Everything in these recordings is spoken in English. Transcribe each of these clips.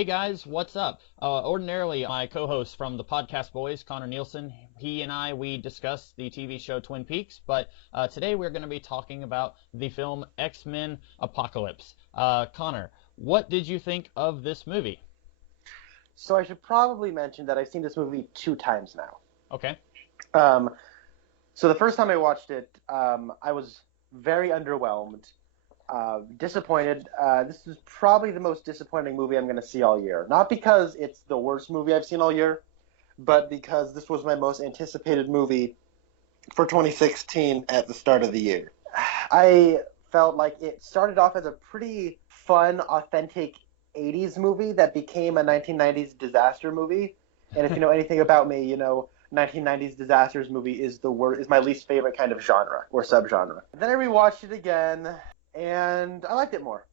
Hey guys, what's up? Ordinarily, my co-host from the Podcast Boys, Connor Nielsen, he and we discuss the TV show Twin Peaks, but today we're going to be talking about the film X-Men Apocalypse. Connor, what did you think of this movie? So I should probably mention that I've seen this movie 2 times now. Okay. Um, so the first time I watched it, I was very underwhelmed, disappointed. This is probably the most disappointing movie I'm going to see all year. Not because it's the worst movie I've seen all year, but because this was my most anticipated movie for 2016 at the start of the year. I felt like it started off as a pretty fun, authentic 80s movie that became a 1990s disaster movie. And if you know anything about me, you know 1990s disasters movie is my least favorite kind of genre or subgenre. Then I rewatched it again, and I liked it more.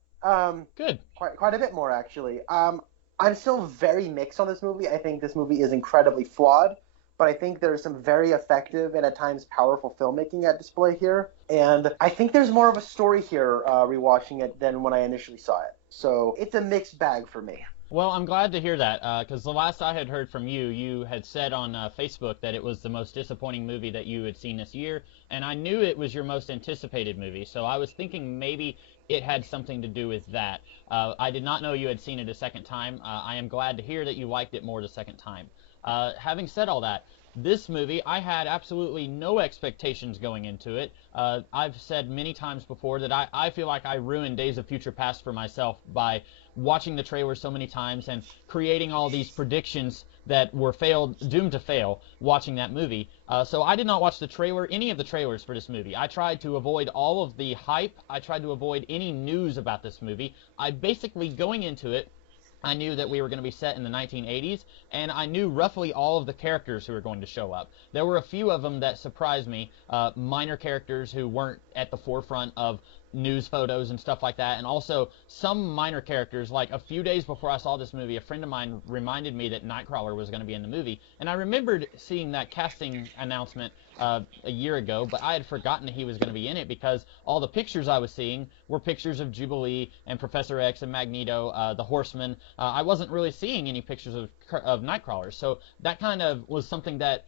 Good. Quite a bit more, actually. I'm still very mixed on this movie. I think this movie is incredibly flawed, but I think there's some very effective and at times powerful filmmaking at display here. And I think there's more of a story here rewatching it than when I initially saw it. So it's a mixed bag for me. Well, I'm glad to hear that, because the last I had heard from you, you had said on Facebook that it was the most disappointing movie that you had seen this year, and I knew it was your most anticipated movie, so I was thinking maybe it had something to do with that. I did not know you had seen it a second time. I am glad to hear that you liked it more the second time. Having said all that, this movie, I had absolutely no expectations going into it. I've said many times before that I feel like I ruined Days of Future Past for myself by watching the trailer so many times and creating all these predictions that were doomed to fail watching that movie. So I did not watch any of the trailers for this movie. I tried to avoid all of the hype. I tried to avoid any news about this movie. I basically, going into it, I knew that we were going to be set in the 1980s, and I knew roughly all of the characters who were going to show up. There were a few of them that surprised me, minor characters who weren't at the forefront of news photos and stuff like that, and also some minor characters. Like a few days before I saw this movie, a friend of mine reminded me that Nightcrawler was going to be in the movie, and I remembered seeing that casting announcement a year ago, but I had forgotten that he was going to be in it because all the pictures I was seeing were pictures of Jubilee and Professor X and Magneto, the Horseman. I wasn't really seeing any pictures of Nightcrawler, so that kind of was something that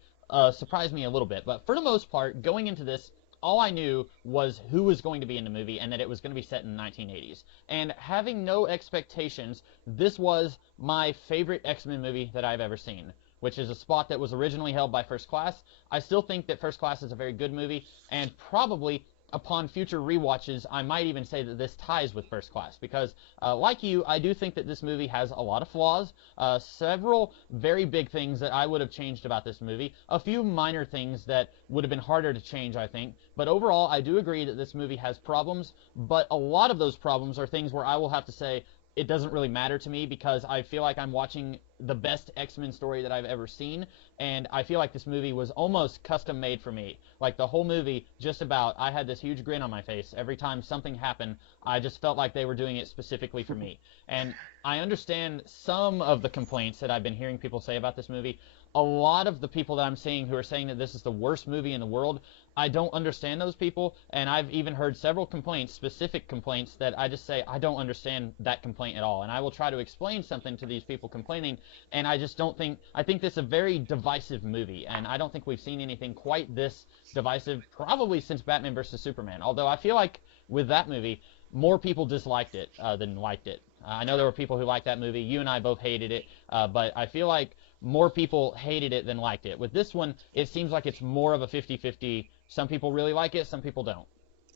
surprised me a little bit. But for the most part, going into this, all I knew was who was going to be in the movie and that it was going to be set in the 1980s. And having no expectations, this was my favorite X-Men movie that I've ever seen, which is a spot that was originally held by First Class. I still think that First Class is a very good movie, and probably upon future rewatches, I might even say that this ties with First Class, because like you, I do think that this movie has a lot of flaws, several very big things that I would have changed about this movie, a few minor things that would have been harder to change, I think, but overall, I do agree that this movie has problems, but a lot of those problems are things where I will have to say, it doesn't really matter to me because I feel like I'm watching the best X-Men story that I've ever seen, and I feel like this movie was almost custom made for me. Like the whole movie, just about, I had this huge grin on my face. Every time something happened, I just felt like they were doing it specifically for me. And I understand some of the complaints that I've been hearing people say about this movie. A lot of the people that I'm seeing who are saying that this is the worst movie in the world, I don't understand those people, and I've even heard several complaints, specific complaints, that I just say, I don't understand that complaint at all, and I will try to explain something to these people complaining, and I just don't think, I think this is a very divisive movie, and I don't think we've seen anything quite this divisive, probably since Batman vs. Superman, although I feel like with that movie, more people disliked it than liked it. I know there were people who liked that movie, you and I both hated it, but I feel like more people hated it than liked it. With this one, it seems like it's more of a 50-50. Some people really like it, some people don't.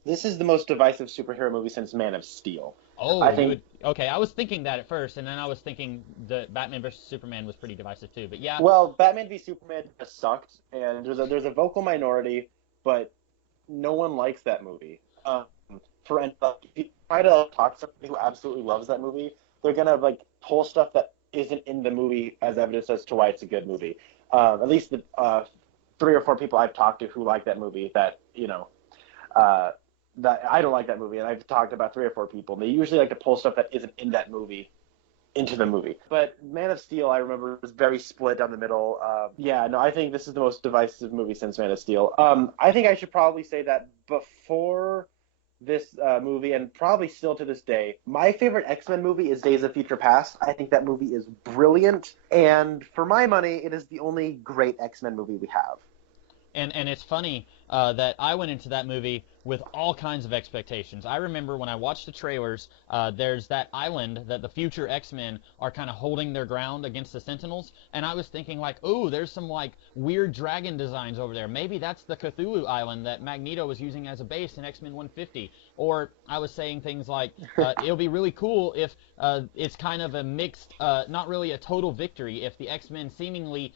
This is the most divisive superhero movie since Man of Steel. Oh, I think. Okay, I was thinking that at first, and then I was thinking that Batman vs. Superman was pretty divisive too. But yeah. Well, Batman v Superman just sucked, and there's a vocal minority, but no one likes that movie. If you try to talk to somebody who absolutely loves that movie, they're gonna pull stuff that isn't in the movie as evidence as to why it's a good movie. At least the 3 or 4 people I've talked to who like that movie, that that I don't like that movie, and I've talked about 3 or 4 people, and they usually like to pull stuff that isn't in that movie into the movie. But Man of Steel, I remember, was very split down the middle. I think this is the most divisive movie since Man of Steel. I think I should probably say that before this movie, and probably still to this day. My favorite X-Men movie is Days of Future Past. I think that movie is brilliant, and for my money, it is the only great X-Men movie we have. And it's funny that I went into that movie with all kinds of expectations. I remember when I watched the trailers, there's that island that the future X-Men are kind of holding their ground against the Sentinels, and I was thinking like, oh, there's some like weird dragon designs over there. Maybe that's the Cthulhu island that Magneto was using as a base in X-Men 150. Or I was saying things like, it'll be really cool if it's kind of a mixed, not really a total victory, if the X-Men seemingly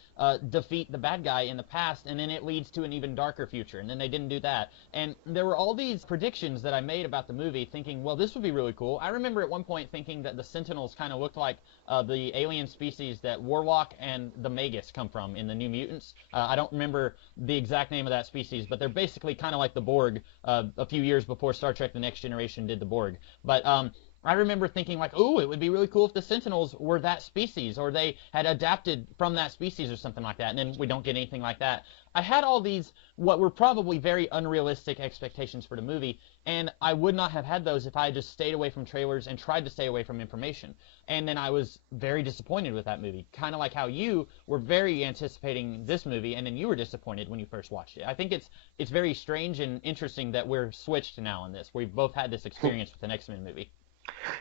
defeat the bad guy in the past, and then it leads to an even darker future, and then they didn't do that. And there were all these predictions that I made about the movie, thinking, well, this would be really cool. I remember at one point thinking that the Sentinels kind of looked like the alien species that Warlock and the Magus come from in the New Mutants. I don't remember the exact name of that species, but they're basically kind of like the Borg a few years before Star Trek The Next Generation did the Borg. But I remember thinking like, oh, it would be really cool if the Sentinels were that species, or they had adapted from that species or something like that, and then we don't get anything like that. I had all these, what were probably very unrealistic expectations for the movie, and I would not have had those if I had just stayed away from trailers and tried to stay away from information. And then I was very disappointed with that movie, kind of like how you were very anticipating this movie, and then you were disappointed when you first watched it. I think it's very strange and interesting that we're switched now on this. We've both had this experience with an X-Men movie.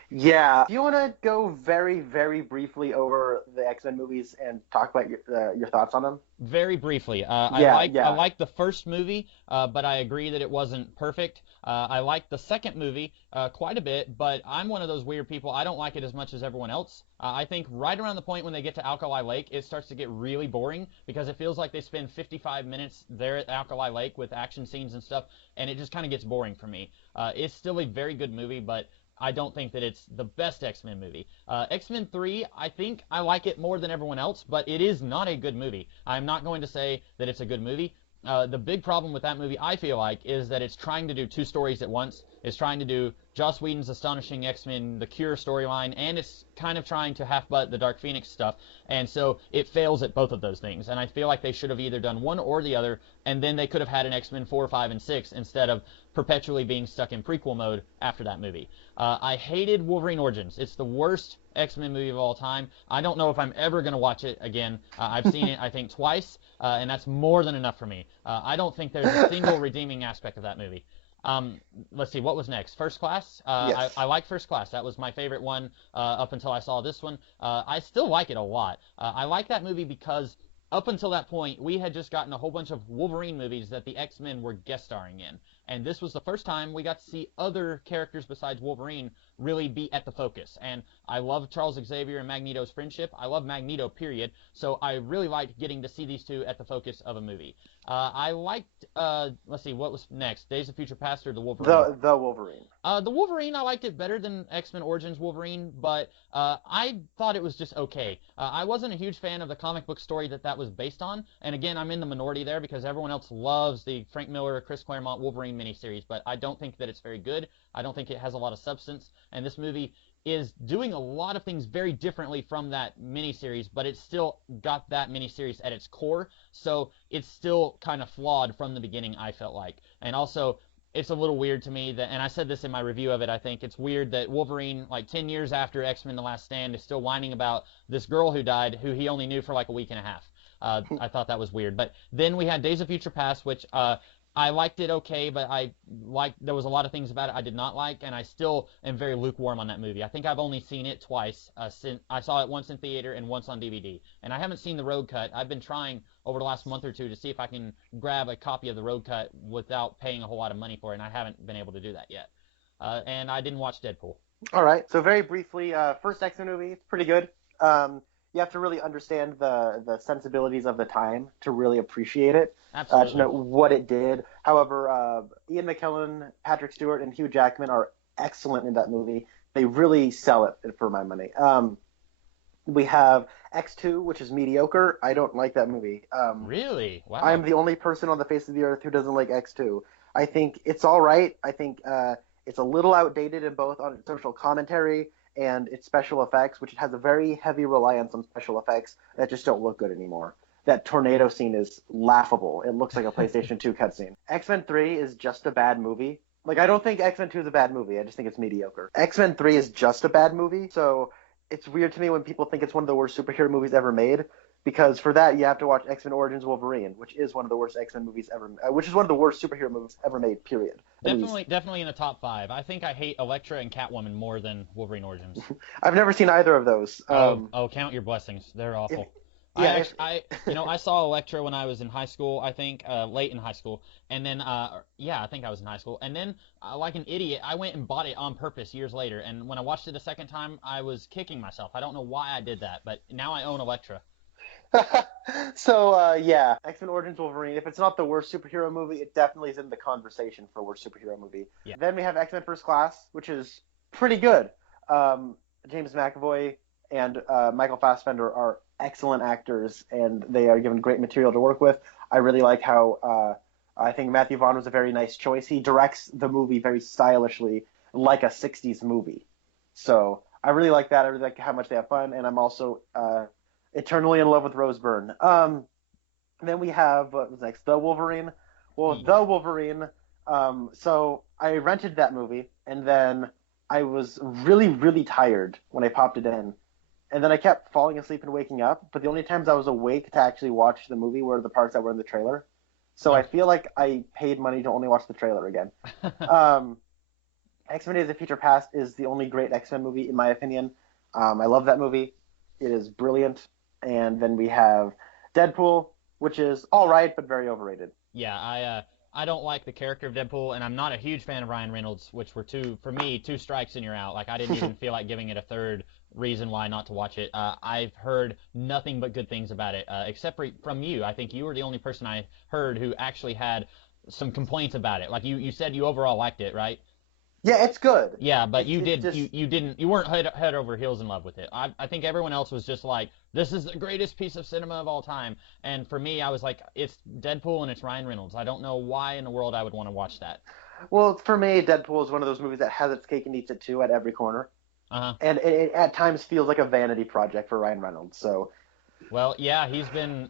Yeah. Do you want to go very, very briefly over the X-Men movies and talk about your thoughts on them? Very briefly, Yeah, I liked the first movie, but I agree that it wasn't perfect. I liked the second movie quite a bit, but I'm one of those weird people. I don't like it as much as everyone else. I think right around the point when they get to Alkali Lake, it starts to get really boring because it feels like they spend 55 minutes there at Alkali Lake with action scenes and stuff, and it just kind of gets boring for me. It's still a very good movie, but I don't think that it's the best X-Men movie. X-Men 3, I think I like it more than everyone else, but it is not a good movie. I'm not going to say that it's a good movie. The big problem with that movie, I feel like, is that it's trying to do two stories at once. It's trying to do Joss Whedon's Astonishing X-Men, the Cure storyline, and it's kind of trying to half-butt the Dark Phoenix stuff. And so it fails at both of those things. And I feel like they should have either done one or the other, and then they could have had an X-Men 4, 5, and 6 instead of perpetually being stuck in prequel mode after that movie. I hated Wolverine Origins. It's the worst X-Men movie of all time. I don't know if I'm ever going to watch it again. I've seen it, I think, twice, and that's more than enough for me. I don't think there's a single redeeming aspect of that movie. Let's see, what was next? First Class? Yes. I like First Class. That was my favorite one up until I saw this one. I still like it a lot. I like that movie because up until that point, we had just gotten a whole bunch of Wolverine movies that the X-Men were guest starring in. And this was the first time we got to see other characters besides Wolverine really be at the focus. And I love Charles Xavier and Magneto's friendship. I love Magneto, period. So I really liked getting to see these two at the focus of a movie. I liked, let's see, what was next? Days of Future Past or the Wolverine? The Wolverine. The Wolverine, I liked it better than X-Men Origins Wolverine, but I thought it was just okay. I wasn't a huge fan of the comic book story that was based on, and again, I'm in the minority there because everyone else loves the Frank Miller, Chris Claremont Wolverine miniseries, but I don't think that it's very good. I don't think it has a lot of substance, and this movie is doing a lot of things very differently from that miniseries, but it's still got that miniseries at its core, so it's still kind of flawed from the beginning, I felt like. And also, it's a little weird to me that, and I said this in my review of it, I think, it's weird that Wolverine, like 10 years after X-Men The Last Stand, is still whining about this girl who died, who he only knew for like a week and a half. I thought that was weird. But then we had Days of Future Past, which I liked it okay, but there was a lot of things about it I did not like, and I still am very lukewarm on that movie. I think I've only seen it twice. Since I saw it once in theater and once on DVD, and I haven't seen the road cut. I've been trying over the last month or two to see if I can grab a copy of the road cut without paying a whole lot of money for it, and I haven't been able to do that yet. And I didn't watch Deadpool. All right. So very briefly, first X-Men movie, it's pretty good. You have to really understand the sensibilities of the time to really appreciate it. Absolutely. To know what it did. However, Ian McKellen, Patrick Stewart, and Hugh Jackman are excellent in that movie. They really sell it for my money. We have X2, which is mediocre. I don't like that movie. Really? Wow. I'm the only person on the face of the earth who doesn't like X2. I think it's all right. I think it's a little outdated in both on social commentary and its special effects, which has a very heavy reliance on special effects that just don't look good anymore. That tornado scene is laughable. It looks like a PlayStation 2 cutscene. X-Men 3 is just a bad movie. Like, I don't think X-Men 2 is a bad movie. I just think it's mediocre. X-Men 3 is just a bad movie, so it's weird to me when people think it's one of the worst superhero movies ever made, because for that, you have to watch X-Men Origins Wolverine, which is one of the worst X-Men movies ever, which is one of the worst superhero movies ever made, period. Definitely in the top five. I think I hate Elektra and Catwoman more than Wolverine Origins. I've never seen either of those. Count your blessings. They're If, awful. yeah, I saw Elektra when I was in high school. I think late in high school, and then I think I was in high school, and then like an idiot, I went and bought it on purpose years later. And when I watched it a second time, I was kicking myself. I don't know why I did that, but now I own Elektra. So yeah, X-Men Origins Wolverine. If it's not the worst superhero movie, it definitely is in the conversation for worst superhero movie. Yeah. Then we have X-Men First Class, which is pretty good. James McAvoy and Michael Fassbender are excellent actors, and they are given great material to work with. I really like how I think Matthew Vaughn was a very nice choice. He directs the movie very stylishly, like a '60s movie. So I really like that. I really like how much they have fun, and I'm also eternally in love with Rose Byrne. Then we have, what was next? The Wolverine. Well, The Wolverine. So I rented that movie, and then I was really, really tired when I popped it in. And then I kept falling asleep and waking up, but the only times I was awake to actually watch the movie were the parts that were in the trailer. So I feel like I paid money to only watch the trailer again. X-Men Days of Future Past is the only great X-Men movie, in my opinion. I love that movie. It is brilliant. And then we have Deadpool, which is all right, but very overrated. Yeah, I don't like the character of Deadpool, and I'm not a huge fan of Ryan Reynolds, which were for me, two strikes and you're out. Like, I didn't even feel like giving it a third reason why not to watch it. I've heard nothing but good things about it, except from you. I think you were the only person I heard who actually had some complaints about it. Like, you said you overall liked it, right? Yeah, it's good. Yeah, but Just... you weren't head over heels in love with it. I think everyone else was just like, this is the greatest piece of cinema of all time. And for me, I was like, it's Deadpool and it's Ryan Reynolds. I don't know why in the world I would want to watch that. Well, for me, Deadpool is one of those movies that has its cake and eats it too at every corner. Uh-huh. And it at times feels like a vanity project for Ryan Reynolds. So, Well, yeah, he's been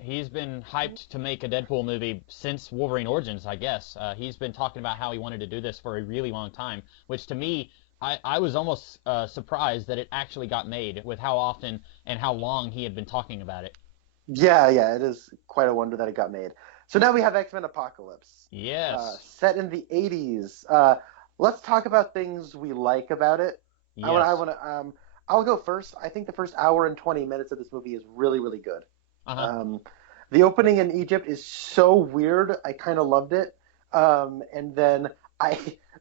hyped to make a Deadpool movie since Wolverine Origins, I guess. He's been talking about how he wanted to do this for a really long time, which to me, I was almost surprised that it actually got made with how often and how long he had been talking about it. yeah, it is quite a wonder that it got made. So now we have X-Men Apocalypse. Yes. Set in the 80s. Let's talk about things we like about it. Yes. I'll go first. I think the first hour and 20 minutes of this movie is really, really good. Uh-huh. The opening in Egypt is so weird. I kind of loved it. And then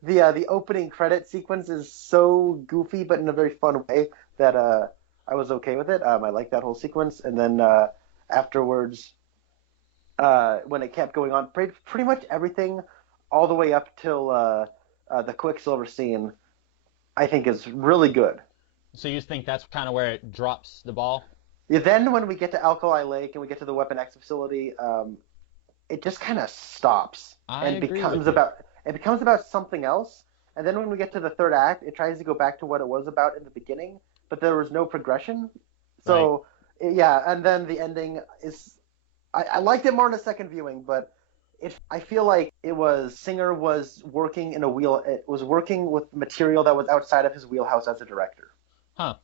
the opening credit sequence is so goofy, but in a very fun way that I was okay with it. I like that whole sequence. And then afterwards, when it kept going on, pretty much everything, all the way up till the Quicksilver scene, I think is really good. So you think that's kind of where it drops the ball? Yeah, then when we get to Alkali Lake and we get to the Weapon X facility, it just kind of stops and becomes about something else. And then when we get to the third act, it tries to go back to what it was about in the beginning, but there was no progression. So yeah, and then the ending is I liked it more in a second viewing, but I feel like Singer was working it was working with material that was outside of his wheelhouse as a director. Huh.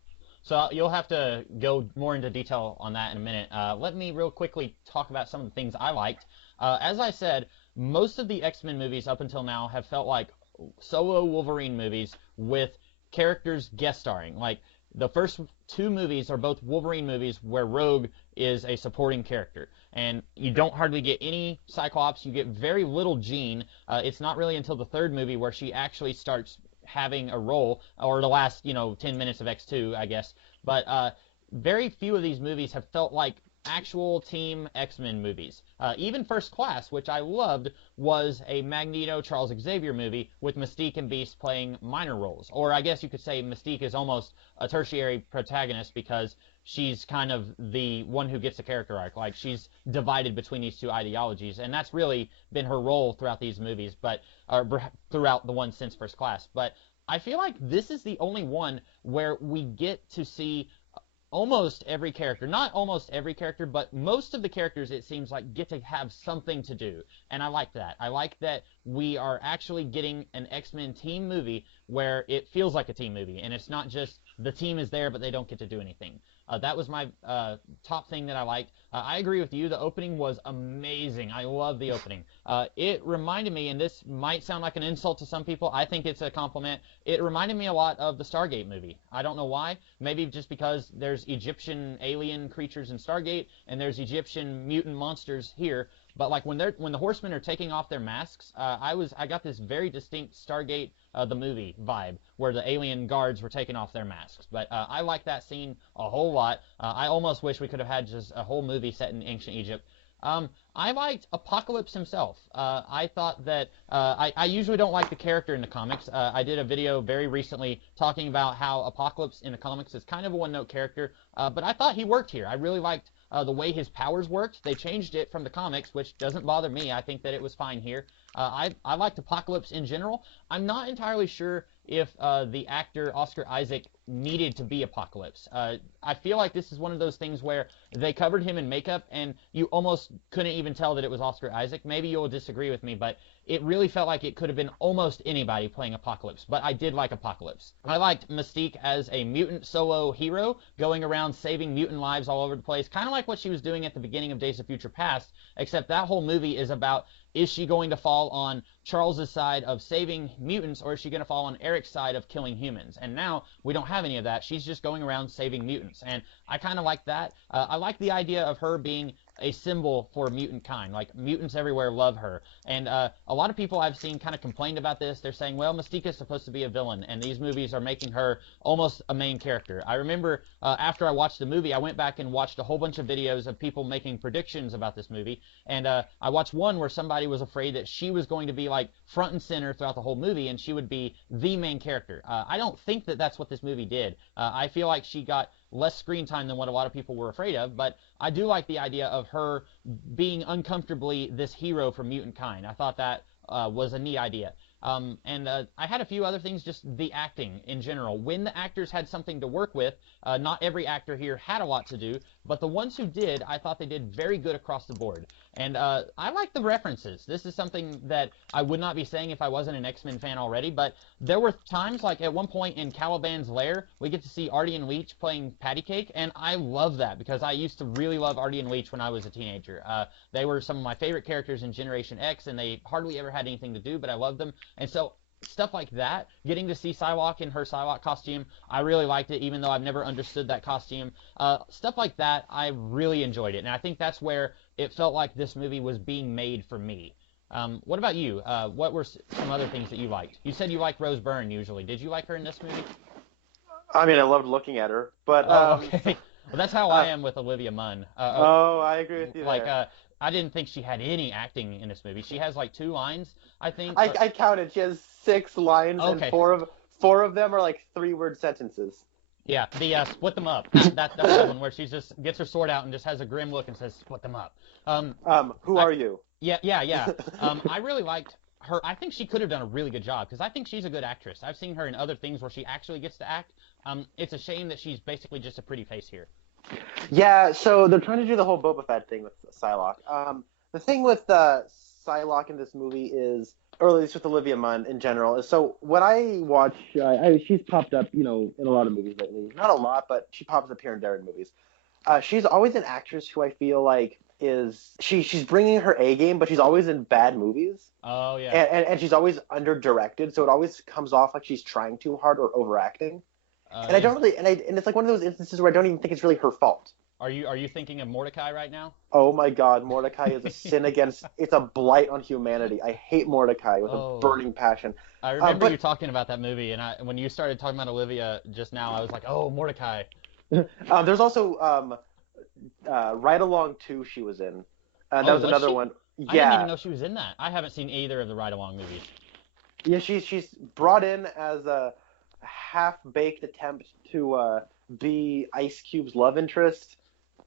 So you'll have to go more into detail on that in a minute. Let me real quickly talk about some of the things I liked. As I said, most of the X-Men movies up until now have felt like solo Wolverine movies with characters guest starring. Like, the first two movies are both Wolverine movies where Rogue is a supporting character. And you don't hardly get any Cyclops. You get very little Jean. It's not really until the third movie where she actually starts having a role, or the last, 10 minutes of X2, I guess. But very few of these movies have felt like actual Team X-Men movies. Even First Class, which I loved, was a Magneto Charles Xavier movie with Mystique and Beast playing minor roles. Or I guess you could say Mystique is almost a tertiary protagonist because she's kind of the one who gets the character arc. Like, she's divided between these two ideologies, and that's really been her role throughout these movies, throughout the one since First Class. But I feel like this is the only one where we get to see almost every character, not almost every character, but most of the characters, it seems like, get to have something to do. And I like that. I like that we are actually getting an X-Men team movie where it feels like a team movie, and it's not just the team is there but they don't get to do anything. That was my top thing that I liked. I agree with you. The opening was amazing. I love the opening. It reminded me, and this might sound like an insult to some people. I think it's a compliment. It reminded me a lot of the Stargate movie. I don't know why. Maybe just because there's Egyptian alien creatures in Stargate, and there's Egyptian mutant monsters here. But like when the Horsemen are taking off their masks, I got this very distinct Stargate the movie vibe where the alien guards were taking off their masks. But I like that scene a whole lot. I almost wish we could have had just a whole movie set in ancient Egypt. I liked Apocalypse himself. I thought that I usually don't like the character in the comics. I did a video very recently talking about how Apocalypse in the comics is kind of a one-note character, but I thought he worked here. I really liked the way his powers worked. They changed it from the comics, which doesn't bother me. I think that it was fine here. I liked Apocalypse in general. I'm not entirely sure if the actor Oscar Isaac needed to be Apocalypse. I feel like this is one of those things where they covered him in makeup and you almost couldn't even tell that it was Oscar Isaac. Maybe you'll disagree with me, but it really felt like it could have been almost anybody playing Apocalypse. But I did like Apocalypse. I liked Mystique as a mutant solo hero going around saving mutant lives all over the place, kind of like what she was doing at the beginning of Days of Future Past, except that whole movie is about, is she going to fall on Charles's side of saving mutants, or is she going to fall on Eric's side of killing humans? And now we don't have any of that. She's just going around saving mutants, and I kind of like that. I like the idea of her being a symbol for mutant kind. Like, mutants everywhere love her. And a lot of people I've seen kind of complained about this. They're saying, well, Mystique is supposed to be a villain, and these movies are making her almost a main character. I remember after I watched the movie, I went back and watched a whole bunch of videos of people making predictions about this movie, and I watched one where somebody was afraid that she was going to be like front and center throughout the whole movie, and she would be the main character. I don't think that that's what this movie did. I feel like she got less screen time than what a lot of people were afraid of, but I do like the idea of her being uncomfortably this hero for mutant kind. I thought that was a neat idea. And I had a few other things, just the acting in general. When the actors had something to work with, not every actor here had a lot to do, but the ones who did, I thought they did very good across the board. And I like the references. This is something that I would not be saying if I wasn't an X-Men fan already, but there were times, like at one point in Caliban's lair, we get to see Artie and Leech playing patty cake, and I love that because I used to really love Artie and Leech when I was a teenager. They were some of my favorite characters in Generation X, and they hardly ever had anything to do, but I loved them. And so stuff like that, getting to see Psylocke in her Psylocke costume, I really liked it, even though I've never understood that costume. Stuff like that, I really enjoyed it, and I think that's where it felt like this movie was being made for me. What about you? What were some other things that you liked? You said you like Rose Byrne usually. Did you like her in this movie? I mean, I loved looking at her, but okay. Well, that's how I am with Olivia Munn. I agree with you like, there. I didn't think she had any acting in this movie. She has like 2 lines, I think. I counted. She has 6 lines, okay. and four of them are like 3-word sentences. Yeah, the split them up. That's the one where she just gets her sword out and just has a grim look and says, "Split them up." Who are you? Yeah. I really liked her. I think she could have done a really good job because I think she's a good actress. I've seen her in other things where she actually gets to act. It's a shame that she's basically just a pretty face here. Yeah, so they're trying to do the whole Boba Fett thing with Psylocke. The thing with Psylocke in this movie is, or at least with Olivia Munn in general, is so when I watch, she's popped up, in a lot of movies lately. Not a lot, but she pops up here and there in movies. She's always an actress who I feel like she's bringing her A game, but she's always in bad movies. Oh yeah. And she's always under directed, so it always comes off like she's trying too hard or overacting. And I don't really, and it's like one of those instances where I don't even think it's really her fault. Are you thinking of Mordecai right now? Oh my God, Mordecai is a sin against. It's a blight on humanity. I hate Mordecai with a burning passion. I remember you talking about that movie, and when you started talking about Olivia just now, I was like, oh, Mordecai. There's also Ride Along 2 she was in. That was another one. Yeah. I didn't even know she was in that. I haven't seen either of the Ride Along movies. Yeah, she's brought in as a half-baked attempt to be Ice Cube's love interest.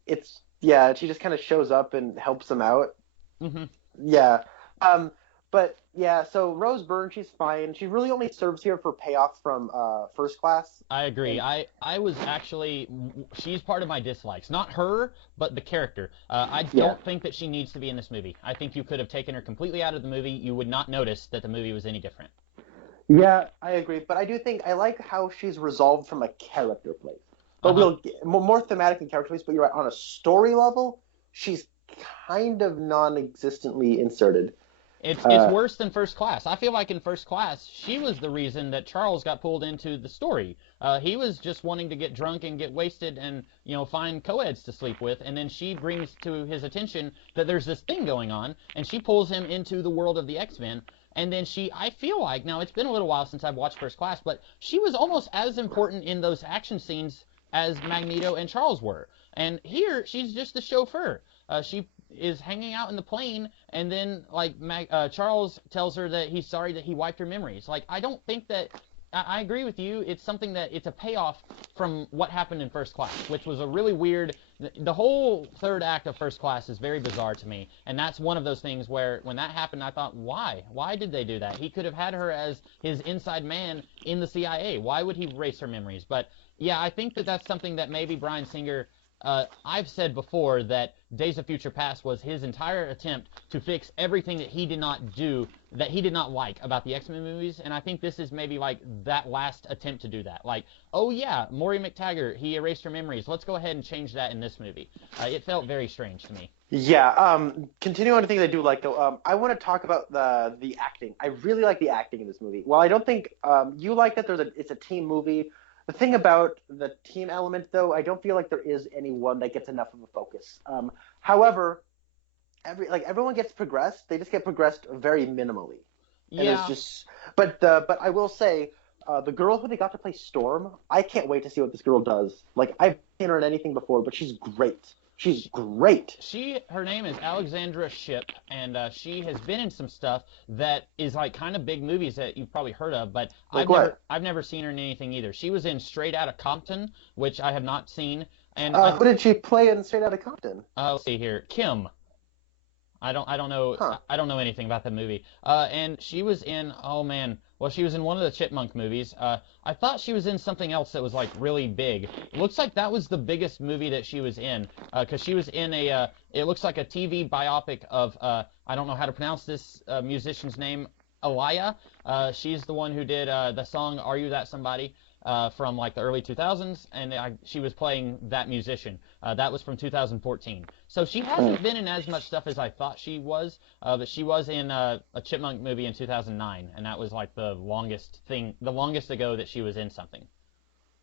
She just kind of shows up and helps him out. Mm-hmm. Yeah. But But yeah, so Rose Byrne, she's fine. She really only serves here for payoff from First Class. I agree. And I was actually she's part of my dislikes. Not her, but the character. I yeah, don't think that she needs to be in this movie. I think you could have taken her completely out of the movie. You would not notice that the movie was any different. yeah, I agree. But I do think I like how she's resolved from a character place. But Uh-huh. we'll get more thematic and character place. But you're right, on a story level, she's kind of non-existently inserted. It's Uh, worse than First Class. I feel like in First Class, she was the reason that Charles got pulled into the story. He was just wanting to get drunk and get wasted and find co-eds to sleep with, and then she brings to his attention that there's this thing going on, and she pulls him into the world of the X-Men. And then I feel like, now it's been a little while since I've watched First Class, but she was almost as important in those action scenes as Magneto and Charles were. And here, she's just the chauffeur. She is hanging out in the plane, and then Charles tells her that he's sorry that he wiped her memories. Like, I don't think that. I agree with you. It's something that it's a payoff from what happened in First Class, which was a really weird. The whole third act of First Class is very bizarre to me, and that's one of those things where when that happened, I thought, why? Why did they do that? He could have had her as his inside man in the CIA. Why would he erase her memories? But yeah, I think that that's something that maybe Bryan Singer. I've said before that Days of Future Past was his entire attempt to fix everything that he did not do, that he did not like about the X-Men movies, and I think this is maybe like that last attempt to do that. Like, oh yeah, Maury McTaggart, he erased her memories. Let's go ahead and change that in this movie. It felt very strange to me. yeah. Continuing on the things I do like though. I want to talk about the acting. I really like the acting in this movie. While I don't think you like that it's a team movie. The thing about the team element, though, I don't feel like there is anyone that gets enough of a focus. However, everyone gets progressed. They just get progressed very minimally, and it's Yeah, just. But I will say, the girl who they got to play Storm, I can't wait to see what this girl does. Like I've seen her in anything before, but she's great. She's great. her name is Alexandra Shipp, and she has been in some stuff that is like kind of big movies that you've probably heard of, but Like what? I've never seen her in anything either. She was in Straight Outta Compton, which I have not seen, and Who did she play in Straight Outta Compton? let's see here, Kim. I don't know Huh. I don't know anything about the movie. And she was in, oh man, well, she was in one of the Chipmunk movies. I thought she was in something else that was like really big. It looks like that was the biggest movie that she was in, because she was in it looks like a TV biopic of I don't know how to pronounce this musician's name, Aliyah. She's the one who did the song "Are You That Somebody?" From like the early 2000s, and she was playing that musician. That was from 2014. So she hasn't been in as much stuff as I thought she was, but she was in a Chipmunk movie in 2009, and that was like the longest ago that she was in something.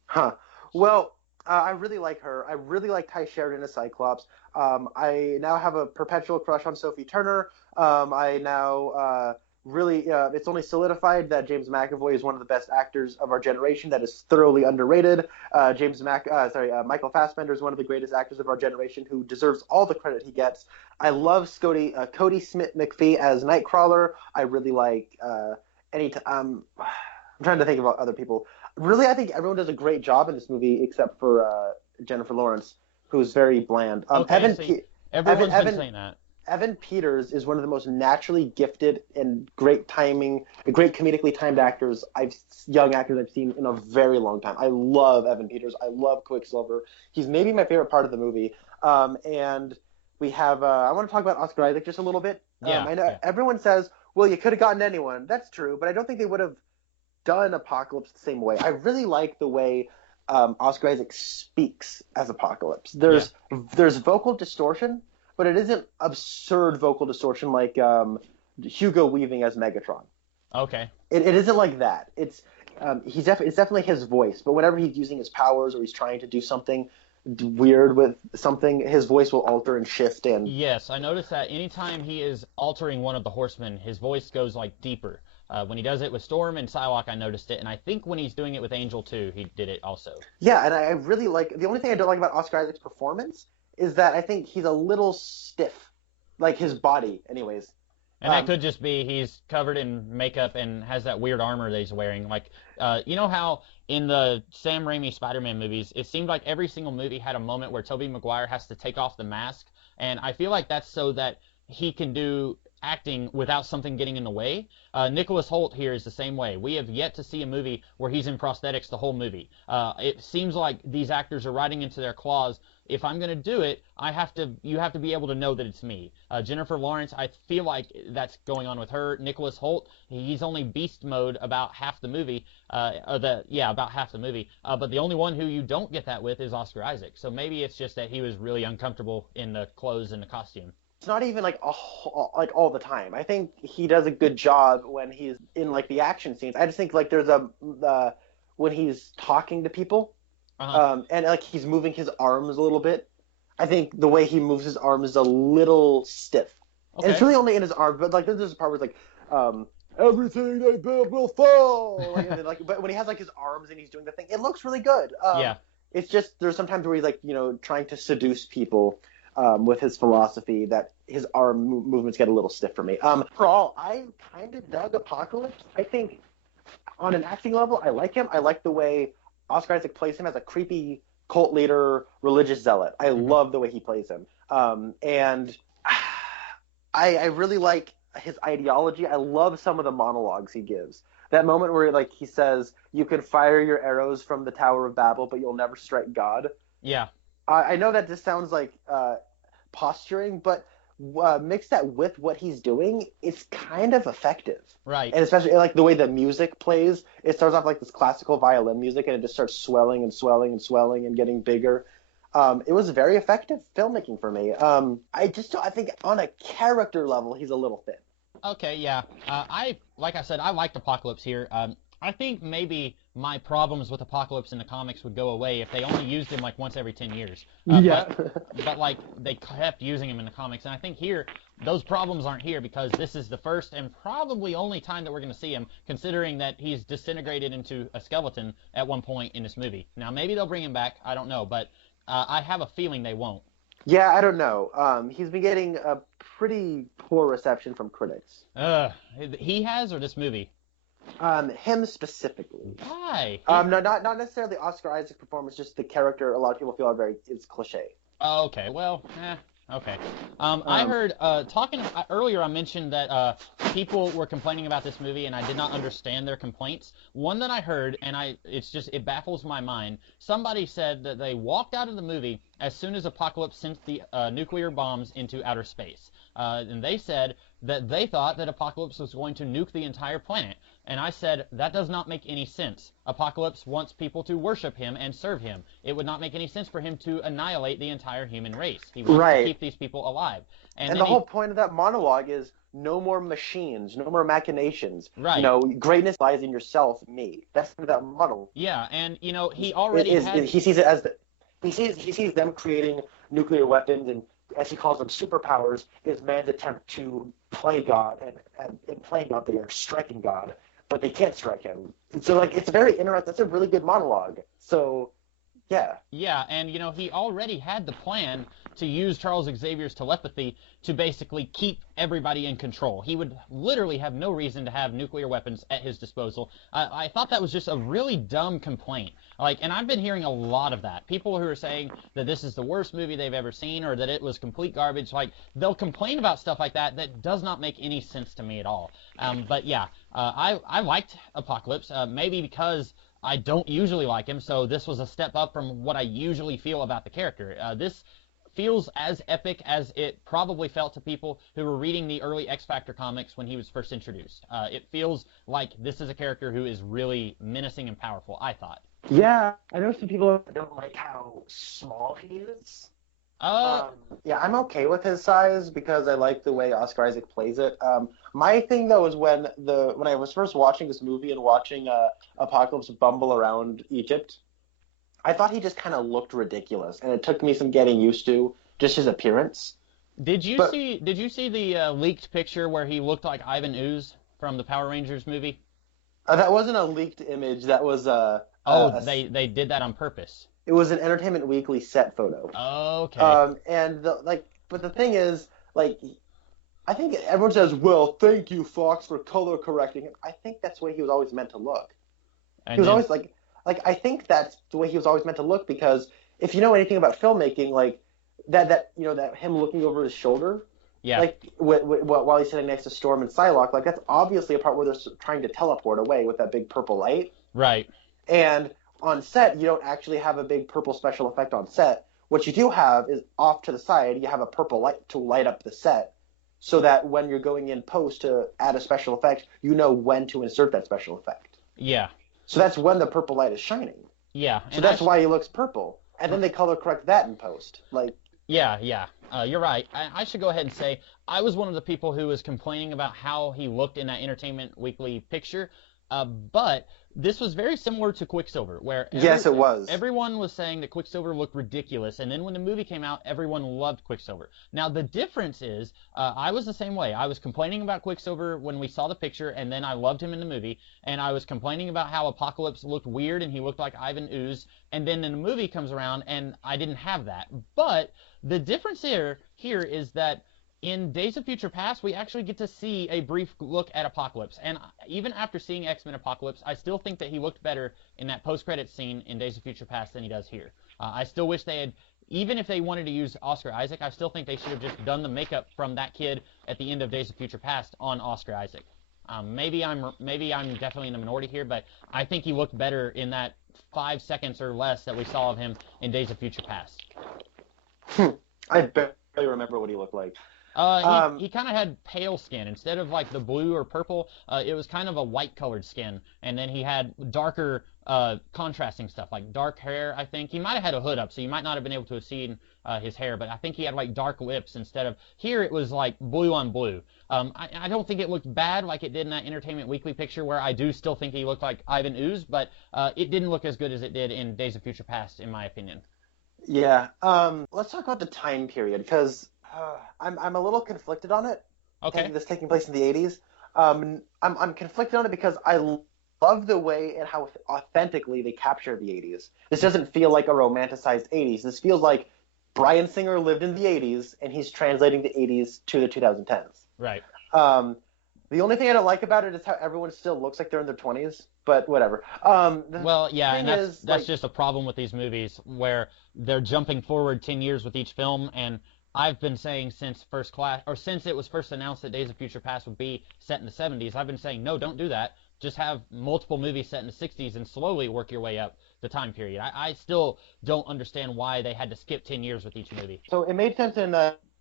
Huh. Well, I really like her. I really like Ty Sheridan as Cyclops. I now have a perpetual crush on Sophie Turner. I now really, it's only solidified that James McAvoy is one of the best actors of our generation. That is thoroughly underrated. Michael Fassbender is one of the greatest actors of our generation who deserves all the credit he gets. I love Cody Smith McPhee as Nightcrawler. I really like I'm trying to think about other people. Really, I think everyone does a great job in this movie except for Jennifer Lawrence, who's very bland. Okay, see, everyone's been saying that. Evan Peters is one of the most naturally gifted and great comedically timed young actors I've seen in a very long time. I love Evan Peters. I love Quicksilver. He's maybe my favorite part of the movie. And we have, I want to talk about Oscar Isaac just a little bit. Yeah, I know yeah. everyone says, well, you could have gotten anyone. That's true, but I don't think they would have done Apocalypse the same way. I really like the way Oscar Isaac speaks as Apocalypse. There's vocal distortion, but it isn't absurd vocal distortion like Hugo Weaving as Megatron. Okay. It isn't like that. It's definitely his voice, but whenever he's using his powers or he's trying to do something weird with something, his voice will alter and shift. And Yes, I noticed that anytime he is altering one of the horsemen, his voice goes like deeper. When he does it with Storm and Psylocke, I noticed it, and I think when he's doing it with Angel too, he did it also. yeah, and I really like the only thing I don't like about Oscar Isaac's performance is that I think he's a little stiff, like his body, anyways. And that could just be he's covered in makeup and has that weird armor that he's wearing. Like, you know how in the Sam Raimi Spider-Man movies, it seemed like every single movie had a moment where Tobey Maguire has to take off the mask, and I feel like that's so that he can do acting without something getting in the way. Nicholas Hoult here is the same way. We have yet to see a movie where he's in prosthetics the whole movie. It seems like these actors are writing into their claws, if I'm going to do it, you have to be able to know that it's me. Jennifer Lawrence, I feel like that's going on with her. Nicholas Hoult, he's only beast mode about half the movie. About half the movie. But the only one who you don't get that with is Oscar Isaac. So maybe it's just that he was really uncomfortable in the clothes and the costume. It's not even like all the time. I think he does a good job when he's in like the action scenes. I just think like there's when he's talking to people. And like he's moving his arms a little bit. I think the way he moves his arms is a little stiff. Okay. And it's really only in his arms, but like there's a part where it's like, everything they build will fall. But when he has like his arms and he's doing the thing, it looks really good. Yeah. It's just there's sometimes where he's like trying to seduce people with his philosophy that his arm movements get a little stiff for me. Overall, I kind of dug Apocalypse. I think on an acting level, I like him. I like the way Oscar Isaac plays him as a creepy cult leader, religious zealot. I love the way he plays him. And I really like his ideology. I love some of the monologues he gives. That moment where like he says, you can fire your arrows from the Tower of Babel, but you'll never strike God. Yeah. I know that this sounds like posturing, but mix that with what he's doing, it's kind of effective. Right. And especially like the way the music plays, it starts off like this classical violin music and it just starts swelling and swelling and swelling and getting bigger. It was very effective filmmaking for me. I think on a character level, he's a little thin. Okay, yeah. Like I said, I liked Apocalypse here. I think maybe my problems with Apocalypse in the comics would go away if they only used him like once every 10 years. But like they kept using him in the comics, and I think here those problems aren't here because this is the first and probably only time that we're going to see him, considering that he's disintegrated into a skeleton at one point in this movie. Now maybe they'll bring him back, I don't know, but I have a feeling they won't. Yeah, I don't know. He's been getting a pretty poor reception from critics. He has, or this movie? Him specifically. Why? No, not necessarily Oscar Isaac's performance, just the character. A lot of people feel it's cliche. Oh, okay. Well, okay. I heard earlier. I mentioned that people were complaining about this movie, and I did not understand their complaints. One that I heard, and it baffles my mind. Somebody said that they walked out of the movie as soon as Apocalypse sent the nuclear bombs into outer space, and they said that they thought that Apocalypse was going to nuke the entire planet. And I said, that does not make any sense. Apocalypse wants people to worship him and serve him. It would not make any sense for him to annihilate the entire human race. He wants to keep these people alive. And the whole point of that monologue is no more machines, no more machinations. Right. Greatness lies in yourself, me. That's that model. Yeah, and he already he sees it as he sees them creating nuclear weapons and, as he calls them, superpowers, is man's attempt to play God, and in playing God, they are striking God, but they can't strike him. So, it's very interesting. That's a really good monologue. So, yeah. Yeah, and, he already had the plan to use Charles Xavier's telepathy to basically keep everybody in control. He would literally have no reason to have nuclear weapons at his disposal. I thought that was just a really dumb complaint. And I've been hearing a lot of that. People who are saying that this is the worst movie they've ever seen or that it was complete garbage. They'll complain about stuff like that does not make any sense to me at all. But yeah, I liked Apocalypse, maybe because I don't usually like him, so this was a step up from what I usually feel about the character. This feels as epic as it probably felt to people who were reading the early X Factor comics when he was first introduced. It feels like this is a character who is really menacing and powerful, I thought. Yeah, I know some people don't like how small he is. Yeah, I'm okay with his size because I like the way Oscar Isaac plays it. My thing though is when I was first watching this movie and watching Apocalypse bumble around Egypt, I thought he just kind of looked ridiculous, and it took me some getting used to just his appearance. Did you see the leaked picture where he looked like Ivan Ooze from the Power Rangers movie? That wasn't a leaked image. That was they did that on purpose. It was an Entertainment Weekly set photo. Okay. But the thing is, I think everyone says, "Well, thank you, Fox, for color correcting him." I think that's the way he was always meant to look. And he was always I think that's the way he was always meant to look, because if you know anything about filmmaking, that him looking over his shoulder, Yeah. Like while he's sitting next to Storm and Psylocke, like that's obviously a part where they're trying to teleport away with that big purple light. Right. And on set, you don't actually have a big purple special effect on set. What you do have is off to the side, you have a purple light to light up the set, so that when you're going in post to add a special effect, you know when to insert that special effect. Yeah. So that's when the purple light is shining. Yeah. So that's why he looks purple. And then they color correct that in post. Like. Yeah, yeah. You're right. I should go ahead and say I was one of the people who was complaining about how he looked in that Entertainment Weekly picture, but this was very similar to Quicksilver, where yes, it was. Everyone was saying that Quicksilver looked ridiculous, and then when the movie came out, everyone loved Quicksilver. Now, the difference is, I was the same way. I was complaining about Quicksilver when we saw the picture, and then I loved him in the movie, and I was complaining about how Apocalypse looked weird, and he looked like Ivan Ooze, and then the movie comes around, and I didn't have that. But the difference here is that in Days of Future Past, we actually get to see a brief look at Apocalypse. And even after seeing X-Men Apocalypse, I still think that he looked better in that post-credits scene in Days of Future Past than he does here. I still wish they had, even if they wanted to use Oscar Isaac, I still think they should have just done the makeup from that kid at the end of Days of Future Past on Oscar Isaac. Maybe I'm definitely in the minority here, but I think he looked better in that 5 seconds or less that we saw of him in Days of Future Past. I barely remember what he looked like. He kind of had pale skin. Instead of like the blue or purple, it was kind of a white colored skin. And then he had darker contrasting stuff, like dark hair, I think. He might have had a hood up, so you might not have been able to have seen his hair, but I think he had like dark lips instead of, here it was like blue on blue. I don't think it looked bad like it did in that Entertainment Weekly picture, where I do still think he looked like Ivan Ooze, but it didn't look as good as it did in Days of Future Past, in my opinion. Yeah. Let's talk about the time period, because I'm a little conflicted on it. Okay. This taking place in the 80s. I'm conflicted on it because I love the way and how authentically they capture the 80s. This doesn't feel like a romanticized 80s. This feels like Bryan Singer lived in the 80s and he's translating the 80s to the 2010s. Right. The only thing I don't like about it is how everyone still looks like they're in their 20s, but whatever. Well, yeah, and that's just a problem with these movies, where they're jumping forward 10 years with each film, and I've been saying since since it was first announced that Days of Future Past would be set in the 70s, I've been saying, no, don't do that. Just have multiple movies set in the 60s and slowly work your way up the time period. I still don't understand why they had to skip 10 years with each movie. So it made sense in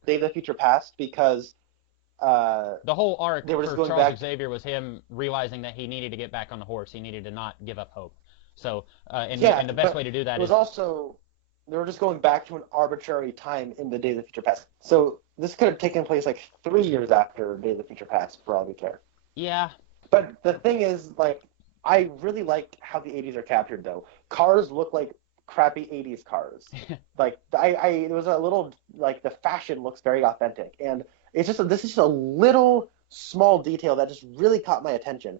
Days of Future Past because the whole arc for Charles Xavier was him realizing that he needed to get back on the horse. He needed to not give up hope. So, and the best way to do that was also, they were just going back to an arbitrary time in the Days of Future Past. So this could have taken place like 3 years after Days of Future Past, for all we care. Yeah. But the thing is, like, I really like how the 80s are captured, though. Cars look like crappy 80s cars. Like, there was a little, like, the fashion looks very authentic. And this is just a little small detail that just really caught my attention.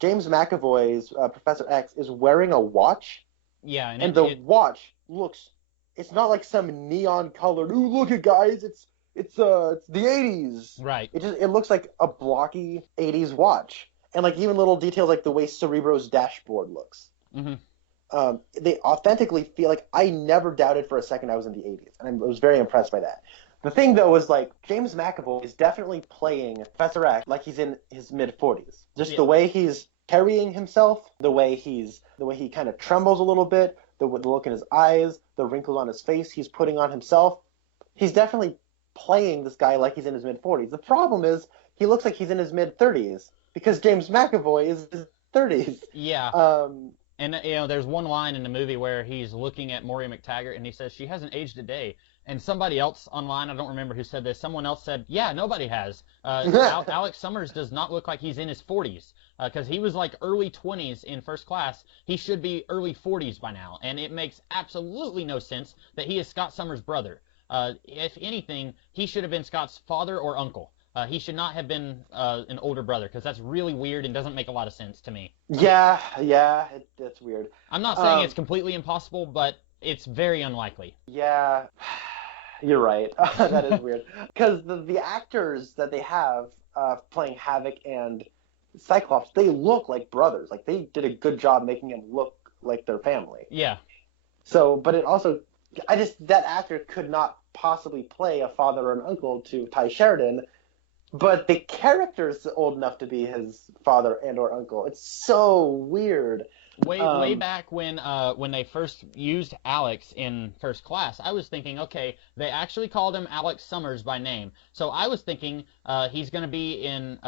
James McAvoy's Professor X is wearing a watch. Yeah. And the watch looks, it's not like some neon colored, ooh, look it, guys, it's the 80s. Right. It looks like a blocky 80s watch. And like even little details like the way Cerebro's dashboard looks. Mm-hmm. They authentically feel like, I never doubted for a second I was in the 80s. And I was very impressed by that. The thing though is like James McAvoy is definitely playing Professor X like he's in his mid-40s. Just the way he's carrying himself, the way he kind of trembles a little bit, the look in his eyes, the wrinkles on his face he's putting on himself. He's definitely playing this guy like he's in his mid-40s. The problem is he looks like he's in his mid-30s because James McAvoy is in his 30s. Yeah. And, there's one line in the movie where he's looking at Maury McTaggart and he says, she hasn't aged a day. And somebody else online, I don't remember who said this, someone else said, yeah, nobody has. Alex Summers does not look like he's in his 40s. Because he was like early 20s in First Class. He should be early 40s by now. And it makes absolutely no sense that he is Scott Summers' brother. If anything, he should have been Scott's father or uncle. He should not have been an older brother, because that's really weird and doesn't make a lot of sense to me. Yeah, that's weird. I'm not saying it's completely impossible, but it's very unlikely. Yeah, you're right. That is weird. Because the actors that they have playing Havoc and Cyclops, they look like brothers. Like, they did a good job making them look like their family. Yeah. So, but it also that actor could not possibly play a father or an uncle to Ty Sheridan, but the character's old enough to be his father and or uncle. It's so weird. Way back when they first used Alex in First Class, I was thinking, okay, they actually called him Alex Summers by name. So I was thinking he's going to be in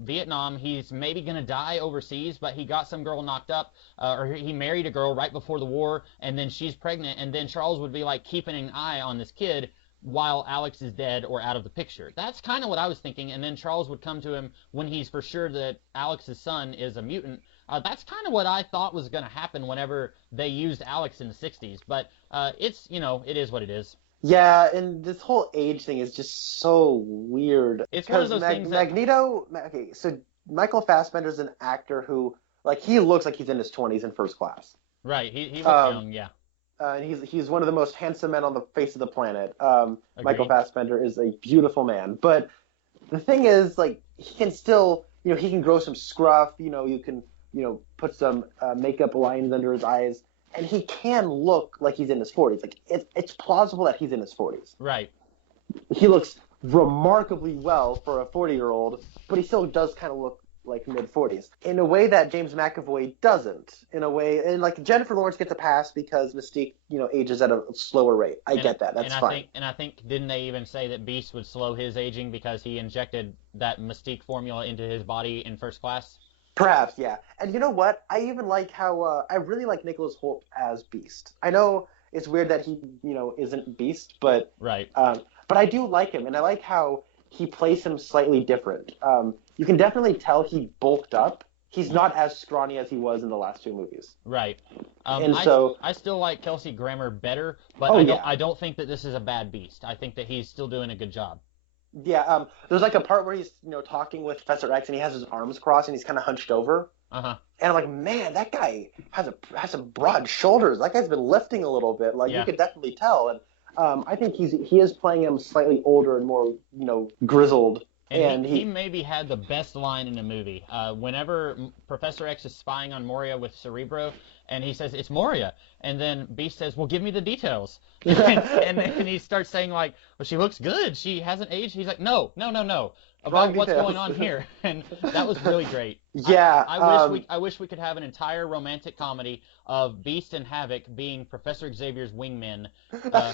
Vietnam. He's maybe going to die overseas, but he got some girl knocked up, or he married a girl right before the war, and then she's pregnant, and then Charles would be like keeping an eye on this kid while Alex is dead or out of the picture. That's kind of what I was thinking, and then Charles would come to him when he's for sure that Alex's son is a mutant. That's kind of what I thought was going to happen whenever they used Alex in the 60s, but it's, it is what it is. Yeah, and this whole age thing is just so weird. It's one of those things that... Magneto, okay, so Michael Fassbender's an actor who, like, he looks like he's in his 20s in First Class. Right, he looks young, yeah. And he's one of the most handsome men on the face of the planet. Michael Fassbender is a beautiful man. But the thing is, like, he can still, he can grow some scruff, you can, put some makeup lines under his eyes, and he can look like he's in his 40s. Like, it's plausible that he's in his 40s. Right. He looks remarkably well for a 40-year-old, but he still does kind of look like mid-40s. In a way that James McAvoy doesn't. In a way, and like Jennifer Lawrence gets a pass because Mystique, ages at a slower rate. I get that. That's fine. I think, didn't they even say that Beast would slow his aging because he injected that Mystique formula into his body in First Class? Perhaps, yeah. And you know what? I even like how, I really like Nicholas Hoult as Beast. I know it's weird that he, isn't Beast, but... Right. But I do like him, and I like how he plays him slightly different. You can definitely tell he bulked up. He's not as scrawny as he was in the last two movies. Right. I still like Kelsey Grammer better, but I don't think that this is a bad Beast. I think that he's still doing a good job. Yeah, there's like a part where he's, talking with Professor X and he has his arms crossed and he's kind of hunched over. Uh-huh. And I'm like, man, that guy has some broad shoulders. That guy's been lifting a little bit. Like, you could definitely tell. And I think he is playing him slightly older and more, grizzled. And he maybe had the best line in the movie. Whenever Professor X is spying on Moria with Cerebro, and he says, "It's Moria," and then Beast says, "Well, give me the details." and he starts saying, like, "Well, she looks good. She hasn't aged." He's like, No. About what's going on here. And that was really great. Yeah. I wish we could have an entire romantic comedy of Beast and Havoc being Professor Xavier's wingmen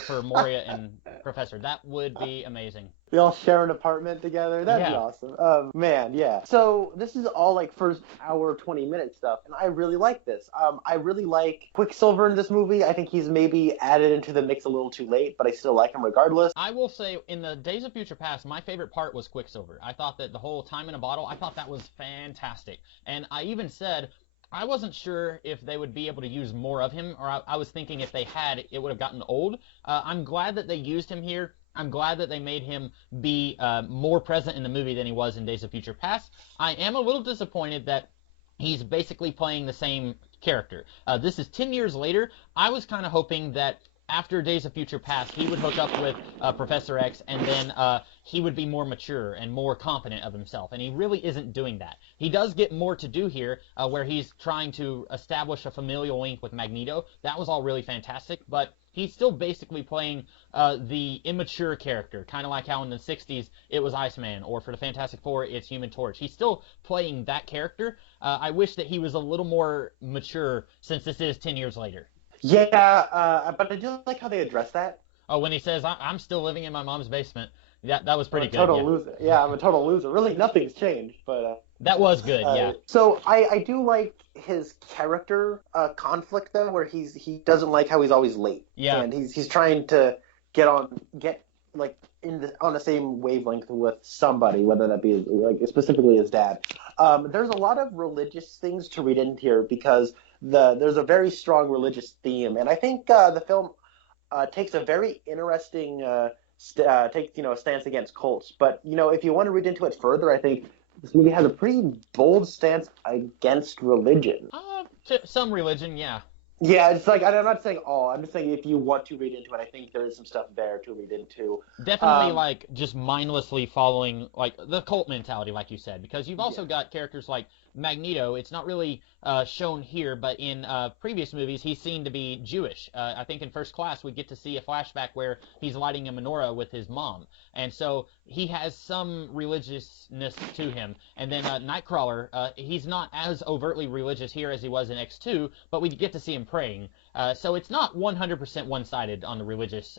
for Moria and Professor. That would be amazing. We all share an apartment together. That'd be awesome. Man, yeah. So this is all like first hour, 20-minute stuff, and I really like this. I really like Quicksilver in this movie. I think he's maybe added into the mix a little too late, but I still like him regardless. I will say, in the Days of Future Past, my favorite part was Quicksilver. I thought that the whole time in a bottle, I thought that was fantastic. And I even said, I wasn't sure if they would be able to use more of him, or I was thinking if they had, it would have gotten old. I'm glad that they used him here. I'm glad that they made him be more present in the movie than he was in Days of Future Past. I am a little disappointed that he's basically playing the same character. This is 10 years later. I was kind of hoping that after Days of Future Past, he would hook up with Professor X, and then he would be more mature and more confident of himself, and he really isn't doing that. He does get more to do here, where he's trying to establish a familial link with Magneto. That was all really fantastic, but he's still basically playing the immature character, kind of like how in the 60s it was Iceman, or for the Fantastic Four it's Human Torch. He's still playing that character. I wish that he was a little more mature, since this is 10 years later. Yeah, but I do like how they address that. Oh, when he says, I'm still living in my mom's basement. That was pretty good. Total loser. Yeah, I'm a total loser. Really, nothing's changed, but... that was good, yeah. So I do like his character conflict, though, where he doesn't like how he's always late. Yeah. And he's trying to get on the same wavelength with somebody, whether that be, like, specifically his dad. There's a lot of religious things to read into here, because there's a very strong religious theme, and I think the film takes a very interesting stance against cults. But if you want to read into it further, I think this movie has a pretty bold stance against religion. Some religion, yeah. Yeah, it's like, I'm not saying all. I'm just saying if you want to read into it, I think there is some stuff there to read into. Definitely, just mindlessly following, the cult mentality, like you said, because you've also got characters like Magneto, it's not really shown here, but in previous movies, he's seen to be Jewish. I think in First Class, we get to see a flashback where he's lighting a menorah with his mom. And so he has some religiousness to him. And then Nightcrawler, he's not as overtly religious here as he was in X2, but we get to see him praying. So it's not 100% one-sided on the religious.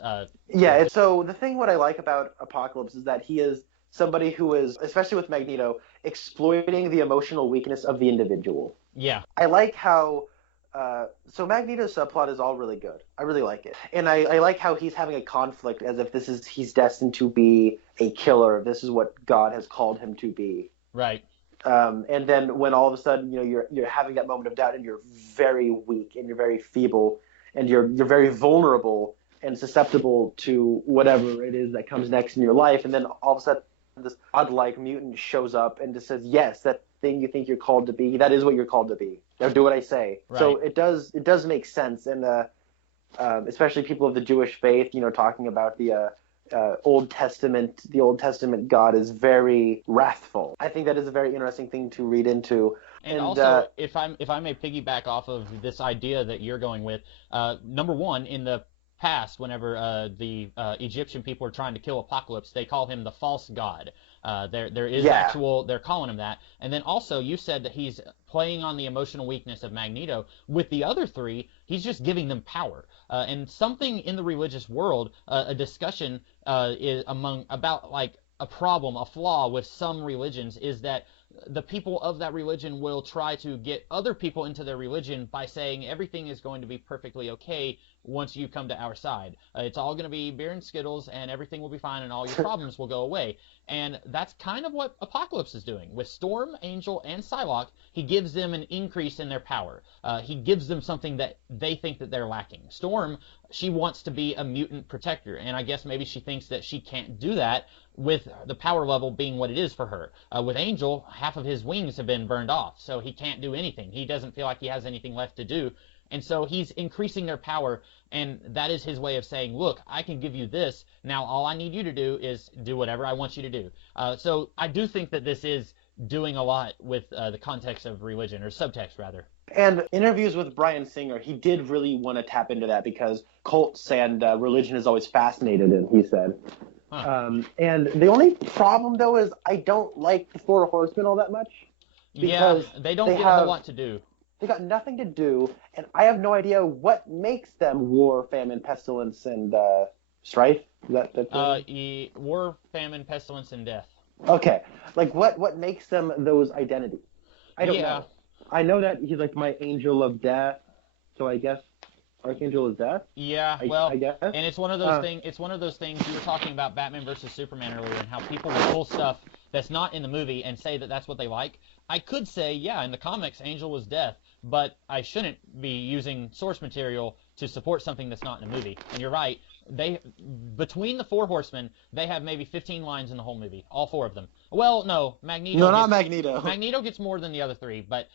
Yeah, so the thing what I like about Apocalypse is that he is somebody who is, especially with Magneto, exploiting the emotional weakness of the individual. Yeah. I like how so Magneto's subplot is all really good. I really like it. And I like how he's having a conflict as if he's destined to be a killer. This is what God has called him to be. Right. And then when all of a sudden, you're having that moment of doubt and you're very weak and you're very feeble and you're very vulnerable and susceptible to whatever it is that comes next in your life. And then all of a sudden this godlike mutant shows up and just says, yes, that thing you think you're called to be, that is what you're called to be. Now do what I say. Right. So it does make sense. And especially people of the Jewish faith, talking about the Old Testament God is very wrathful. I think that is a very interesting thing to read into. And also, if I may piggyback off of this idea that you're going with, number one, in the past, whenever the Egyptian people are trying to kill Apocalypse, they call him the false god. There is they're calling him that. And then also, you said that he's playing on the emotional weakness of Magneto. With the other three, he's just giving them power. And something in the religious world, a discussion is about like a problem, a flaw with some religions is that the people of that religion will try to get other people into their religion by saying everything is going to be perfectly okay once you come to our side. It's all going to be beer and Skittles and everything will be fine and all your problems will go away. And that's kind of what Apocalypse is doing. With Storm, Angel, and Psylocke, he gives them an increase in their power. He gives them something that they think that they're lacking. Storm, she wants to be a mutant protector, and I guess maybe she thinks that she can't do that with the power level being what it is for her. With Angel, half of his wings have been burned off, so he can't do anything. He doesn't feel like he has anything left to do. And so he's increasing their power, and that is his way of saying, look, I can give you this. Now all I need you to do is do whatever I want you to do. So I do think that this is doing a lot with the context of religion, or subtext, rather. And interviews with Bryan Singer, he did really want to tap into that because cults and religion has always fascinated him, he said. Huh. And the only problem, though, is I don't like the Four Horsemen all that much. Yeah, they don't get a whole lot to do. They got nothing to do, and I have no idea what makes them war, famine, pestilence, and strife. Is that war, famine, pestilence, and death. Okay, like what makes them those identities? I don't know. I know that he's like my angel of death, so I guess Archangel is death. Yeah, I guess. And it's one of those things. It's one of those things you were talking about Batman versus Superman earlier, and how people will pull stuff that's not in the movie and say that that's what they like. I could say, yeah, in the comics, Angel was death, but I shouldn't be using source material to support something that's not in the movie. And you're right. Between the Four Horsemen, they have maybe 15 lines in the whole movie, all four of them. Well, no, Magneto. No, not Magneto. Magneto gets more than the other three, but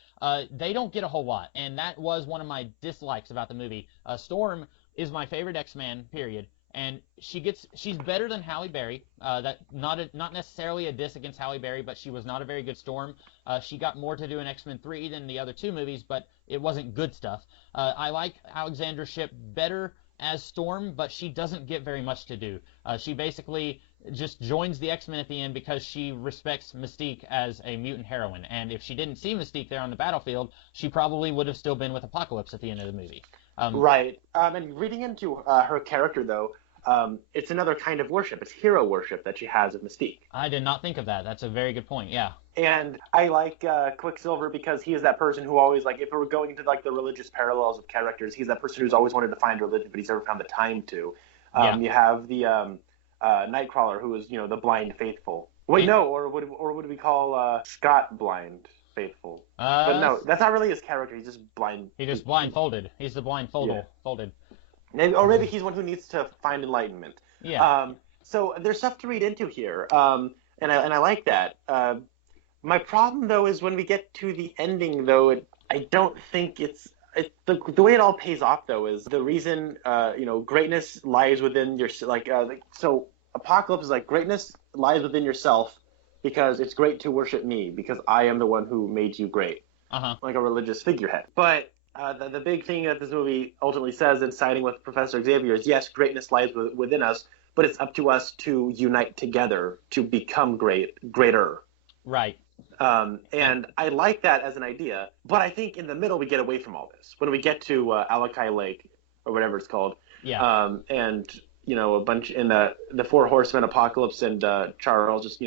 they don't get a whole lot, and that was one of my dislikes about the movie. Storm is my favorite X-Man, period, and she's better than Halle Berry. That not necessarily a diss against Halle Berry, but she was not a very good Storm. She got more to do in X-Men 3 than the other two movies, but it wasn't good stuff. I like Alexandra Shipp better as Storm, but she doesn't get very much to do. She basically just joins the X-Men at the end because she respects Mystique as a mutant heroine, and if she didn't see Mystique there on the battlefield, she probably would have still been with Apocalypse at the end of the movie. Right. And reading into her character, though, it's another kind of worship. It's hero worship that she has of Mystique. I did not think of that. That's a very good point, yeah. And I like Quicksilver because he is that person who always, like, if we're going into, like, the religious parallels of characters, he's that person who's always wanted to find religion, but he's never found the time to. You have the Nightcrawler, who is, the blind faithful. Wait, no, or would we call Scott blind faithful? But no, that's not really his character. He's just blind. He just blindfolded. He's the blindfolded. Yeah. Folded. Maybe he's one who needs to find enlightenment. Yeah. So there's stuff to read into here, and I like that. My problem, though, is when we get to the ending, though, I don't think the way it all pays off, though, is the reason, greatness lies within your, so Apocalypse is like, greatness lies within yourself, because it's great to worship me because I am the one who made you great, Uh-huh. like a religious figurehead. But the big thing that this movie ultimately says in siding with Professor Xavier is, yes, greatness lies within us, but it's up to us to unite together to become greater. Right. And I like that as an idea, but I think in the middle we get away from all this. When we get to Alakai Lake, or whatever it's called, Yeah. and a bunch in the Four Horsemen apocalypse, and Charles just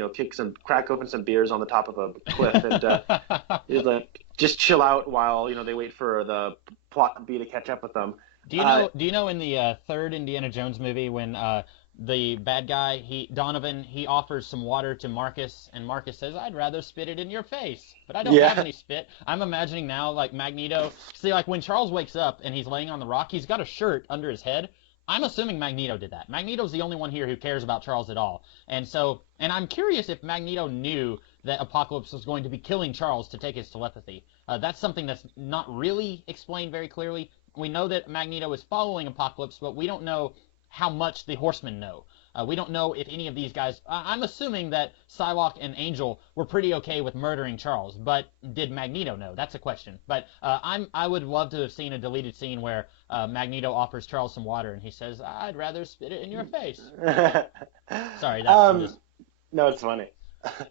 crack open some beers on the top of a cliff, and he's like just chill out while they wait for the plot B to catch up with them. Do you know in the third Indiana Jones movie when the bad guy, Donovan, he offers some water to Marcus, and Marcus says, "I'd rather spit it in your face, but I don't have any spit." I'm imagining now, like Magneto. See, like when Charles wakes up and he's laying on the rock, he's got a shirt under his head. I'm assuming Magneto did that. Magneto's the only one here who cares about Charles at all. And I'm curious if Magneto knew that Apocalypse was going to be killing Charles to take his telepathy. That's something that's not really explained very clearly. We know that Magneto is following Apocalypse, but we don't know how much the Horsemen know. We don't know if any of these guys. I'm assuming that Psylocke and Angel were pretty okay with murdering Charles, but did Magneto know? That's a question. But I would love to have seen a deleted scene where Magneto offers Charles some water and he says, "I'd rather spit it in your face." Sorry, that's just... No, it's funny.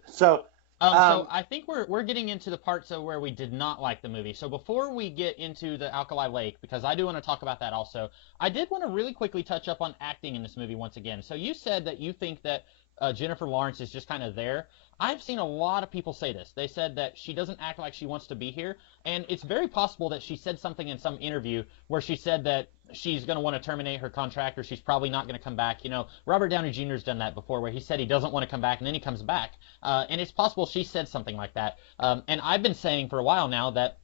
So I think we're getting into the parts of where we did not like the movie. So before we get into the Alkali Lake, because I do want to talk about that also, I did want to really quickly touch up on acting in this movie once again. So you said that you think that Jennifer Lawrence is just kind of there. I've seen a lot of people say this. They said that she doesn't act like she wants to be here, and it's very possible that she said something in some interview where she said that she's going to want to terminate her contract, or she's probably not going to come back. Robert Downey Jr.'s done that before, where he said he doesn't want to come back, and then he comes back. And it's possible she said something like that. And I've been saying for a while now that,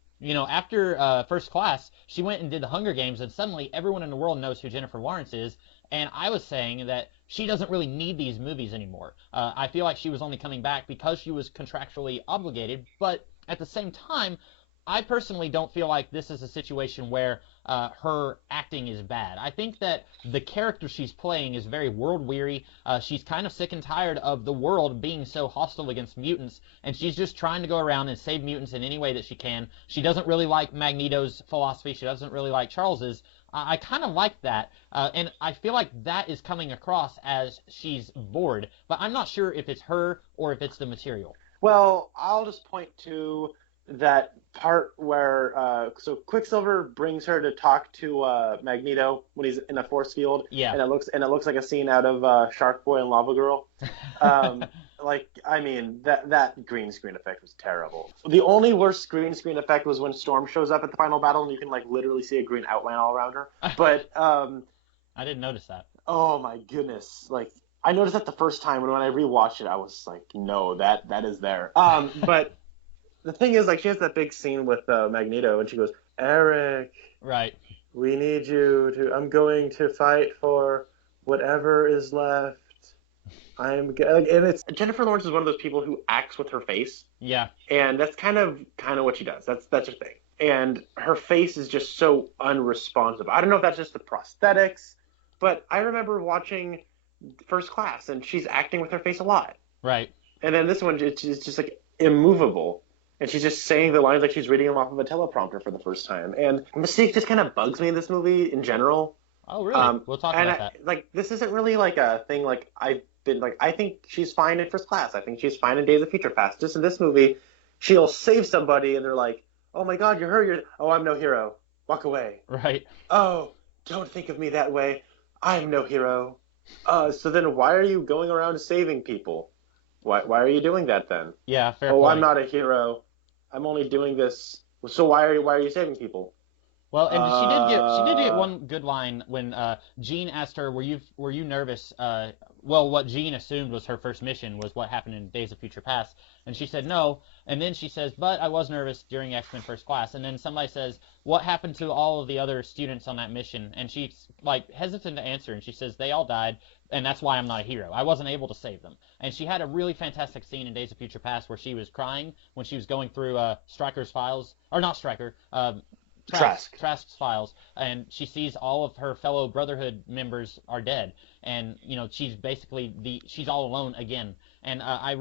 after First Class, she went and did the Hunger Games, and suddenly everyone in the world knows who Jennifer Lawrence is. And I was saying that she doesn't really need these movies anymore. I feel like she was only coming back because she was contractually obligated, but at the same time, I personally don't feel like this is a situation where her acting is bad. I think that the character she's playing is very world-weary. She's kind of sick and tired of the world being so hostile against mutants, and she's just trying to go around and save mutants in any way that she can. She doesn't really like Magneto's philosophy. She doesn't really like Charles's. I kind of like that, and I feel like that is coming across as she's bored, but I'm not sure if it's her or if it's the material. Well, I'll just point to that part where so Quicksilver brings her to talk to Magneto when he's in a force field. Yeah. And it looks like a scene out of Shark Boy and Lava Girl. That green screen effect was terrible. The only worst green screen effect was when Storm shows up at the final battle and you can literally see a green outline all around her. But I didn't notice that. Oh my goodness! I noticed that the first time, and when I rewatched it, I was like, no, that is there. But the thing is, she has that big scene with Magneto, and she goes, "Eric, right? We need you to. I'm going to fight for whatever is left. And it's Jennifer Lawrence is one of those people who acts with her face. Yeah. And that's kind of what she does. That's her thing. And her face is just so unresponsive. I don't know if that's just the prosthetics, but I remember watching First Class, and she's acting with her face a lot. Right. And then this one, it's just immovable. And she's just saying the lines like she's reading them off of a teleprompter for the first time. And Mystique just kind of bugs me in this movie in general. Oh, really? We'll talk about that. This isn't really a thing I think she's fine in First Class. I think she's fine in Days of Future Past. Just in this movie, she'll save somebody, and they're like, "Oh my God, you're her. Oh, I'm no hero. Walk away." Right. "Oh, don't think of me that way. I'm no hero." So then why are you going around saving people? Why are you doing that then? Yeah, fair point. I'm not a hero. I'm only doing this. So why are you saving people? Well, and she did get one good line when Jean asked her, "Were you nervous?" What Jean assumed was her first mission was what happened in Days of Future Past, and she said no. And then she says, "But I was nervous during X-Men First Class." And then somebody says, "What happened to all of the other students on that mission?" And she's hesitant to answer, and she says, "They all died, and that's why I'm not a hero. I wasn't able to save them." And she had a really fantastic scene in Days of Future Past where she was crying when she was going through Stryker's files, or not Stryker. Trask's files, and she sees all of her fellow Brotherhood members are dead, and she's basically she's all alone again. And I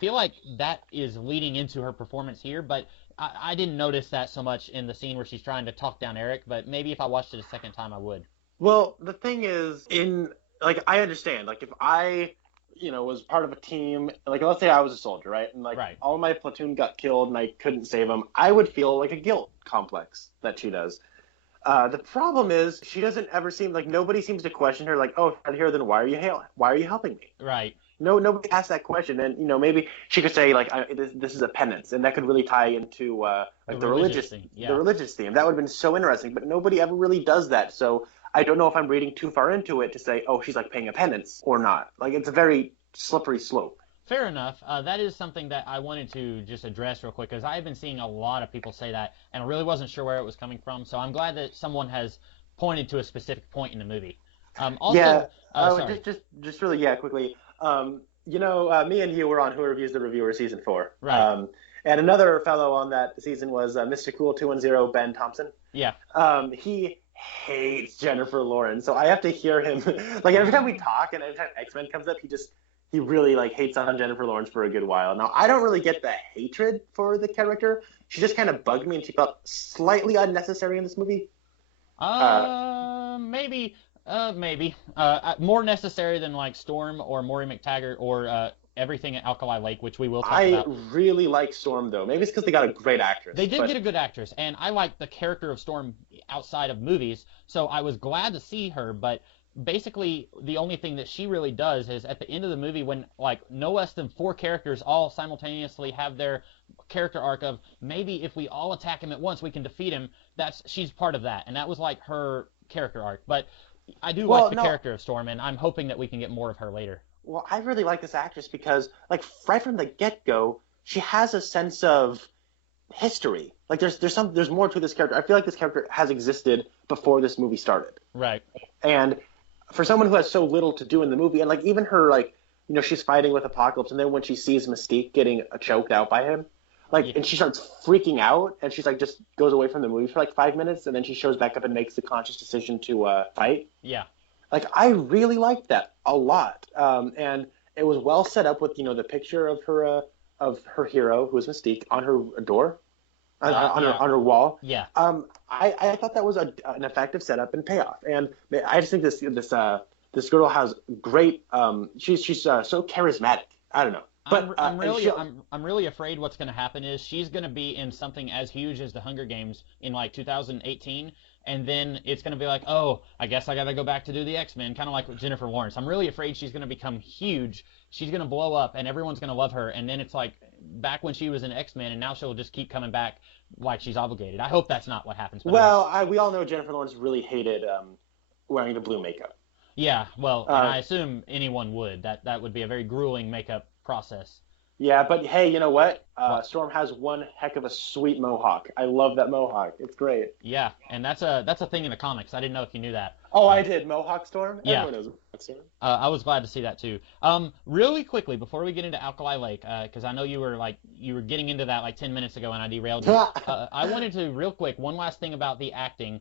feel like that is leading into her performance here, but I didn't notice that so much in the scene where she's trying to talk down Eric, but maybe if I watched it a second time, I would. Well, the thing is, I understand, like, if I, was part of a team, like, let's say I was a soldier, right? And, like, Right. all my platoon got killed and I couldn't save them, I would feel like a guilt complex that she does. The problem is she doesn't ever seem like nobody seems to question her, like, oh, if you're here, then why are you helping me? Right. No, nobody asked that question, and maybe she could say like, this is a penance, and that could really tie into like the religious thing. Yeah. the religious theme. That would have been so interesting, but nobody ever really does that. So I don't know if I'm reading too far into it to say, oh, she's like paying a penance or not. Like, it's a very slippery slope. Fair enough. That is something that I wanted to just address real quick, because I've been seeing a lot of people say that, and I really wasn't sure where it was coming from. So I'm glad that someone has pointed to a specific point in the movie. Also, Yeah. sorry. Just really, yeah, quickly. Me and you were on Who Reviews the Reviewer season 4. Right. And another fellow on that season was Mr. Cool 210 Ben Thompson. Yeah. He hates Jennifer Lawrence, so I have to hear him. Like, every time we talk and every time X-Men comes up, he really like hates on Jennifer Lawrence for a good while. Now, I don't really get the hatred for the character. She just kind of bugged me, and she felt slightly unnecessary in this movie. Maybe. Maybe. More necessary than like Storm or Maury McTaggart or everything at Alkali Lake, which we will talk about. I really like Storm, though. Maybe it's because they got a great actress. They did get a good actress, and I like the character of Storm outside of movies, so I was glad to see her, but basically the only thing that she really does is at the end of the movie, when like no less than 4 characters all simultaneously have their character arc of maybe if we all attack him at once we can defeat him, she's part of that, and that was like her character arc. But I do like the character of Storm, and I'm hoping that we can get more of her later. Well, I really like this actress because, like, right from the get-go, she has a sense of history. Like, there's more to this character. I feel like this character has existed before this movie started. Right. And for someone who has so little to do in the movie, and like even her, like, she's fighting with Apocalypse, and then when she sees Mystique getting choked out by him, like, yeah. And she starts freaking out, and she's like just goes away from the movie for like 5 minutes, and then she shows back up and makes the conscious decision to fight. Yeah. Like, I really liked that a lot, and it was well set up with the picture of her hero, who is Mystique, on her door, on her wall. Yeah. I thought that was an effective setup and payoff, and I just think this girl has great. She's so charismatic. I don't know. But I'm really afraid what's going to happen is she's going to be in something as huge as the Hunger Games in like 2018, and then it's going to be like, oh, I guess I got to go back to do the X-Men, kind of like with Jennifer Lawrence. I'm really afraid she's going to become huge. She's going to blow up, and everyone's going to love her, and then it's like back when she was in X-Men, and now she'll just keep coming back like she's obligated. I hope that's not what happens. Well, we all know Jennifer Lawrence really hated wearing the blue makeup. Yeah, well, and I assume anyone would. That would be a very grueling makeup process. Yeah, but hey, you know what? Storm has one heck of a sweet mohawk. I love that mohawk. It's great. Yeah, and that's a thing in the comics. I didn't know if you knew that. Oh, I did. Mohawk Storm? Yeah. Everyone knows Mohawk Storm. I was glad to see that too. Really quickly, before we get into Alkali Lake, because I know you were getting into that like 10 minutes ago and I derailed you. I wanted to, real quick, one last thing about the acting.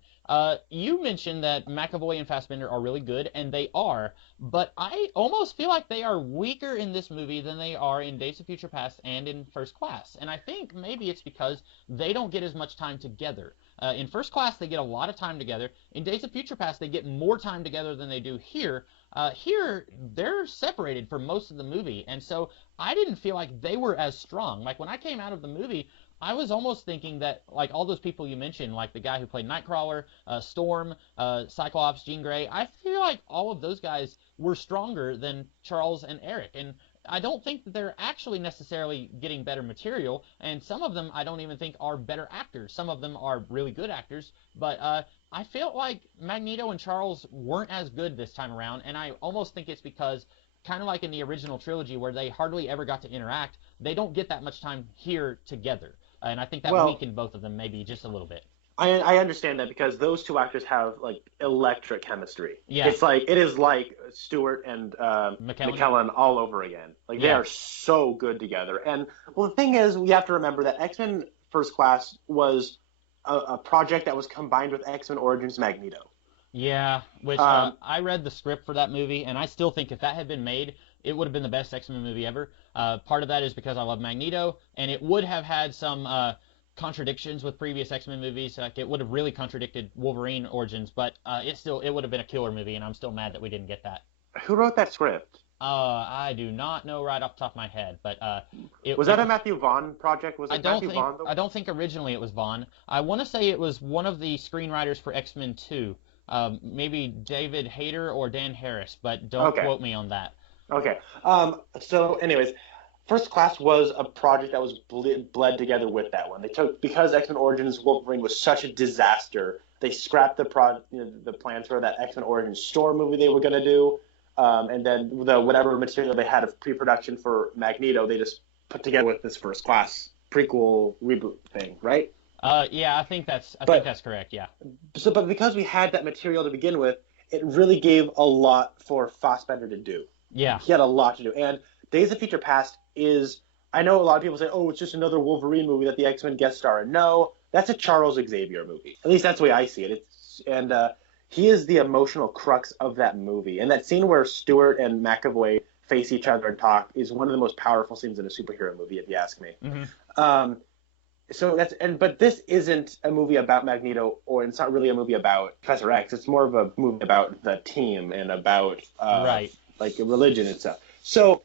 You mentioned that McAvoy and Fassbender are really good, and they are, but I almost feel like they are weaker in this movie than they are in Days of Future Past and in First Class. And I think maybe it's because they don't get as much time together. In First Class, they get a lot of time together. In Days of Future Past, they get more time together than they do here. Here, they're separated for most of the movie, and so I didn't feel like they were as strong. Like, when I came out of the movie, I was almost thinking that, like, all those people you mentioned, like the guy who played Nightcrawler, Storm, Cyclops, Jean Grey, I feel like all of those guys were stronger than Charles and Eric, and I don't think that they're actually necessarily getting better material, and some of them I don't even think are better actors. Some of them are really good actors, but I felt like Magneto and Charles weren't as good this time around, and I almost think it's because, kind of like in the original trilogy where they hardly ever got to interact, they don't get that much time here together, and I think that weakened both of them maybe just a little bit. I understand that because those two actors have like electric chemistry. Yeah. It is like Stewart and McKellen all over again. Like, they are so good together. And well, the thing is, we have to remember that X-Men First Class was a project that was combined with X-Men Origins Magneto. Yeah, which Um, I read the script for that movie, and I still think if that had been made, it would have been the best X-Men movie ever. Part of that is because I love Magneto, and it would have had some contradictions with previous X-Men movies. Like it would have really contradicted Wolverine origins, but it would have been a killer movie, and I'm still mad that we didn't get that. who wrote that script? I do not know right off the top of my head, but Was that it a Matthew Vaughn project? Was it Matthew Vaughn? I don't think originally it was Vaughn. I want to say it was one of the screenwriters for X-Men 2. Maybe David Hayter or Dan Harris, but don't Okay. quote me on that. Okay. So, anyways, First Class was a project that was bled together with that one. They took because X Men Origins Wolverine was such a disaster. They scrapped the plans for that X Men Origins store movie they were going to do, and then the whatever material they had of pre-production for Magneto, they just put together with this First Class prequel reboot thing, right? Yeah, I think But that's correct. Yeah. but because we had that material to begin with, it really gave a lot for Fassbender to do. Yeah. He had a lot to do. And Days of Future Past is, I know a lot of people say, oh, it's just another Wolverine movie that the X-Men guest star in. No, that's a Charles Xavier movie. At least that's the way I see it. He is the emotional crux of that movie. And that scene where Stewart and McAvoy face each other and talk is one of the most powerful scenes in a superhero movie, if you ask me. Mm-hmm. But this isn't a movie about Magneto, or it's not really a movie about Professor X. It's more of a movie about the team and about Right. like religion and stuff. So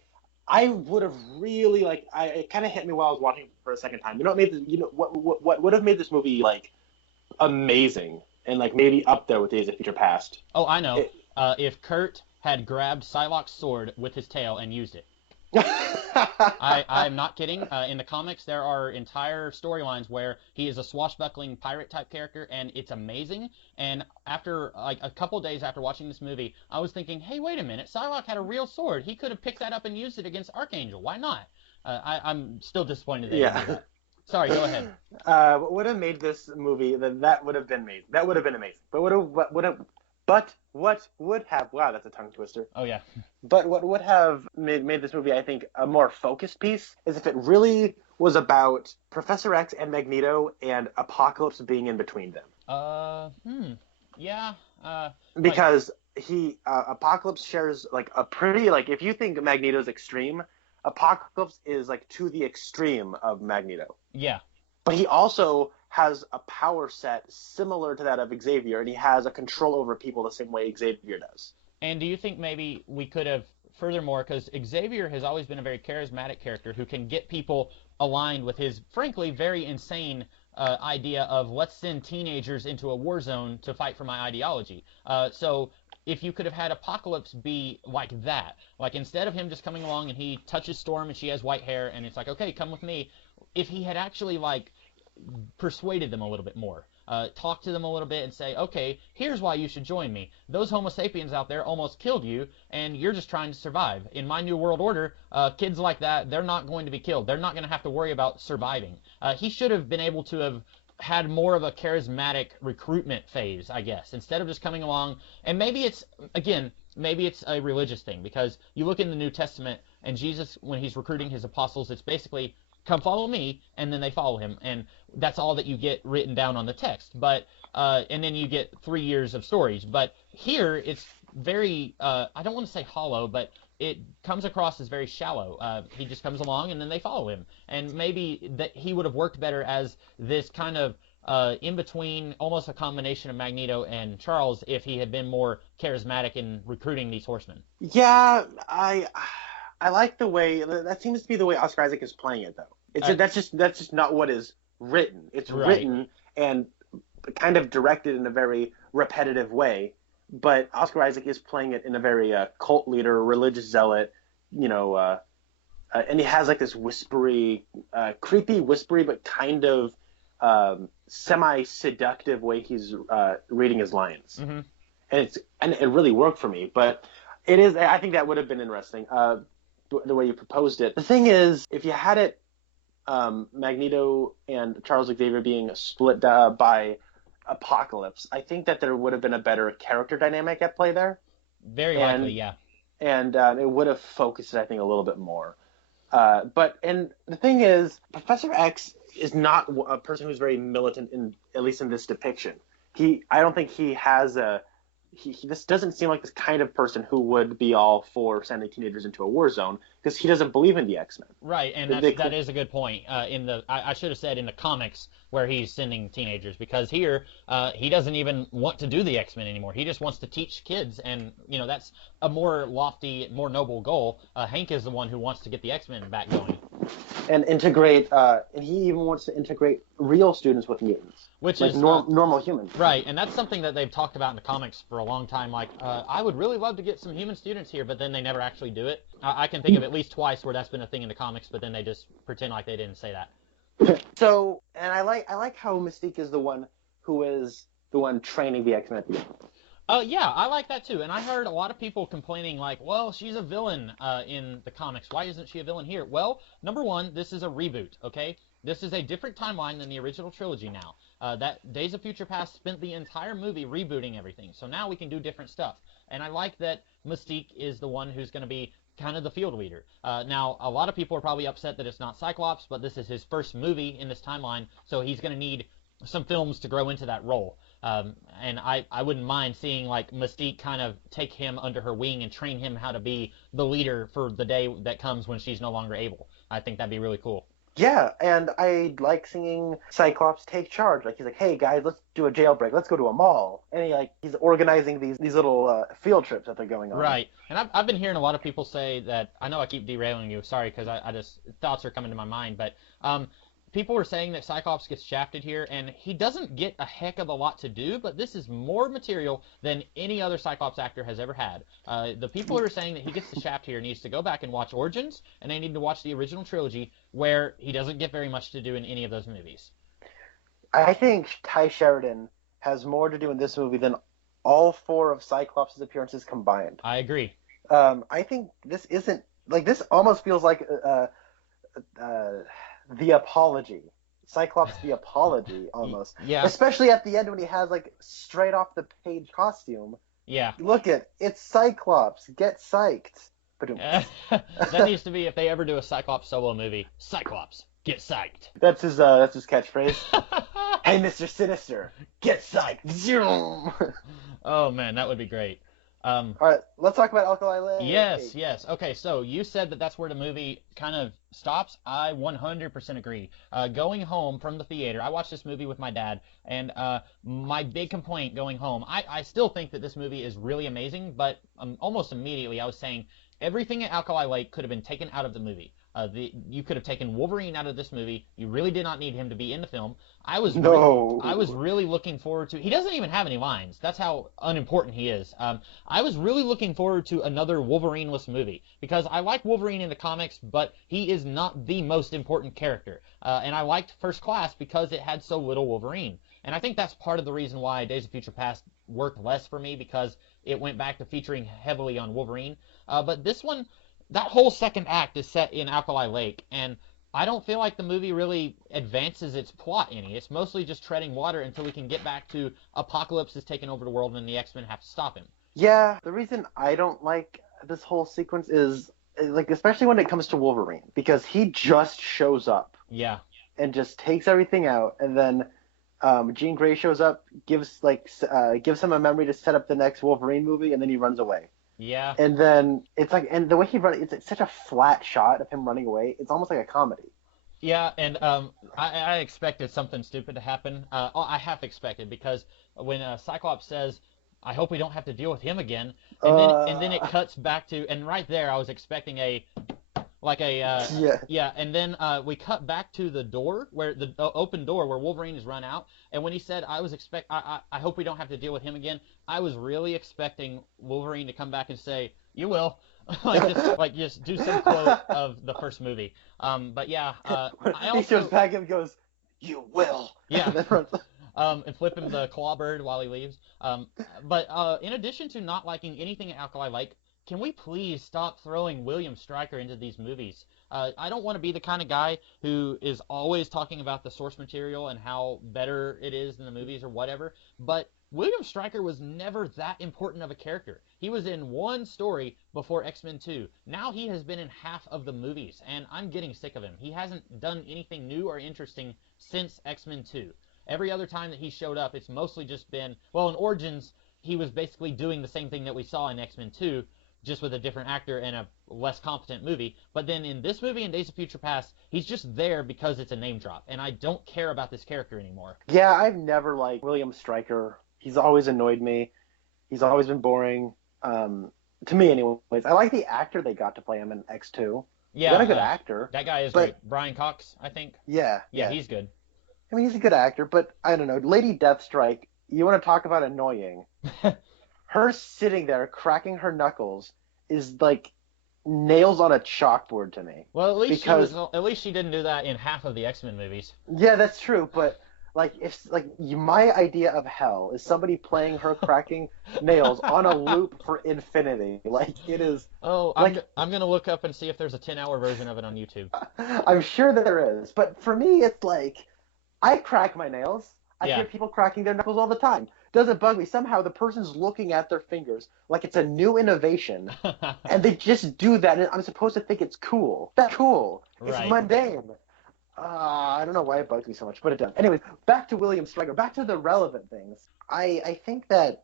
I would have really it kind of hit me while I was watching it for a second time. You know what made what would have made this movie like amazing and like maybe up there with Days of Future Past. Oh, I know. If Kurt had grabbed Psylocke's sword with his tail and used it. I'm not kidding. In the comics, there are entire storylines where he is a swashbuckling pirate type character, and it's amazing. And after like a couple days after watching this movie, I was thinking, hey, wait a minute, Psylocke had a real sword. He could have picked that up and used it against Archangel. Why not? I'm still disappointed they didn't do that. Sorry, go ahead. What would have made this movie that would have been amazing. That would have been amazing. But what would have, wow, that's a tongue twister. Oh yeah. But what would have made this movie, I think, a more focused piece is if it really was about Professor X and Magneto and Apocalypse being in between them. Yeah. Because Apocalypse shares like a pretty, like, if you think Magneto's extreme, Apocalypse is like to the extreme of Magneto. Yeah. But he also has a power set similar to that of Xavier, and he has a control over people the same way Xavier does. And do you think maybe we could have, furthermore, because Xavier has always been a very charismatic character who can get people aligned with his, frankly, very insane idea of let's send teenagers into a war zone to fight for my ideology. So if you could have had Apocalypse be like that, like instead of him just coming along and he touches Storm and she has white hair and it's like, okay, come with me, if he had actually like persuaded them a little bit more, talk to them a little bit and say, okay, here's why you should join me. Those Homo sapiens out there almost killed you, and you're just trying to survive. In my new world order, kids like that, they're not going to be killed. They're not going to have to worry about surviving. He should have been able to have had more of a charismatic recruitment phase, I guess, instead of just coming along. And maybe it's, again, maybe it's a religious thing, because you look in the New Testament, and Jesus, when he's recruiting his apostles, it's basically, come follow me, and then they follow him, and that's all that you get written down on the text. But and then you get 3 years of stories. But here it's very I don't want to say hollow, but it comes across as very shallow. He just comes along and then they follow him, and maybe that he would have worked better as this kind of in between, almost a combination of Magneto and Charles, if he had been more charismatic in recruiting these horsemen. Yeah, I like the way that seems to be the way Oscar Isaac is playing it, though. That's just not what is written. It's Right. written and kind of directed in a very repetitive way, but Oscar Isaac is playing it in a very cult leader, religious zealot, and he has like this whispery, creepy, whispery, but kind of semi-seductive way he's reading his lines, Mm-hmm. and it really worked for me. But it is, I think that would have been interesting. The way you proposed it. The thing is, if you had it, Magneto and Charles Xavier being split by Apocalypse, I think that there would have been a better character dynamic at play there. Very likely, yeah. And it would have focused it, I think, a little bit more. And the thing is, Professor X is not a person who's very militant, at least in this depiction. I don't think he has a this doesn't seem like this kind of person who would be all for sending teenagers into a war zone because he doesn't believe in the X-Men. Right, and that is a good point. I should have said in the comics where he's sending teenagers, because here he doesn't even want to do the X-Men anymore. He just wants to teach kids, and that's a more lofty, more noble goal. Hank is the one who wants to get the X-Men back going. And integrate, and he even wants to integrate real students with mutants, which like is normal humans. Right, and that's something that they've talked about in the comics for a long time. Like, I would really love to get some human students here, but then they never actually do it. I can think of at least twice where that's been a thing in the comics, but then they just pretend like they didn't say that. So, and I like how Mystique is the one who is the one training the X-Men at the end. Yeah, I like that too. And I heard a lot of people complaining, like, well, she's a villain in the comics. Why isn't she a villain here? Well, number one, this is a reboot, okay? This is a different timeline than the original trilogy now. That Days of Future Past spent the entire movie rebooting everything. So now we can do different stuff. And I like that Mystique is the one who's going to be kind of the field leader. Now, a lot of people are probably upset that it's not Cyclops, but this is his first movie in this timeline, so he's going to need some films to grow into that role. And I wouldn't mind seeing like Mystique kind of take him under her wing and train him how to be the leader for the day that comes when she's no longer able. I think that'd be really cool. Yeah, and I like seeing Cyclops take charge. Like, he's like, hey guys, let's do a jailbreak. Let's go to a mall. And he's organizing these little field trips that they're going on. Right. And I've been hearing a lot of people say that, I know I keep derailing you, sorry, because I just, thoughts are coming to my mind, but people were saying that Cyclops gets shafted here, and he doesn't get a heck of a lot to do, but this is more material than any other Cyclops actor has ever had. The people who are saying that he gets the shaft here needs to go back and watch Origins, and they need to watch the original trilogy, where he doesn't get very much to do in any of those movies. I think Ty Sheridan has more to do in this movie than all four of Cyclops' appearances combined. I agree. I think this isn't, like, this almost feels like the apology. Cyclops the apology, almost. Yeah. Especially at the end when he has, like, straight off the page costume. Yeah. Look it's Cyclops. Get psyched. That needs to be, if they ever do a Cyclops solo movie, Cyclops, get psyched. That's his catchphrase. Hey, Mr. Sinister, get psyched. Zoom. Oh, man, that would be great. All right, let's talk about Alkali Lake. Yes. Okay, so you said that that's where the movie kind of stops. I 100% agree. Going home from the theater, I watched this movie with my dad, and my big complaint going home, I still think that this movie is really amazing, but almost immediately I was saying everything at Alkali Lake could have been taken out of the movie. You could have taken Wolverine out of this movie. You really did not need him to be in the film. I was really looking forward to. He doesn't even have any lines. That's how unimportant he is. I was really looking forward to another Wolverine-less movie because I like Wolverine in the comics, but he is not the most important character. And I liked First Class because it had so little Wolverine. And I think that's part of the reason why Days of Future Past worked less for me, because it went back to featuring heavily on Wolverine. But this one, that whole second act is set in Alkali Lake, and I don't feel like the movie really advances its plot any. It's mostly just treading water until we can get back to Apocalypse has taken over the world and the X-Men have to stop him. Yeah, the reason I don't like this whole sequence is, like, especially when it comes to Wolverine, because he just shows up. Yeah. And just takes everything out, and then Jean Grey shows up, gives him a memory to set up the next Wolverine movie, and then he runs away. Yeah. And then it's like, and the way he runs, it's such a flat shot of him running away. It's almost like a comedy. Yeah, and I expected something stupid to happen. I half expected, because when Cyclops says, "I hope we don't have to deal with him again," and then it cuts back to, and right there I was expecting and then we cut back to the door, where the open door where Wolverine has run out, and when he said, I hope we don't have to deal with him again, I was really expecting Wolverine to come back and say, "You will." just do some quote of the first movie. But yeah, he shows back and goes, "You will." Yeah. And flip him the claw bird while he leaves. But in addition to not liking anything at Alkali Lake, can we please stop throwing William Stryker into these movies? I don't want to be the kind of guy who is always talking about the source material and how better it is than the movies or whatever, but William Stryker was never that important of a character. He was in one story before X-Men 2. Now he has been in half of the movies, and I'm getting sick of him. He hasn't done anything new or interesting since X-Men 2. Every other time that he showed up, it's mostly just been, well, in Origins, he was basically doing the same thing that we saw in X-Men 2, just with a different actor and a less competent movie. But then in this movie, in Days of Future Past, he's just there because it's a name drop, and I don't care about this character anymore. Yeah, I've never liked William Stryker. He's always annoyed me. He's always been boring. To me, anyways. I like the actor they got to play him in X2. Yeah, He's not a good actor. That guy is great. Brian Cox, I think. Yeah. Yeah, he's good. I mean, he's a good actor, but I don't know. Lady Deathstrike, you want to talk about annoying? Her sitting there cracking her knuckles is like nails on a chalkboard to me. Well, at least she didn't do that in half of the X-Men movies. Yeah, that's true, but my idea of hell is somebody playing her cracking nails on a loop for infinity. Like it is. Oh, I'm gonna look up and see if there's a 10-hour version of it on YouTube. I'm sure there is, but for me, it's like I crack my nails. I hear people cracking their knuckles all the time. Doesn't bug me. Somehow the person's looking at their fingers like it's a new innovation, and they just do that. And I'm supposed to think it's cool. That's cool. It's mundane. I don't know why it bugs me so much, but it does. Anyways, back to William Stryker. Back to the relevant things. I think that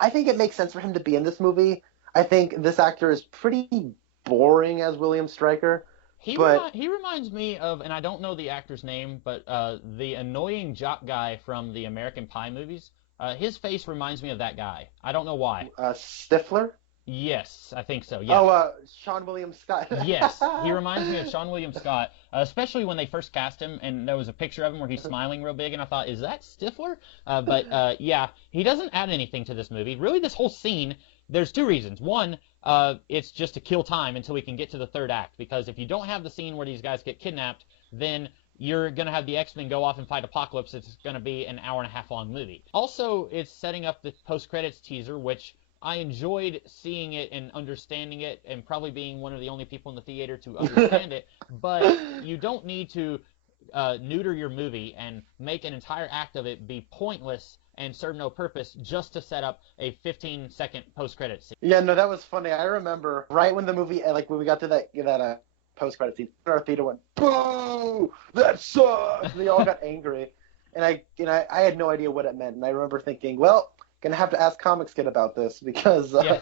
I think it makes sense for him to be in this movie. I think this actor is pretty boring as William Stryker. He reminds me of, and I don't know the actor's name, but the annoying jock guy from the American Pie movies. His face reminds me of that guy. I don't know why. Stifler? Yes, I think so. Yeah. Oh, Sean William Scott. Yes, he reminds me of Sean William Scott, especially when they first cast him, and there was a picture of him where he's smiling real big, and I thought, is that Stifler? But yeah, he doesn't add anything to this movie. Really, this whole scene, there's two reasons. One, it's just to kill time until we can get to the third act, because if you don't have the scene where these guys get kidnapped, then you're going to have the X-Men go off and fight Apocalypse. It's going to be an hour-and-a-half long movie. Also, it's setting up the post-credits teaser, which I enjoyed seeing it and understanding it, and probably being one of the only people in the theater to understand it, but you don't need to neuter your movie and make an entire act of it be pointless and serve no purpose just to set up a 15-second post-credit scene. Yeah, no, that was funny. I remember right when the movie, like when we got to that post-credit scene, our theater went, "Boo! That sucks!" And they all got angry, and I had no idea what it meant, and I remember thinking, well, gonna have to ask Comics Kid about this because I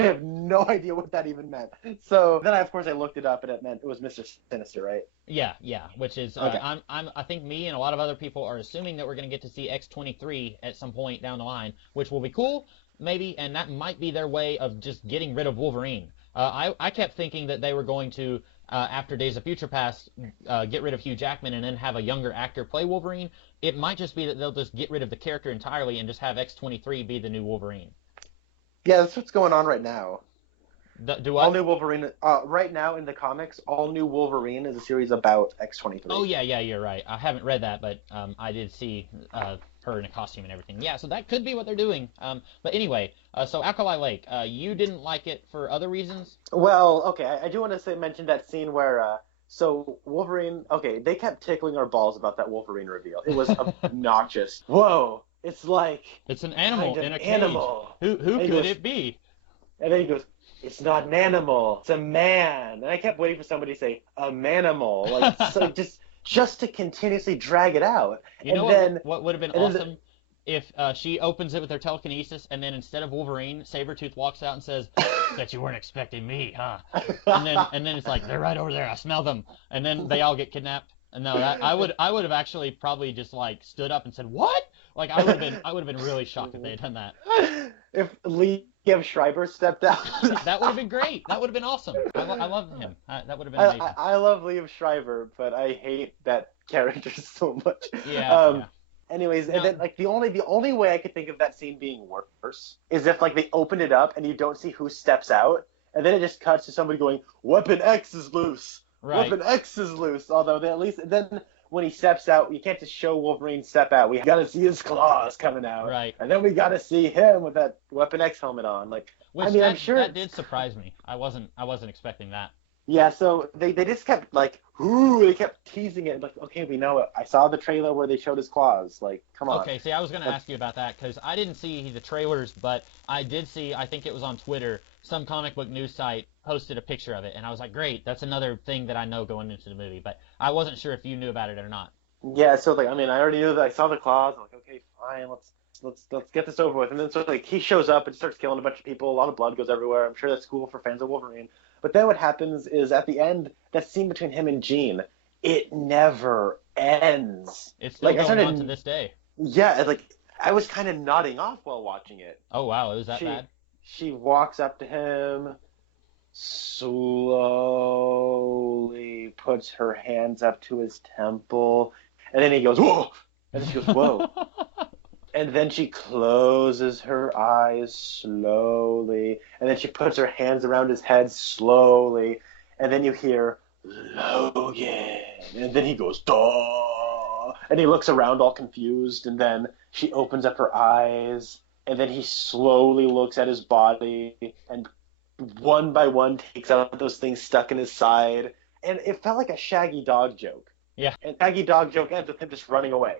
have no idea what that even meant. So then I looked it up, and it was Mr. Sinister, right? Yeah, which is okay. I think me and a lot of other people are assuming that we're gonna get to see X-23 at some point down the line, which will be cool, maybe, and that might be their way of just getting rid of Wolverine. I kept thinking that they were going to, after Days of Future Past, get rid of Hugh Jackman and then have a younger actor play Wolverine. It might just be that they'll just get rid of the character entirely and just have X-23 be the new Wolverine. Yeah, that's what's going on right now. All new Wolverine. Right now in the comics, All New Wolverine is a series about X-23. Oh yeah, you're right. I haven't read that, but I did see her in a costume and everything. Yeah, so that could be what they're doing. But anyway, so Alkali Lake, you didn't like it for other reasons? Well, okay, I do want to mention that scene where so Wolverine. Okay, they kept tickling our balls about that Wolverine reveal. It was obnoxious. Whoa, it's like it's an animal in a cage. Animal. Who could it be? And then he goes, "It's not an animal. It's a man." And I kept waiting for somebody to say a manimal, like so just to continuously drag it out. You know what would have been awesome if she opens it with her telekinesis, and then instead of Wolverine, Sabretooth walks out and says, "Bet you weren't expecting me, huh?" and then it's like, "They're right over there. I smell them." And then they all get kidnapped. And no, I would have actually probably just like stood up and said, "What?" Like I would have been really shocked if they had done that. If Liev Schreiber stepped out. That would have been great. That would have been awesome. I love him. That would have been amazing. I love Liev Schreiber, but I hate that character so much. Yeah. Anyways, and then like the only way I could think of that scene being worse is if like they open it up and you don't see who steps out, and then it just cuts to somebody going, "Weapon X is loose." Right. Weapon X is loose. Although they at least then when he steps out, you can't just show Wolverine step out. We got to see his claws coming out. Right. And then we got to see him with that Weapon X helmet on. Like, I'm sure that did surprise me. I wasn't expecting that. Yeah. So they just kept like, ooh, they kept teasing it. Like, okay, we know it. I saw the trailer where they showed his claws. Like, come on. Okay. See, I was going to ask you about that because I didn't see the trailers, but I did see. I think it was on Twitter. Some comic book news site posted a picture of it, and I was like, great, that's another thing that I know going into the movie, but I wasn't sure if you knew about it or not. Yeah, so like, I mean, I already knew that I saw the claws. I'm like, okay, fine, let's let's get this over with. And then so like he shows up and starts killing a bunch of people. A lot of blood goes everywhere. I'm sure that's cool for fans of Wolverine. But then what happens is at the end, that scene between him and Jean, it never ends. It's still Like I going started, on to this day. yeah, like I was kind of nodding off while watching it. Oh wow, it was that She bad? she walks up to him, slowly puts her hands up to his temple, and then he goes, whoa! And then she goes, whoa. And then she closes her eyes slowly, and then she puts her hands around his head slowly, and then you hear, Logan, and then he goes, duh, and he looks around all confused, and then she opens up her eyes, and then he slowly looks at his body, and one by one takes out those things stuck in his side, and it felt like a Shaggy Dog joke. Yeah. And Shaggy Dog joke ends with him just running away.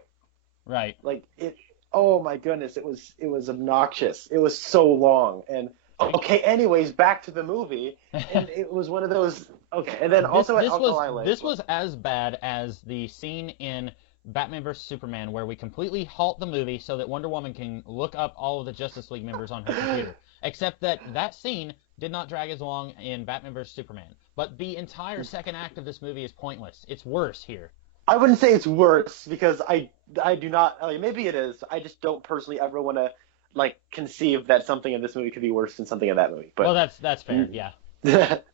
Right. Like it. Oh my goodness, it was obnoxious. It was so long. And okay, anyways, back to the movie, and it was one of those. Okay, and then also at Alkali Lake. This was as bad as the scene in Batman vs Superman where we completely halt the movie so that Wonder Woman can look up all of the Justice League members on her computer. Except that scene did not drag as long in Batman vs Superman. But the entire second act of this movie is pointless. It's worse here. I wouldn't say it's worse because I do not. I mean, maybe it is. I just don't personally ever want to like conceive that something in this movie could be worse than something in that movie. But well, that's fair. Yeah.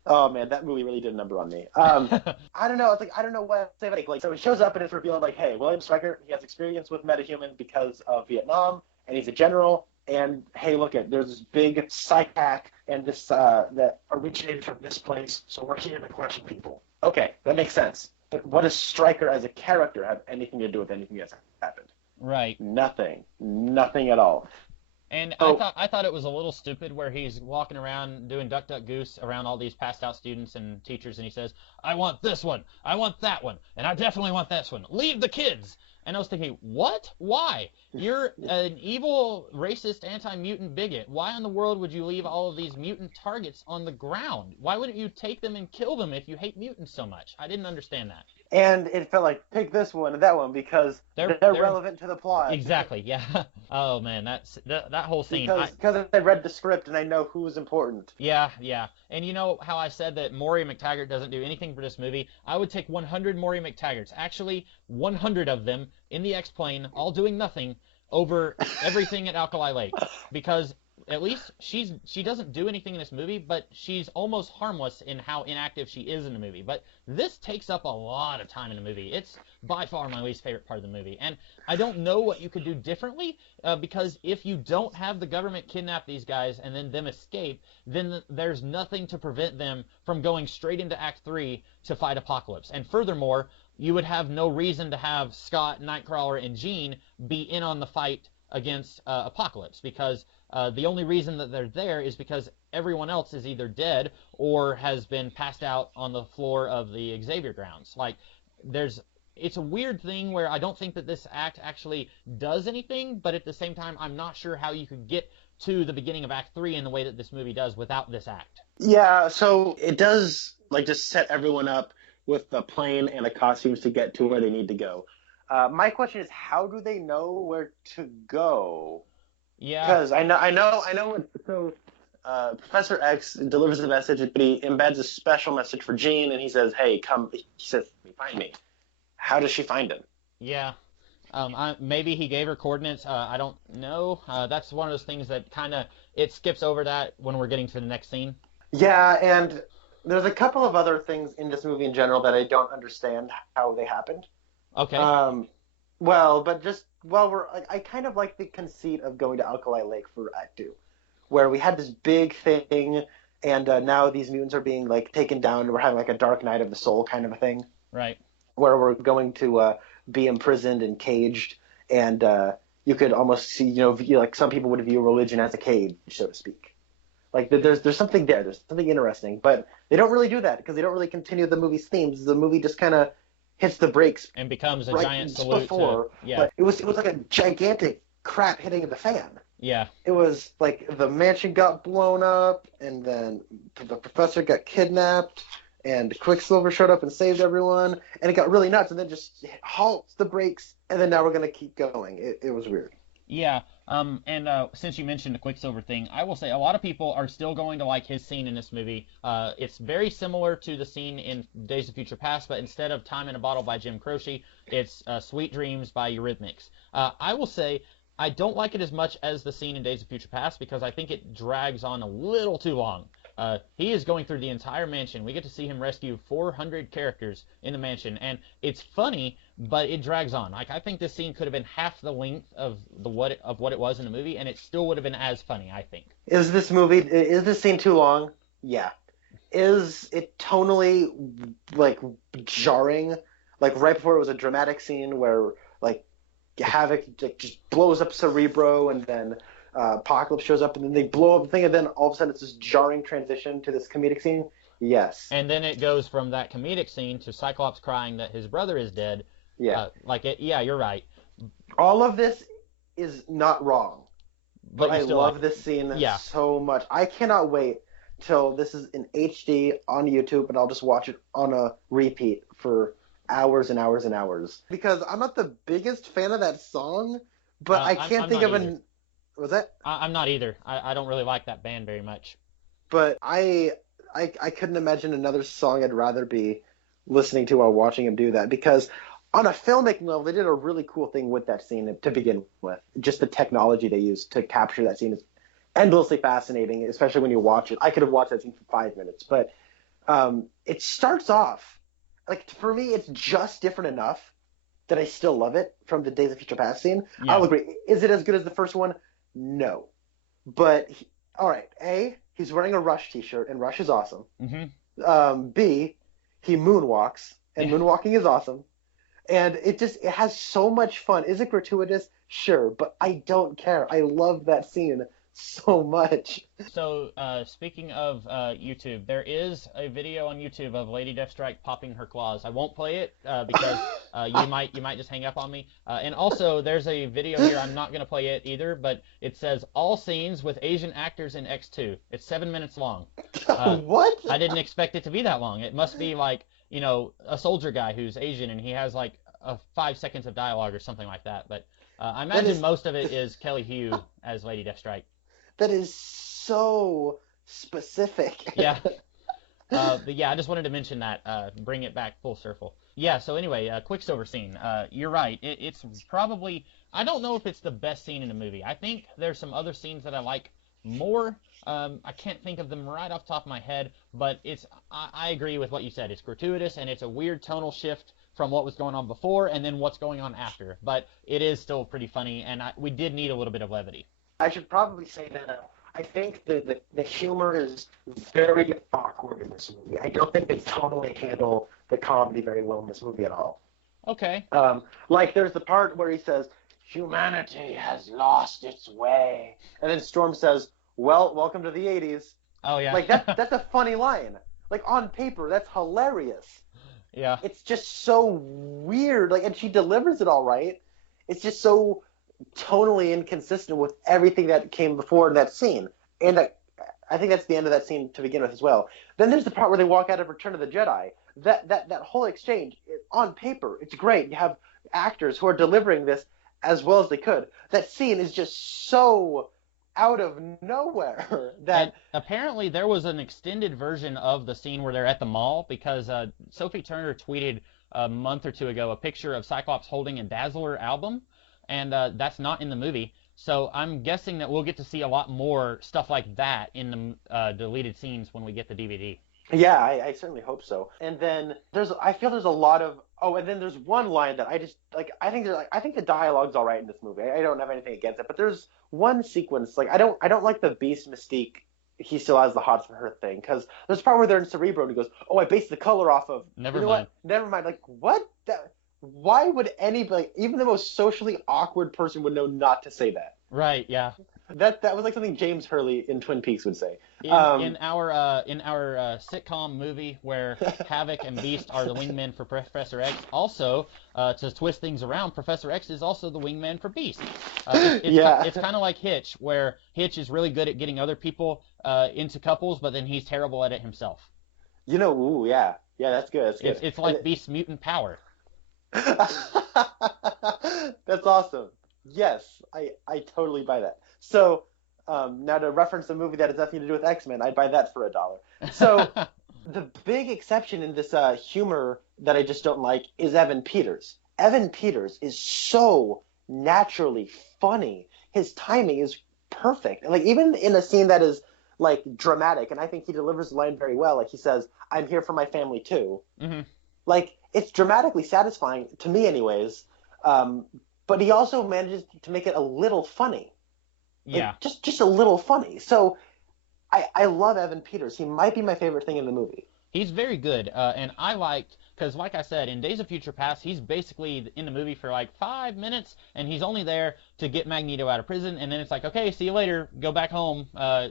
Oh man, that movie really did a number on me. I don't know. It's like I don't know what to say. Like so, he shows up and it's revealed like, hey, William Stryker, he has experience with metahumans because of Vietnam, and he's a general. And hey, look there's this big psych hack and this that originated from this place. So we're here to question people. Okay, that makes sense. But what does Stryker as a character have anything to do with anything that's happened? Right. Nothing at all. And I thought it was a little stupid where he's walking around doing duck duck goose around all these passed out students and teachers, and he says, I want this one, I want that one, and I definitely want this one. Leave the kids. And I was thinking, what? Why? You're an evil, racist, anti-mutant bigot. Why in the world would you leave all of these mutant targets on the ground? Why wouldn't you take them and kill them if you hate mutants so much? I didn't understand that. And it felt like, pick this one and that one because they're relevant to the plot. Exactly, yeah. Oh, man, that whole scene. Because I read the script and I know who's important. Yeah. And you know how I said that Maury McTaggart doesn't do anything for this movie? I would take 100 Maury McTaggarts, actually 100 of them, in the X-Plane, all doing nothing, over everything at Alkali Lake. Because at least she doesn't do anything in this movie, but she's almost harmless in how inactive she is in the movie. But this takes up a lot of time in the movie. It's by far my least favorite part of the movie. And I don't know what you could do differently, because if you don't have the government kidnap these guys and then them escape, then there's nothing to prevent them from going straight into Act 3 to fight Apocalypse. And furthermore, you would have no reason to have Scott, Nightcrawler, and Jean be in on the fight against Apocalypse, because the only reason that they're there is because everyone else is either dead or has been passed out on the floor of the Xavier grounds. Like, it's a weird thing where I don't think that this act actually does anything, but at the same time, I'm not sure how you could get to the beginning of Act 3 in the way that this movie does without this act. Yeah, so it does, like, just set everyone up with the plane and the costumes to get to where they need to go. My question is, how do they know where to go? Yeah. Because I know. So Professor X delivers the message, but he embeds a special message for Jean, and he says, "Hey, come." He says, "Find me." How does she find him? Yeah. Maybe he gave her coordinates. I don't know. That's one of those things that kind of it skips over that when we're getting to the next scene. Yeah, and there's a couple of other things in this movie in general that I don't understand how they happened. Okay. Well, but just I kind of like the conceit of going to Alkali Lake for Act 2, where we had this big thing, and now these mutants are being like taken down, and we're having like a dark night of the soul kind of a thing. Right. Where we're going to be imprisoned and caged, and you could almost see, like some people would view religion as a cage, so to speak. Like there's something there. There's something interesting, but they don't really do that because they don't really continue the movie's themes. The movie just kind of hits the brakes and becomes a right giant salute before. Yeah. But it was like a gigantic crap hitting the fan. Yeah. It was like the mansion got blown up, and then the professor got kidnapped, and Quicksilver showed up and saved everyone, and it got really nuts, and then just halts the brakes, and then now we're gonna keep going. It was weird. Yeah, and since you mentioned the Quicksilver thing, I will say a lot of people are still going to like his scene in this movie. It's very similar to the scene in Days of Future Past, but instead of Time in a Bottle by Jim Croce, it's Sweet Dreams by Eurythmics. I will say I don't like it as much as the scene in Days of Future Past because I think it drags on a little too long. He is going through the entire mansion. We get to see him rescue 400 characters in the mansion, and it's funny, but it drags on. Like I think this scene could have been half the length of what it was in the movie, and it still would have been as funny. I think. Is this scene too long? Yeah. Is it tonally like jarring? Like right before it was a dramatic scene where like Havoc like, just blows up Cerebro and then Apocalypse shows up and then they blow up the thing and then all of a sudden it's this jarring transition to this comedic scene. Yes. And then it goes from that comedic scene to Cyclops crying that his brother is dead. Yeah. Yeah, you're right. All of this is not wrong. But I love like this scene so much. I cannot wait till this is in HD on YouTube and I'll just watch it on a repeat for hours and hours and hours. Because I'm not the biggest fan of that song, but I can't I'm think not of either. an. Was that? I'm not either. I don't really like that band very much. But I couldn't imagine another song I'd rather be listening to while watching him do that because on a filmmaking level, they did a really cool thing with that scene to begin with. Just the technology they used to capture that scene is endlessly fascinating, especially when you watch it. I could have watched that scene for 5 minutes, but it starts off like for me, it's just different enough that I still love it from the Days of Future Past scene. Yeah. I'll agree. Is it as good as the first one? No, but all right. A, he's wearing a Rush T-shirt, and Rush is awesome. Mm-hmm. B, he moonwalks, and moonwalking is awesome. And it has so much fun. Is it gratuitous? Sure, but I don't care. I love that scene so much. So, speaking of YouTube, there is a video on YouTube of Lady Deathstrike popping her claws. I won't play it because you might just hang up on me. And also, there's a video here. I'm not gonna play it either, but it says all scenes with Asian actors in X2. It's 7 minutes long. What? I didn't expect it to be that long. It must be like a soldier guy who's Asian and he has like 5 seconds of dialogue or something like that. But I imagine most of it is Kelly Hu as Lady Deathstrike. That is so specific. Yeah. But yeah, I just wanted to mention that, bring it back full circle. Yeah, so anyway, Quicksilver scene. You're right. It's probably, I don't know if it's the best scene in the movie. I think there's some other scenes that I like more. I can't think of them right off the top of my head, but I agree with what you said. It's gratuitous and it's a weird tonal shift from what was going on before and then what's going on after. But it is still pretty funny, and we did need a little bit of levity. I should probably say that I think the humor is very awkward in this movie. I don't think they totally handle the comedy very well in this movie at all. Okay. Like there's the part where he says, "Humanity has lost its way," and then Storm says, "Well, welcome to the '80s." Oh yeah. Like that's a funny line. Like on paper, that's hilarious. Yeah. It's just so weird. Like, and she delivers it all right. It's just so tonally inconsistent with everything that came before in that scene. And I think that's the end of that scene to begin with as well. Then there's the part where they walk out of Return of the Jedi. That whole exchange, on paper, it's great. You have actors who are delivering this as well as they could. That scene is just so out of nowhere that and apparently there was an extended version of the scene where they're at the mall because Sophie Turner tweeted a month or two ago a picture of Cyclops holding a Dazzler album, and that's not in the movie. So I'm guessing that we'll get to see a lot more stuff like that in the deleted scenes when we get the DVD. Yeah, I certainly hope so. And then I feel there's a lot of and then there's one line that I just like. I think the dialogue's all right in this movie. I don't have anything against it, but there's one sequence like I don't like the Beast Mystique. He still has the hots for her thing because there's a part where they're in Cerebro and he goes, "Oh, I based the color off of." Never mind. Never mind. Like what? Why would anybody, even the most socially awkward person, would know not to say that? Right. Yeah. That was like something James Hurley in Twin Peaks would say. In our sitcom movie where Havoc and Beast are the wingmen for Professor X, also to twist things around, Professor X is also the wingman for Beast. It's kind of like Hitch, where Hitch is really good at getting other people into couples, but then he's terrible at it himself. Yeah, that's good. That's good. It's like Beast's mutant power. That's awesome. Yes, I totally buy that. So now to reference a movie that has nothing to do with X-Men, I'd buy that for $1. So the big exception in this humor that I just don't like is Evan Peters. Evan Peters is so naturally funny. His timing is perfect. Like even in a scene that is like dramatic, and I think he delivers the line very well. Like he says, "I'm here for my family too." Hmm. Like it's dramatically satisfying to me, anyways. Um, but he also manages to make it a little funny, Yeah. like just a little funny. So I love Evan Peters. He might be my favorite thing in the movie. He's very good, and I liked because, like I said, in Days of Future Past, he's basically in the movie for like 5 minutes, and he's only there to get Magneto out of prison, and then it's like, okay, see you later, go back home,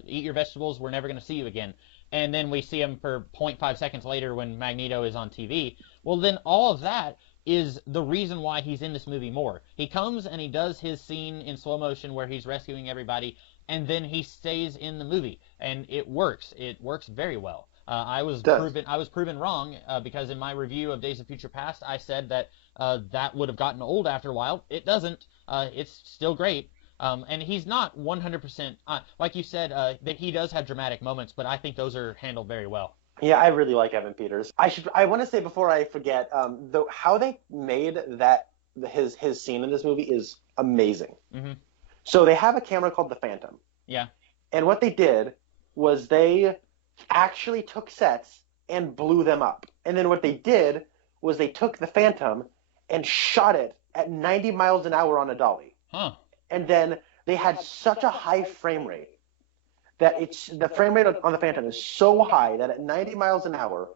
eat your vegetables, we're never gonna see you again. And then we see him for point 0.5 seconds later when Magneto is on TV. Well, then all of that is the reason why he's in this movie more. He comes and he does his scene in slow motion where he's rescuing everybody, and then he stays in the movie, and it works. It works very well. It does. I was proven wrong because in my review of Days of Future Past, I said that that would have gotten old after a while. It doesn't. It's still great. And he's not 100%, like you said, that he does have dramatic moments, but I think those are handled very well. Yeah, I really like Evan Peters. I want to say before I forget, how they made his scene in this movie is amazing. Hmm. So they have a camera called the Phantom, Yeah. and what they did was they actually took sets and blew them up. And then what they did was they took the Phantom and shot it at 90 miles an hour on a dolly. Huh. And then they had such a high frame rate that the frame rate on the Phantom is so high that at 90 miles an hour,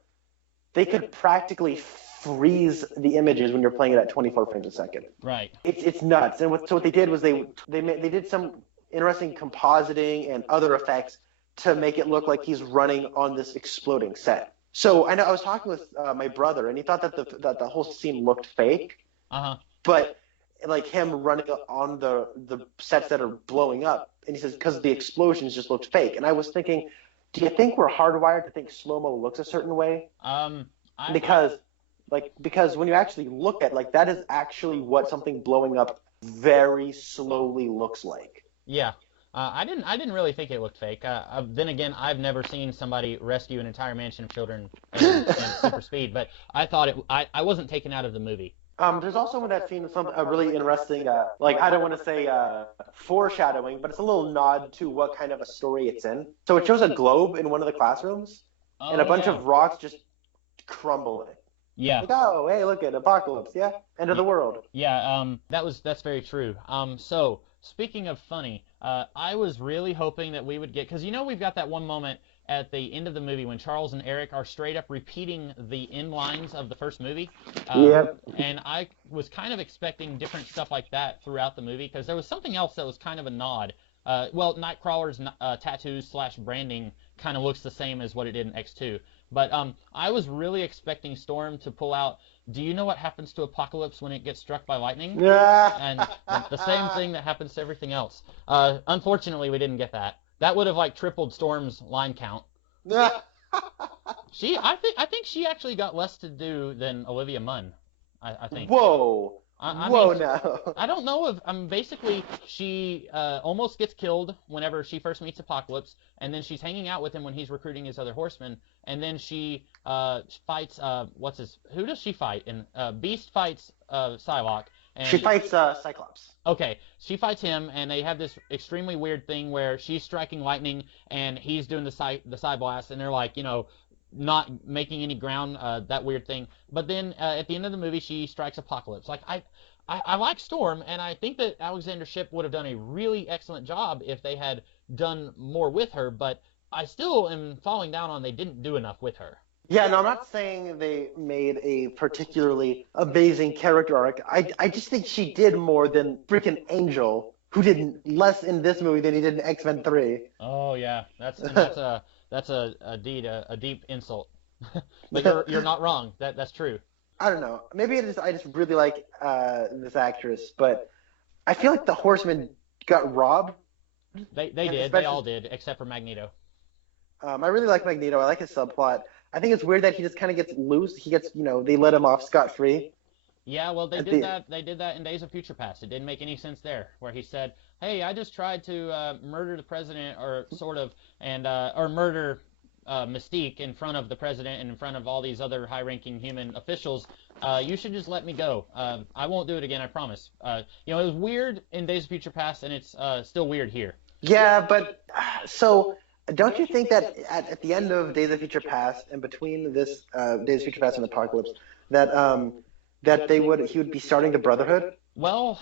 they could practically freeze the images when you're playing it at 24 frames a second. Right. It's nuts. And so what they did was they did some interesting compositing and other effects to make it look like he's running on this exploding set. So I know I was talking with my brother, and he thought that the whole scene looked fake, Uh-huh. but like him running on the sets that are blowing up, and he says because the explosions just looked fake. And I was thinking, do you think we're hardwired to think slow mo looks a certain way? Um, I, I, Because when you actually look at like that is actually what something blowing up very slowly looks like. yeah. I didn't really think it looked fake. Then again, I've never seen somebody rescue an entire mansion of children in super speed, but I thought I wasn't taken out of the movie. There's also in that scene some a really interesting, like I don't want to say foreshadowing, but it's a little nod to what kind of a story it's in. So it shows a globe in one of the classrooms, and Oh a bunch yeah. of rocks just crumble in it. Yeah. Like, oh, hey, look at apocalypse, yeah, end of the world. Yeah, that's very true. So speaking of funny, I was really hoping that we would get, because we've got that one moment at the end of the movie when Charles and Eric are straight up repeating the end lines of the first movie, Yep. and I was kind of expecting different stuff like that throughout the movie because there was something else that was kind of a nod. Well, Nightcrawler's tattoos slash branding kind of looks the same as what it did in X2. But I was really expecting Storm to pull out, do you know what happens to Apocalypse when it gets struck by lightning? And the same thing that happens to everything else. Unfortunately, we didn't get that. That would have like tripled Storm's line count. I think she actually got less to do than Olivia Munn. I think. Whoa. I Whoa, mean, no. I don't know if basically she almost gets killed whenever she first meets Apocalypse, and then she's hanging out with him when he's recruiting his other horsemen, and then she fights who does she fight? And Beast fights Psylocke, and She fights Cyclops. okay, she fights him, and they have this extremely weird thing where she's striking lightning and he's doing the side blast, and they're like, not making any ground, that weird thing. But then at the end of the movie, she strikes Apocalypse. Like I like Storm, and I think that Alexander Shipp would have done a really excellent job if they had done more with her. But I still am falling down on they didn't do enough with her. Yeah, no, I'm not saying they made a particularly amazing character arc. I just think she did more than freaking Angel, who did less in this movie than he did in X-Men 3. Oh yeah, that's a deep insult. But you're not wrong. That's true. I don't know. Maybe I just really like this actress, but I feel like the Horsemen got robbed. They And did. They especially, all did, except for Magneto. I really like Magneto. I like his subplot. I think it's weird that he just kind of gets loose. He gets, they let him off scot-free. Yeah, well, they At did the that. They did that in Days of Future Past. It didn't make any sense there, where he said, "Hey, I just tried to murder the president, or sort of, and or murder Mystique in front of the president and in front of all these other high-ranking human officials. You should just let me go. I won't do it again. I promise." It was weird in Days of Future Past, and it's still weird here. Yeah, but so don't you think that at the end of Days of Future Past and between this Days of Future Past and Apocalypse that that he would be starting the Brotherhood? Well,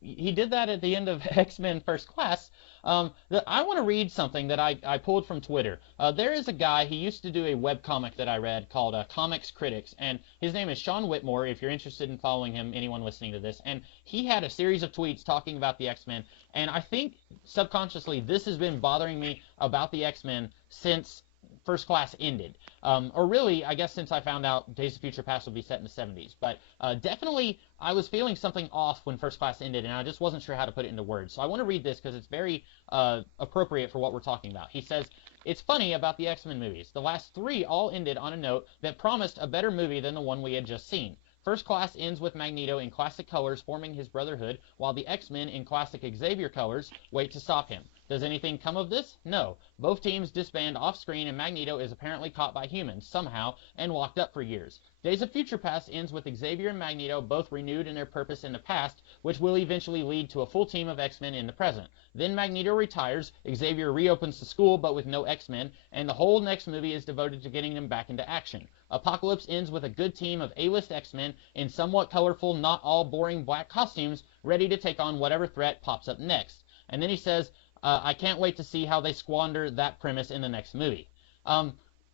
he did that at the end of X-Men First Class. I want to read something that I pulled from Twitter. There is a guy, he used to do a webcomic that I read called Comics Critics, and his name is Sean Whitmore, if you're interested in following him, anyone listening to this. And he had a series of tweets talking about the X-Men, and I think subconsciously this has been bothering me about the X-Men since First Class ended. Or really, I guess since I found out Days of Future Past would be set in the 70s. But definitely, I was feeling something off when First Class ended, and I just wasn't sure how to put it into words. So I want to read this because it's very appropriate for what we're talking about. He says, "It's funny about the X-Men movies. The last three all ended on a note that promised a better movie than the one we had just seen. First Class ends with Magneto in classic colors forming his Brotherhood, while the X-Men in classic Xavier colors wait to stop him. Does anything come of this? No. Both teams disband off-screen, and Magneto is apparently caught by humans, somehow, and locked up for years. Days of Future Past ends with Xavier and Magneto both renewed in their purpose in the past, which will eventually lead to a full team of X-Men in the present. Then Magneto retires, Xavier reopens the school but with no X-Men, and the whole next movie is devoted to getting them back into action. Apocalypse ends with a good team of A-list X-Men in somewhat colorful, not all boring black costumes, ready to take on whatever threat pops up next." And then he says, "I can't wait to see how they squander that premise in the next movie."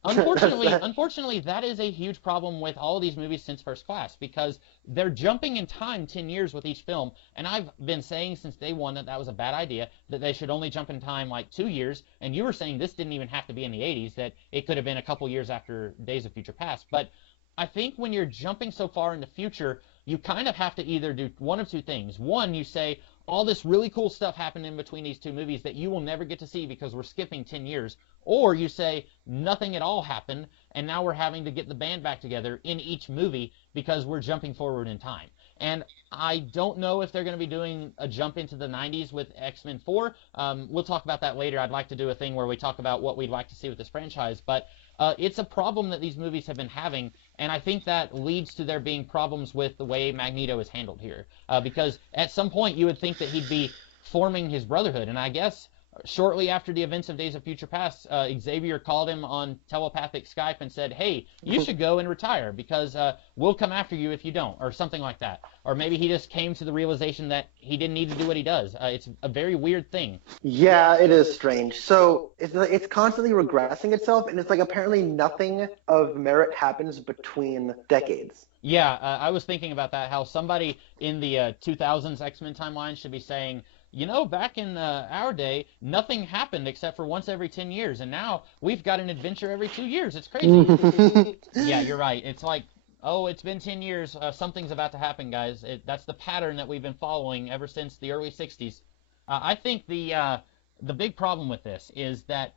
Unfortunately, that is a huge problem with all of these movies since First Class, because they're jumping in time 10 years with each film, and I've been saying since day one that was a bad idea, that they should only jump in time like 2 years, and you were saying this didn't even have to be in the 80s, that it could have been a couple years after Days of Future Past. But I think when you're jumping so far in the future, you kind of have to either do one of two things. One, you say, all this really cool stuff happened in between these two movies that you will never get to see because we're skipping 10 years. Or you say nothing at all happened, and now we're having to get the band back together in each movie because we're jumping forward in time. And I don't know if they're going to be doing a jump into the 90s with X-Men 4. We'll talk about that later. I'd like to do a thing where we talk about what we'd like to see with this franchise. But it's a problem that these movies have been having, and I think that leads to there being problems with the way Magneto is handled here. Because at some point you would think that he'd be forming his Brotherhood, and I guess shortly after the events of Days of Future Past, Xavier called him on telepathic Skype and said, "Hey, you should go and retire because we'll come after you if you don't," or something like that. Or maybe he just came to the realization that he didn't need to do what he does. It's a very weird thing. Yeah, it is strange. So it's constantly regressing itself, and it's like apparently nothing of merit happens between decades. Yeah, I was thinking about that, how somebody in the 2000s X-Men timeline should be saying, back in our day, nothing happened except for once every 10 years, and now we've got an adventure every 2 years. It's crazy. Yeah, you're right. It's like, oh, it's been 10 years. Something's about to happen, guys. That's the pattern that we've been following ever since the early 60s. I think the big problem with this is that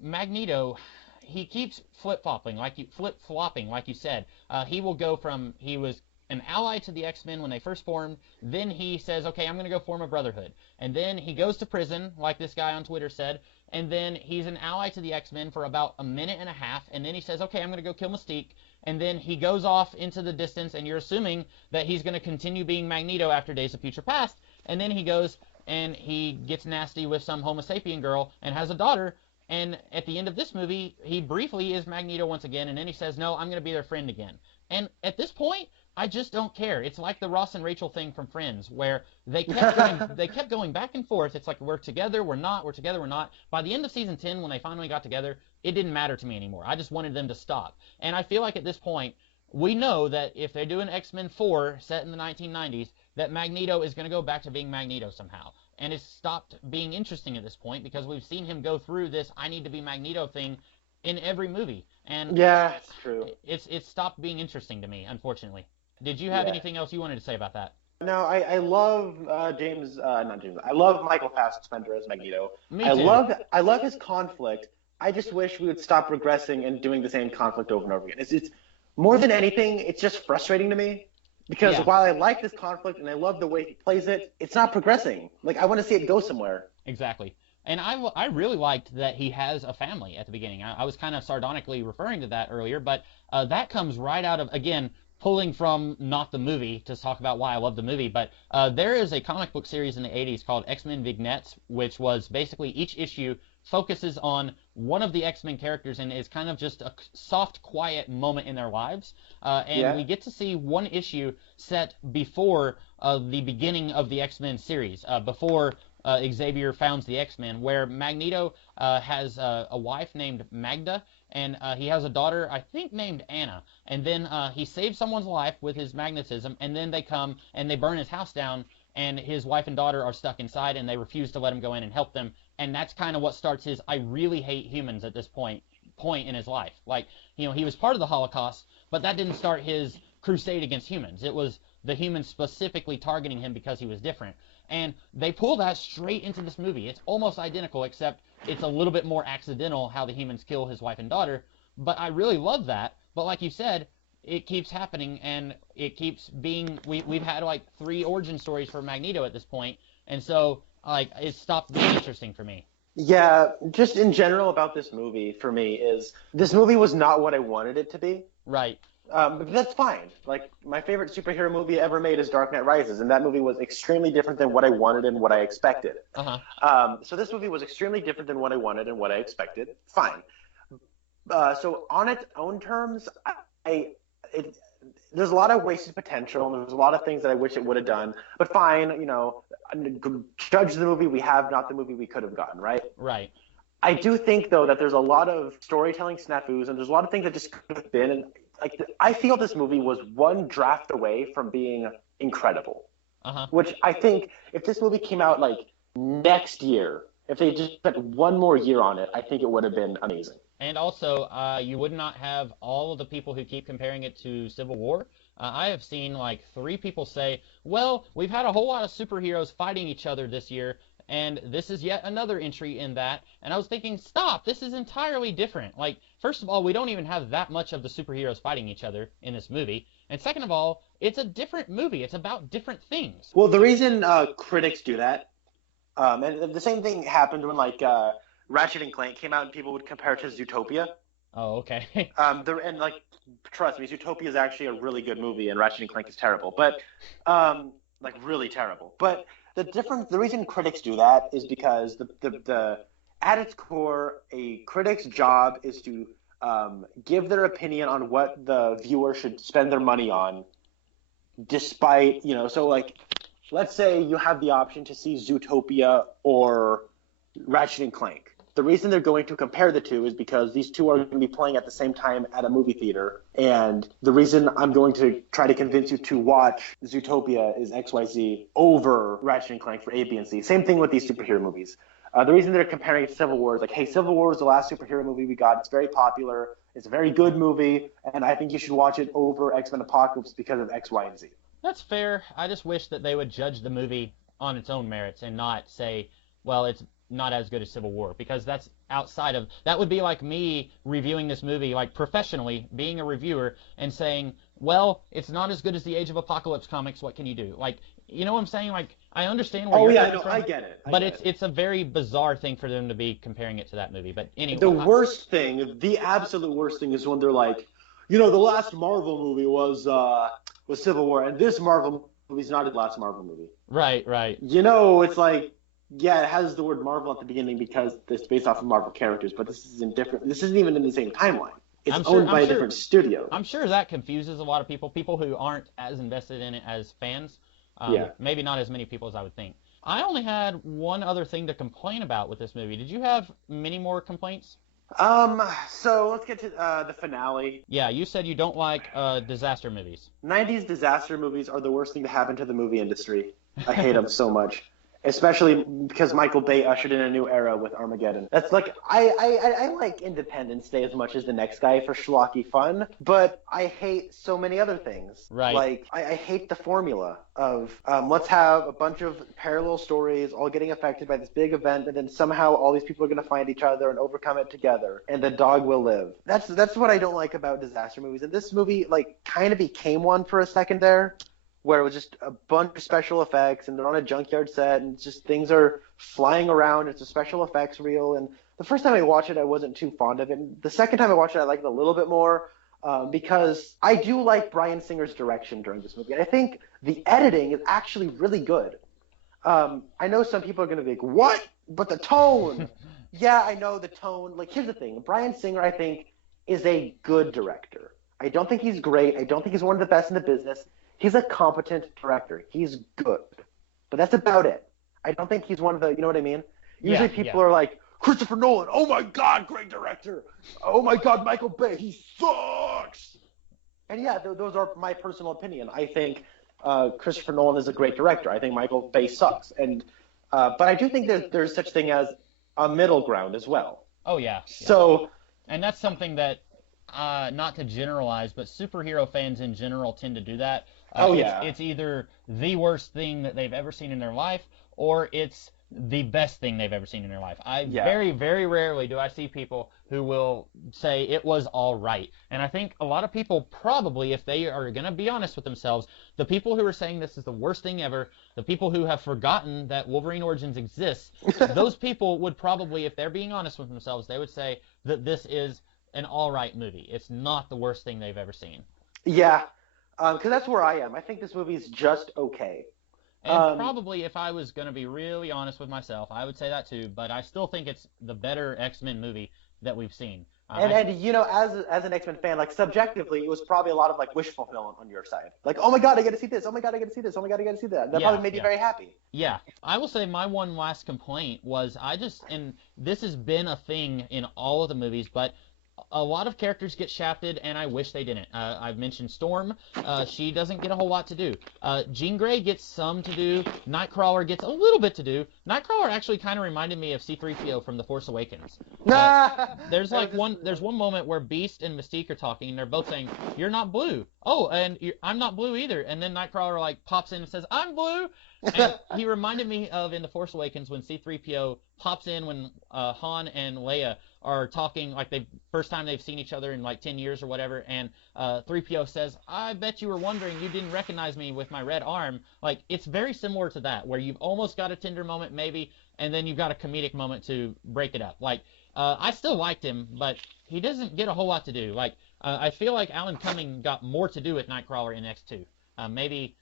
Magneto, he keeps flip-flopping, like you said. He will go from, he was an ally to the X-Men when they first formed, then he says, okay, I'm going to go form a Brotherhood. And then he goes to prison, like this guy on Twitter said, and then he's an ally to the X-Men for about a minute and a half, and then he says, okay, I'm going to go kill Mystique, and then he goes off into the distance, and you're assuming that he's going to continue being Magneto after Days of Future Past, and then he goes and he gets nasty with some Homo sapien girl and has a daughter, and at the end of this movie, he briefly is Magneto once again, and then he says, no, I'm going to be their friend again. And at this point, I just don't care. It's like the Ross and Rachel thing from Friends, where they kept going back and forth. It's like, we're together, we're not, we're together, we're not. By the end of season 10, when they finally got together, it didn't matter to me anymore. I just wanted them to stop. And I feel like at this point, we know that if they do an X-Men 4 set in the 1990s, that Magneto is going to go back to being Magneto somehow. And it's stopped being interesting at this point because we've seen him go through this I need to be Magneto thing in every movie. And yeah, that's true. It's stopped being interesting to me, unfortunately. Did you have anything else you wanted to say about that? No, I love not James. I love Michael Fassbender as Magneto. Me too. I love his conflict. I just wish we would stop regressing and doing the same conflict over and over again. more than anything, it's just frustrating to me because Yeah. while I like this conflict and I love the way he plays it, it's not progressing. Like, I want to see it go somewhere. Exactly. And I really liked that he has a family at the beginning. I was kind of sardonically referring to that earlier, but that comes right out of, again, pulling from not the movie to talk about why I love the movie, but there is a comic book series in the 80s called X-Men Vignettes, which was basically each issue focuses on one of the X-Men characters and is kind of just a soft, quiet moment in their lives. And we get to see one issue set before the beginning of the X-Men series, before Xavier founds the X-Men, where Magneto has a wife named Magda, and he has a daughter, I think, named Anna. And then he saves someone's life with his magnetism, and then they come and they burn his house down, and his wife and daughter are stuck inside, and they refuse to let him go in and help them. And that's kind of what starts his I really hate humans at this point in his life. Like, he was part of the Holocaust, but that didn't start his crusade against humans. It was the humans specifically targeting him because he was different. And they pull that straight into this movie. It's almost identical, except it's a little bit more accidental how the humans kill his wife and daughter. But I really love that. But like you said, it keeps happening, and it keeps being... We've had, like, 3 origin stories for Magneto at this point, and so, like, it stopped being interesting for me. Yeah, just in general about this movie, for me, is this movie was not what I wanted it to be. Right. But that's fine. Like, my favorite superhero movie ever made is Dark Knight Rises, and that movie was extremely different than what I wanted and what I expected. So this movie was extremely different than what I wanted and what I expected. Fine. So on its own terms, there's a lot of wasted potential, and there's a lot of things that I wish it would have done. But fine, judge the movie we have, not the movie we could have gotten, right? Right. I do think, though, that there's a lot of storytelling snafus, and there's a lot of things that just could have been. And I feel this movie was one draft away from being incredible. Which I think if this movie came out like next year, if they just spent one more year on it, I think it would have been amazing. And also, you would not have all of the people who keep comparing it to Civil War. I have seen like 3 people say, well, we've had a whole lot of superheroes fighting each other this year, and this is yet another entry in that. And I was thinking, stop, this is entirely different. Like, first of all, we don't even have that much of the superheroes fighting each other in this movie. And second of all, it's a different movie. It's about different things. Well, the reason critics do that, and the same thing happened when like Ratchet and Clank came out and people would compare it to Zootopia. Oh, okay. And like, trust me, Zootopia is actually a really good movie, and Ratchet and Clank is terrible, but like really terrible. But the reason critics do that is because the at its core, a critic's job is to give their opinion on what the viewer should spend their money on, despite, so like, let's say you have the option to see Zootopia or Ratchet and Clank. The reason they're going to compare the two is because these two are going to be playing at the same time at a movie theater. And the reason I'm going to try to convince you to watch Zootopia is XYZ over Ratchet and Clank for A, B, and C. Same thing with these superhero movies. The reason they're comparing it to Civil War is like, hey, Civil War is the last superhero movie we got. It's very popular. It's a very good movie. And I think you should watch it over X-Men Apocalypse because of X, Y, and Z. That's fair. I just wish that they would judge the movie on its own merits and not say, well, it's not as good as Civil War, because that's outside of... That would be like me reviewing this movie, like professionally, being a reviewer, and saying, well, it's not as good as the Age of Apocalypse comics, what can you do? Like, you know what I'm saying? Like, I understand where you're coming from. I get it. But it's a very bizarre thing for them to be comparing it to that movie. But anyway... The absolute worst thing is when they're like, the last Marvel movie was Civil War, and this Marvel movie's not the last Marvel movie. Right. It's like, yeah, it has the word Marvel at the beginning because it's based off of Marvel characters, but this isn't even in the same timeline. It's owned by a different studio. I'm sure that confuses a lot of people who aren't as invested in it as fans. Maybe not as many people as I would think. I only had one other thing to complain about with this movie. Did you have many more complaints? So let's get to the finale. Yeah, you said you don't like disaster movies. 90s disaster movies are the worst thing to happen to the movie industry. I hate them so much. especially because Michael Bay ushered in a new era with Armageddon. That's like I like Independence Day as much as the next guy for schlocky fun, but I hate so many other things. Right. Like I hate the formula of let's have a bunch of parallel stories all getting affected by this big event, and then somehow all these people are going to find each other and overcome it together, and the dog will live. That's what I don't like about disaster movies. And this movie like kind of became one for a second there, where it was just a bunch of special effects and they're on a junkyard set and just things are flying around. It's a special effects reel. And the first time I watched it, I wasn't too fond of it. And the second time I watched it, I liked it a little bit more because I do like Bryan Singer's direction during this movie. And I think the editing is actually really good. I know some people are going to be like, what? But the tone. Yeah, I know the tone. Like, here's the thing. Bryan Singer, I think, is a good director. I don't think he's great. I don't think he's one of the best in the business. He's a competent director. He's good. But that's about it. I don't think he's one of the, you know what I mean? Usually people are like, Christopher Nolan, oh my God, great director. Oh my God, Michael Bay, he sucks. And yeah, those are my personal opinion. I think Christopher Nolan is a great director. I think Michael Bay sucks. And but I do think there's such thing as a middle ground as well. Oh, yeah. So, and that's something that, not to generalize, but superhero fans in general tend to do that. It's either the worst thing that they've ever seen in their life, or it's the best thing they've ever seen in their life. Very, very rarely do I see people who will say it was all right. And I think a lot of people probably, if they are going to be honest with themselves, the people who are saying this is the worst thing ever, the people who have forgotten that Wolverine Origins exists, those people would probably, if they're being honest with themselves, they would say that this is an all right movie. It's not the worst thing they've ever seen. Yeah, because that's where I am. I think this movie is just okay. And probably, if I was going to be really honest with myself, I would say that too. But I still think it's the better X-Men movie that we've seen. And you know, as an X-Men fan, like subjectively, it was probably a lot of like wish fulfillment on your side. Like, oh my God, I get to see this. Oh my God, I get to see this. Oh my God, I get to see that. That probably made you very happy. Yeah, I will say my one last complaint was and this has been a thing in all of the movies, but a lot of characters get shafted, and I wish they didn't. I've mentioned Storm. She doesn't get a whole lot to do. Jean Grey gets some to do. Nightcrawler gets a little bit to do. Nightcrawler actually kind of reminded me of C-3PO from The Force Awakens. There's one moment where Beast and Mystique are talking, and they're both saying, "You're not blue." Oh, and I'm not blue either. And then Nightcrawler like pops in and says, "I'm blue." And he reminded me of in The Force Awakens when C-3PO pops in when Han and Leia are talking like first time they've seen each other in like 10 years or whatever, and 3PO says, "I bet you were wondering you didn't recognize me with my red arm." Like, it's very similar to that, where you've almost got a tender moment maybe, and then you've got a comedic moment to break it up. Like, I still liked him, but he doesn't get a whole lot to do. Like, I feel like Alan Cumming got more to do with Nightcrawler in X2. Maybe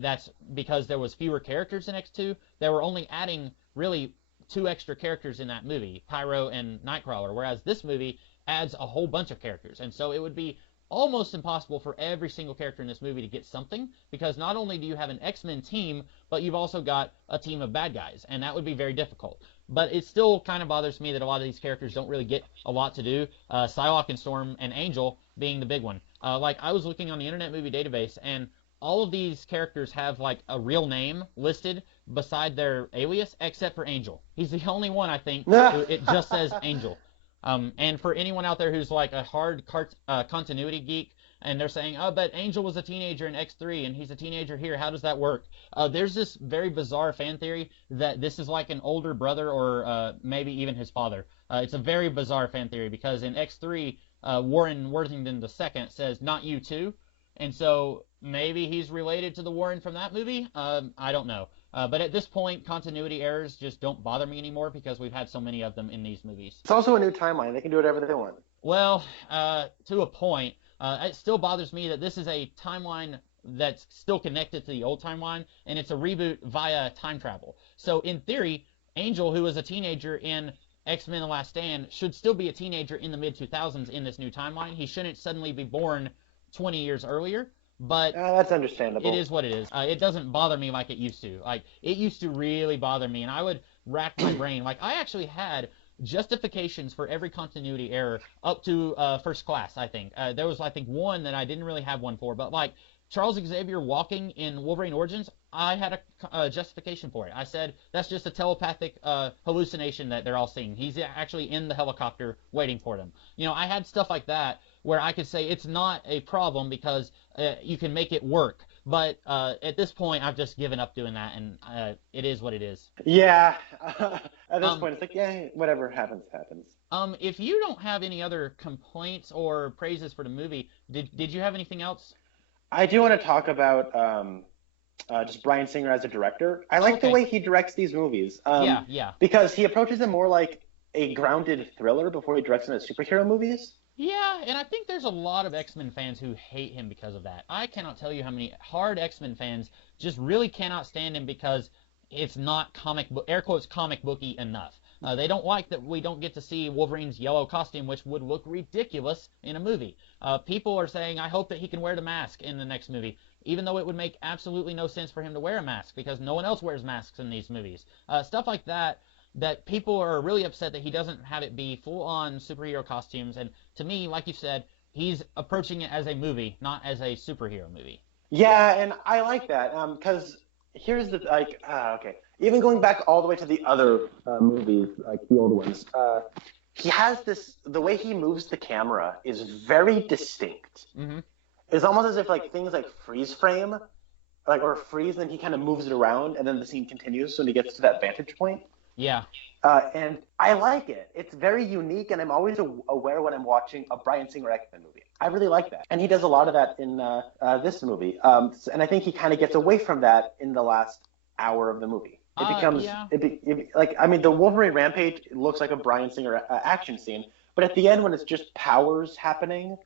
that's because there was fewer characters in X2. They were only adding really 2 extra characters in that movie, Pyro and Nightcrawler, whereas this movie adds a whole bunch of characters. And so it would be almost impossible for every single character in this movie to get something, because not only do you have an X-Men team, but you've also got a team of bad guys, and that would be very difficult. But it still kind of bothers me that a lot of these characters don't really get a lot to do, Psylocke and Storm and Angel being the big one. Like, I was looking on the Internet Movie Database, and all of these characters have like a real name listed beside their alias, except for Angel. He's the only one, I think, who it just says Angel. And for anyone out there who's like a hard continuity geek, and they're saying, "Oh, but Angel was a teenager in X3, and he's a teenager here. How does that work?" There's this very bizarre fan theory that this is like an older brother, or maybe even his father. It's a very bizarre fan theory, because in X3, Warren Worthington II says, "Not you too," and so maybe he's related to the Warren from that movie. I don't know. But at this point, continuity errors just don't bother me anymore, because we've had so many of them in these movies. It's also a new timeline. They can do whatever they want. Well, to a point. It still bothers me that this is a timeline that's still connected to the old timeline, and it's a reboot via time travel. So in theory, Angel, who was a teenager in X-Men The Last Stand, should still be a teenager in the mid-2000s in this new timeline. He shouldn't suddenly be born 20 years earlier. But that's understandable. It is what it is. It doesn't bother me like it used to. Like, it used to really bother me, and I would rack my brain. Like, I actually had justifications for every continuity error up to First Class, I think. There was, I think, one that I didn't really have one for, but, like, Charles Xavier walking in Wolverine Origins, I had a justification for it. I said that's just a telepathic hallucination that they're all seeing. He's actually in the helicopter waiting for them. I had stuff like that where I could say it's not a problem because you can make it work. But at this point, I've just given up doing that, and it is what it is. Yeah. At this point, it's like, yeah, whatever happens, happens. If you don't have any other complaints or praises for the movie, did you have anything else? I do want to talk about just Bryan Singer as a director. I like the way he directs these movies. Yeah. Because he approaches them more like a grounded thriller before he directs them as superhero movies. Yeah, and I think there's a lot of X-Men fans who hate him because of that. I cannot tell you how many hard X-Men fans just really cannot stand him because it's not air quotes comic booky enough. They don't like that we don't get to see Wolverine's yellow costume, which would look ridiculous in a movie. People are saying, I hope that he can wear the mask in the next movie, even though it would make absolutely no sense for him to wear a mask because no one else wears masks in these movies. Stuff like that people are really upset that he doesn't have it be full-on superhero costumes. And to me, like you said, he's approaching it as a movie, not as a superhero movie. Yeah, and I like that because here's the okay. Even going back all the way to the other movies, like the old ones, he has the way he moves the camera is very distinct. Mm-hmm. It's almost as if like things like freeze frame, or freeze, and then he kind of moves it around, and then the scene continues when he gets to that vantage point. Yeah. And I like it. It's very unique, and I'm always aware when I'm watching a Bryan Singer X-Men movie. I really like that. And he does a lot of that in this movie. And I think he kind of gets away from that in the last hour of the movie. It becomes, the Wolverine Rampage looks like a Bryan Singer action scene, but at the end when it's just powers happening,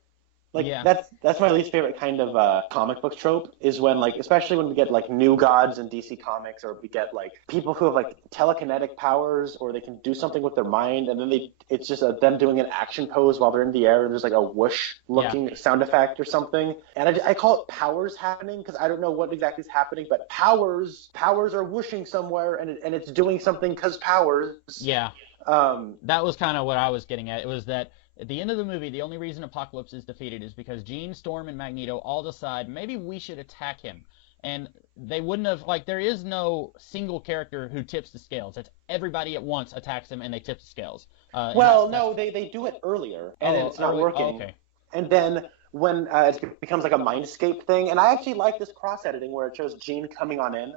that's my least favorite kind of comic book trope is when especially when we get new gods in DC Comics, or we get people who have telekinetic powers, or they can do something with their mind, and then it's just them doing an action pose while they're in the air, and there's a whoosh looking sound effect or something. And I call it powers happening because I don't know what exactly is happening, but powers are whooshing somewhere, and it's doing something because powers. Yeah. That was kind of what I was getting at. It was that at the end of the movie, the only reason Apocalypse is defeated is because Jean, Storm, and Magneto all decide maybe we should attack him. And they wouldn't have, there is no single character who tips the scales. It's everybody at once attacks him and they tip the scales. They do it earlier, and then it's not working. Oh, okay. And then when it becomes a mindscape thing, and I actually like this cross-editing where it shows Jean coming on in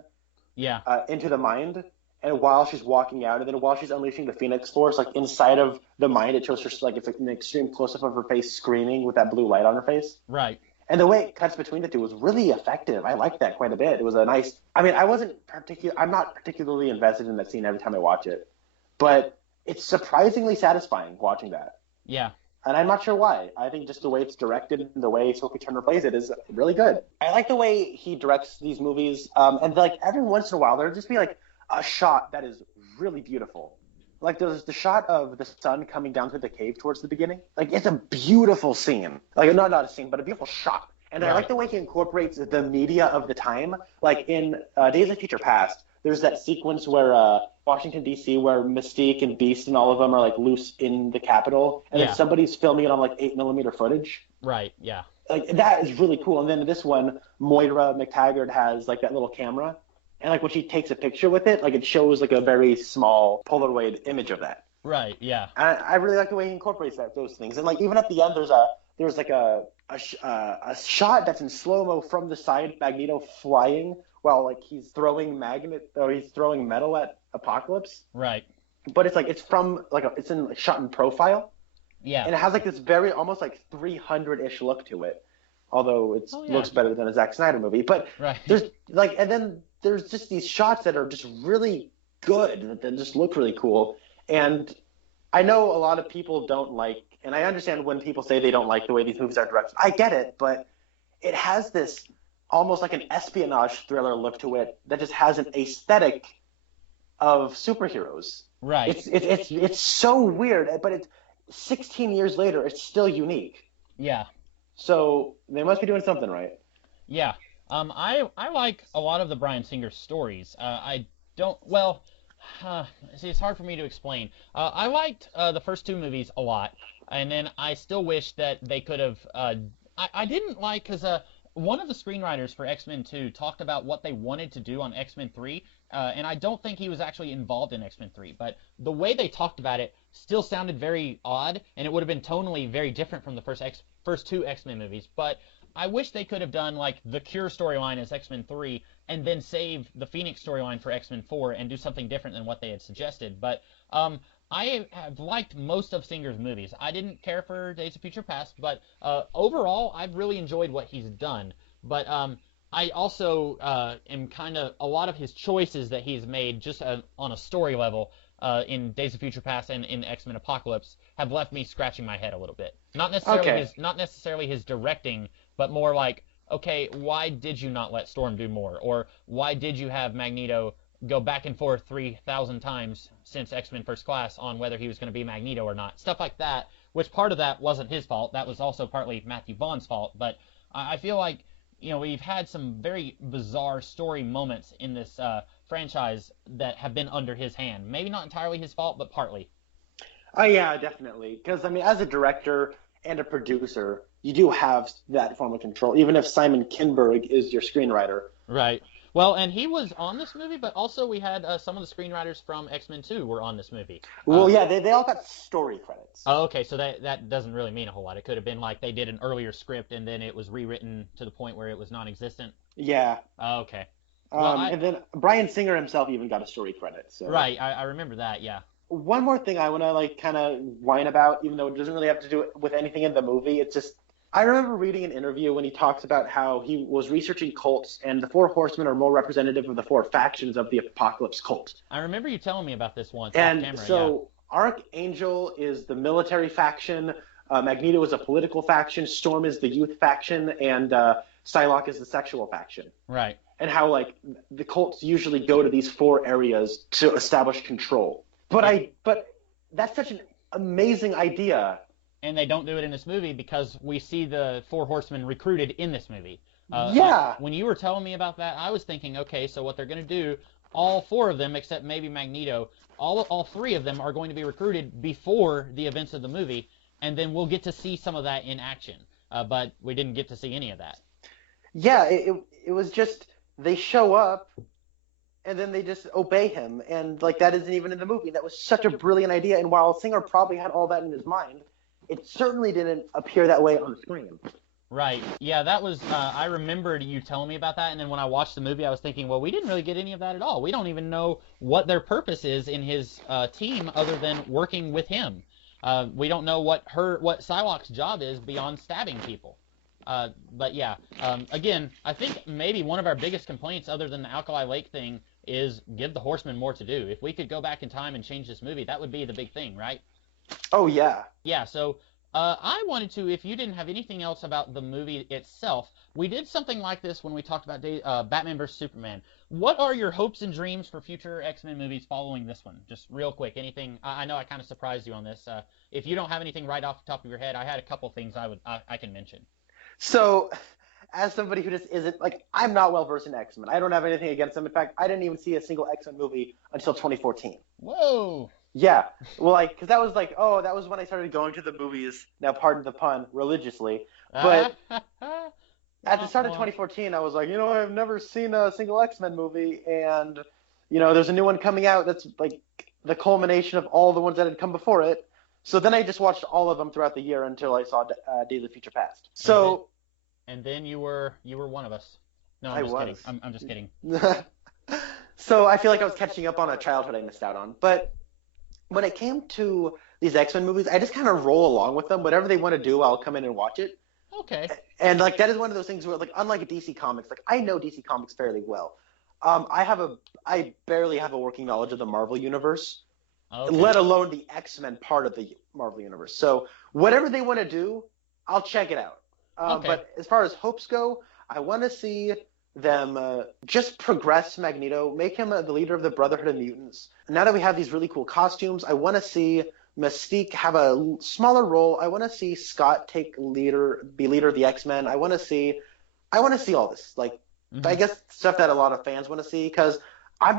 into the mind, and while she's walking out, and then while she's unleashing the Phoenix Force, inside of the mind, it shows her it's an extreme close-up of her face screaming with that blue light on her face. Right. And the way it cuts between the two was really effective. I liked that quite a bit. It was a nice. I mean, I'm not particularly invested in that scene every time I watch it, but it's surprisingly satisfying watching that. Yeah. And I'm not sure why. I think just the way it's directed and the way Sophie Turner plays it is really good. I like the way he directs these movies, and every once in a while there'll just be a shot that is really beautiful. There's the shot of the sun coming down through the cave towards the beginning. It's a beautiful scene. Not a scene, but a beautiful shot. And I like the way he incorporates the media of the time. In Days of Future Past, there's that sequence where Washington, D.C., where Mystique and Beast and all of them are loose in the Capitol. And then somebody's filming it on 8mm footage. Right, yeah. That is really cool. And then in this one, Moira McTaggart has that little camera. And when she takes a picture with it, it shows a very small Polaroid image of that. Right. Yeah. And I really like the way he incorporates those things. And even at the end, there's a shot that's in slow mo from the side, Magneto flying while he's throwing metal at Apocalypse. Right. But it's from it's in shot in profile. Yeah. And it has this very almost 300-ish look to it. Although it looks better than a Zack Snyder movie, but there's and then there's just these shots that are just really good that just look really cool. And I know a lot of people don't and I understand when people say they don't like the way these movies are directed. I get it, but it has this almost an espionage thriller look to it that just has an aesthetic of superheroes. Right. It's so weird, but it's 16 years later, it's still unique. Yeah. So they must be doing something right. Yeah. I like a lot of the Bryan Singer stories. It's hard for me to explain. I liked the first two movies a lot, and then I still wish that they could have. I didn't like because one of the screenwriters for X-Men 2 talked about what they wanted to do on X-Men 3, and I don't think he was actually involved in X-Men 3, but the way they talked about it still sounded very odd, and it would have been tonally very different from the first two X-Men movies. But I wish they could have done like the Cure storyline as X-Men 3, and then save the Phoenix storyline for X-Men 4 and do something different than what they had suggested. But I have liked most of Singer's movies. I didn't care for Days of Future Past, but overall, I've really enjoyed what he's done. But I also am kind of, a lot of his choices that he's made just on a story level in Days of Future Past and in X-Men Apocalypse have left me scratching my head a little bit. Not necessarily his directing, but more like, okay, why did you not let Storm do more? Or why did you have Magneto go back and forth 3,000 times since X-Men First Class on whether he was going to be Magneto or not? Stuff like that, which part of that wasn't his fault. That was also partly Matthew Vaughn's fault. But I feel like, we've had some very bizarre story moments in this franchise that have been under his hand. Maybe not entirely his fault, but partly. Oh, yeah, definitely. Because, as a director and a producer, you do have that form of control, even if Simon Kinberg is your screenwriter. Right. Well, and he was on this movie, but also we had some of the screenwriters from X-Men 2 were on this movie. Well, yeah, they all got story credits. Oh, okay, so that doesn't really mean a whole lot. It could have been like they did an earlier script and then it was rewritten to the point where it was non-existent. Yeah. Oh, okay. And then Bryan Singer himself even got a story credit. So. Right, I remember that, yeah. One more thing I want to kind of whine about, even though it doesn't really have to do with anything in the movie. It's just, I remember reading an interview when he talks about how he was researching cults, and the Four Horsemen are more representative of the four factions of the Apocalypse cult. I remember you telling me about this once and off camera. So Archangel is the military faction, Magneto is a political faction, Storm is the youth faction, and Psylocke is the sexual faction. Right. And how the cults usually go to these four areas to establish control. But that's such an amazing idea. And they don't do it in this movie because we see the Four Horsemen recruited in this movie. When you were telling me about that, I was thinking, okay, so what they're going to do, all four of them, except maybe Magneto, all three of them are going to be recruited before the events of the movie, and then we'll get to see some of that in action. But we didn't get to see any of that. Yeah, it was just they show up, and then they just obey him, and that isn't even in the movie. That was such a brilliant idea, and while Singer probably had all that in his mind, it certainly didn't appear that way on the screen. Right. Yeah, that was, I remembered you telling me about that, and then when I watched the movie, I was thinking, well, we didn't really get any of that at all. We don't even know what their purpose is in his team other than working with him. We don't know what Psylocke's job is beyond stabbing people. But yeah, again, I think maybe one of our biggest complaints other than the Alkali Lake thing is give the Horsemen more to do. If we could go back in time and change this movie, that would be the big thing, right? Oh, yeah. Yeah, so I wanted to, if you didn't have anything else about the movie itself, we did something like this when we talked about Batman vs. Superman. What are your hopes and dreams for future X-Men movies following this one? Just real quick, anything? I know I kind of surprised you on this. If you don't have anything right off the top of your head, I had a couple things I can mention. So, as somebody who just isn't, I'm not well-versed in X-Men. I don't have anything against them. In fact, I didn't even see a single X-Men movie until 2014. Whoa! Yeah. Well, because that was that was when I started going to the movies, now pardon the pun, religiously. But at the start of 2014, I was like, I've never seen a single X-Men movie, and, there's a new one coming out that's, the culmination of all the ones that had come before it. So then I just watched all of them throughout the year until I saw Days of Future Past. So, and then you were one of us. No, I'm just kidding. I'm just kidding. So I feel like I was catching up on a childhood I missed out on. But when it came to these X-Men movies, I just kind of roll along with them. Whatever they want to do, I'll come in and watch it. Okay. And that is one of those things where unlike DC Comics, I know DC Comics fairly well. I barely have a working knowledge of the Marvel universe. Okay. Let alone the X-Men part of the Marvel Universe. So whatever they want to do, I'll check it out. Okay. But as far as hopes go, I want to see them just progress Magneto, make him the leader of the Brotherhood of Mutants. Now that we have these really cool costumes, I want to see Mystique have a smaller role. I want to see Scott be leader of the X-Men. I want to see all this. I guess stuff that a lot of fans want to see because I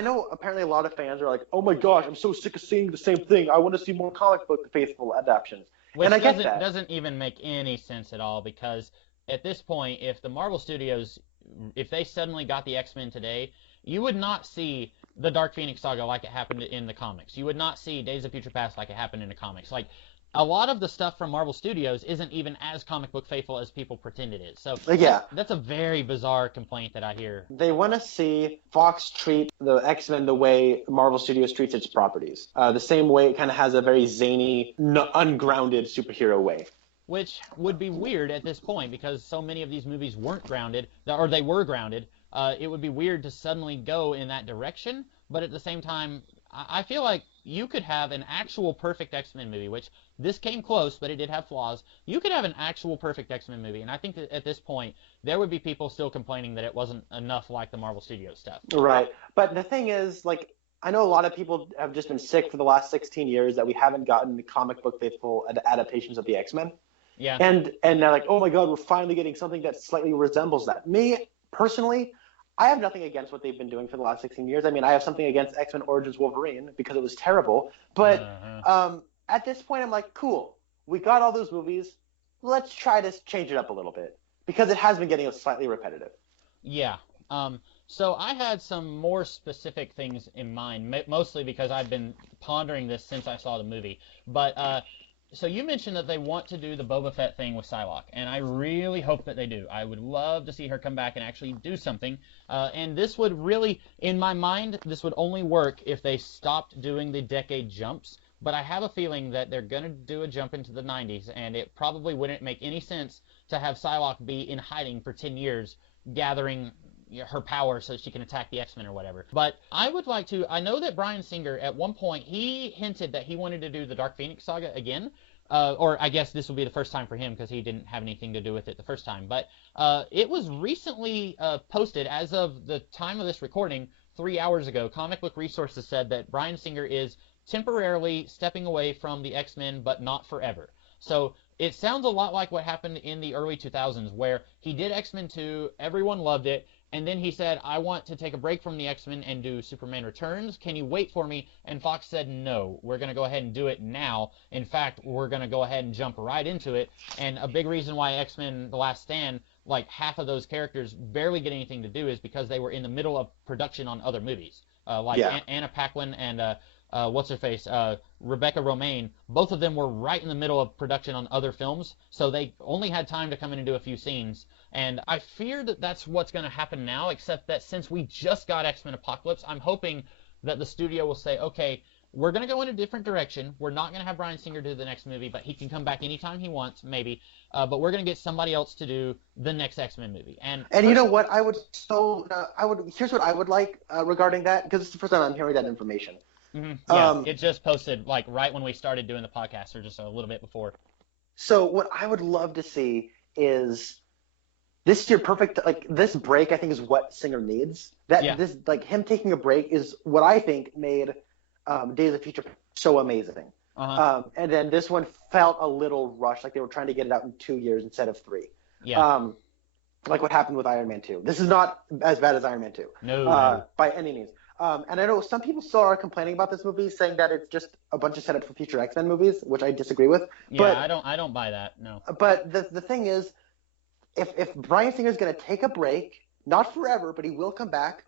know apparently a lot of fans are like, oh my gosh, I'm so sick of seeing the same thing. I want to see more comic book faithful adaptations. Which and I get that. Doesn't even make any sense at all because at this point, if the Marvel Studios, if they suddenly got the X-Men today, you would not see the Dark Phoenix saga like it happened in the comics. You would not see Days of Future Past like it happened in the comics. Like, a lot of the stuff from Marvel Studios isn't even as comic book faithful as people pretend it is. So Yeah. that's a very bizarre complaint that I hear. They want to see Fox treat the X-Men the way Marvel Studios treats its properties. The same way it kind of has a very zany, ungrounded superhero way. Which would be weird at this point because so many of these movies weren't grounded, or they were grounded. It would be weird to suddenly go in that direction, but at the same time, I feel like you could have an actual perfect X-Men movie, which this came close, but it did have flaws. You could have an actual perfect X-Men movie, and I think that at this point, there would be people still complaining that it wasn't enough like the Marvel Studios stuff. Right. But the thing is, like, I know a lot of people have just been sick for the last 16 years that we haven't gotten the comic book faithful adaptations of the X-Men. Yeah. And they're like, oh my God, we're finally getting something that slightly resembles that. Me, personally, I have nothing against what they've been doing for the last 16 years. I mean, I have something against X-Men Origins Wolverine because it was terrible. But at this point, I'm like, cool. We got all those movies. Let's try to change it up a little bit because it has been getting slightly repetitive. Yeah. So I had some more specific things in mind, mostly because I've been pondering this since I saw the movie. But so you mentioned that they want to do the Boba Fett thing with Psylocke, and I really hope that they do. I would love to see her come back and actually do something. And this would really, in my mind, this would only work if they stopped doing the decade jumps. But I have a feeling that they're going to do a jump into the 90s, and it probably wouldn't make any sense to have Psylocke be in hiding for 10 years, gathering her power so she can attack the X-Men or whatever. But I would like to, I know that Bryan Singer, at one point, he hinted that he wanted to do the Dark Phoenix saga again. Or I guess this will be the first time for him because he didn't have anything to do with it the first time. But it was recently posted, as of the time of this recording, 3 hours ago. Comic Book Resources said that Bryan Singer is temporarily stepping away from the X-Men, but not forever. So it sounds a lot like what happened in the early 2000s, where he did X-Men 2, everyone loved it, and then he said, I want to take a break from the X-Men and do Superman Returns. Can you wait for me? And Fox said, no, we're going to go ahead and do it now. In fact, we're going to go ahead and jump right into it. And a big reason why X-Men The Last Stand, like half of those characters barely get anything to do is because they were in the middle of production on other movies. Anna Paquin and what's-her-face, Rebecca Romaine, both of them were right in the middle of production on other films, so they only had time to come in and do a few scenes. And I fear that that's what's going to happen now, except that since we just got X-Men Apocalypse, I'm hoping that the studio will say, okay, we're going to go in a different direction. We're not going to have Bryan Singer do the next movie, but he can come back anytime he wants, maybe. But we're going to get somebody else to do the next X-Men movie. And you know what? Here's what I would like regarding that, because it's the first time I'm hearing that information. Mm-hmm. Yeah, it just posted like right when we started doing the podcast, or just a little bit before. So what I would love to see is this year perfect. Like this break, I think is what Singer needs. This like him taking a break is what I think made Days of Future so amazing. And then this one felt a little rushed, like they were trying to get it out in 2 years instead of 3. Yeah. Like what happened with Iron Man 2. This is not as bad as Iron Man 2. No. By any means. And I know some people still are complaining about this movie, saying that it's just a bunch of setup for future X-Men movies, which I disagree with. Yeah, but, I don't buy that. No. But the thing is, if Bryan Singer is going to take a break, not forever, but he will come back.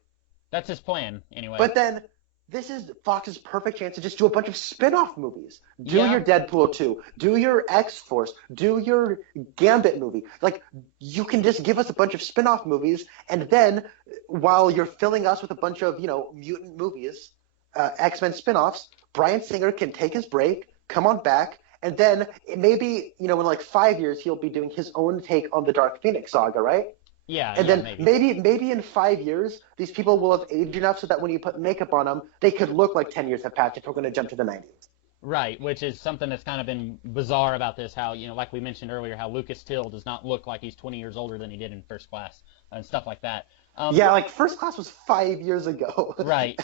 That's his plan, anyway. But then this is Fox's perfect chance to just do a bunch of spin-off movies. Do your Deadpool 2. Do your X-Force. Do your Gambit movie. Like, you can just give us a bunch of spin-off movies, and then while you're filling us with a bunch of, mutant movies, X-Men spin-offs, Bryan Singer can take his break, come on back, and then maybe, in like 5 years, he'll be doing his own take on the Dark Phoenix saga, right? Yeah, and then maybe in 5 years, these people will have aged enough so that when you put makeup on them, they could look like 10 years have passed if we're going to jump to the 90s. Right, which is something that's kind of been bizarre about this, how, like we mentioned earlier, how Lucas Till does not look like he's 20 years older than he did in First Class and stuff like that. Like First Class was 5 years ago. Right.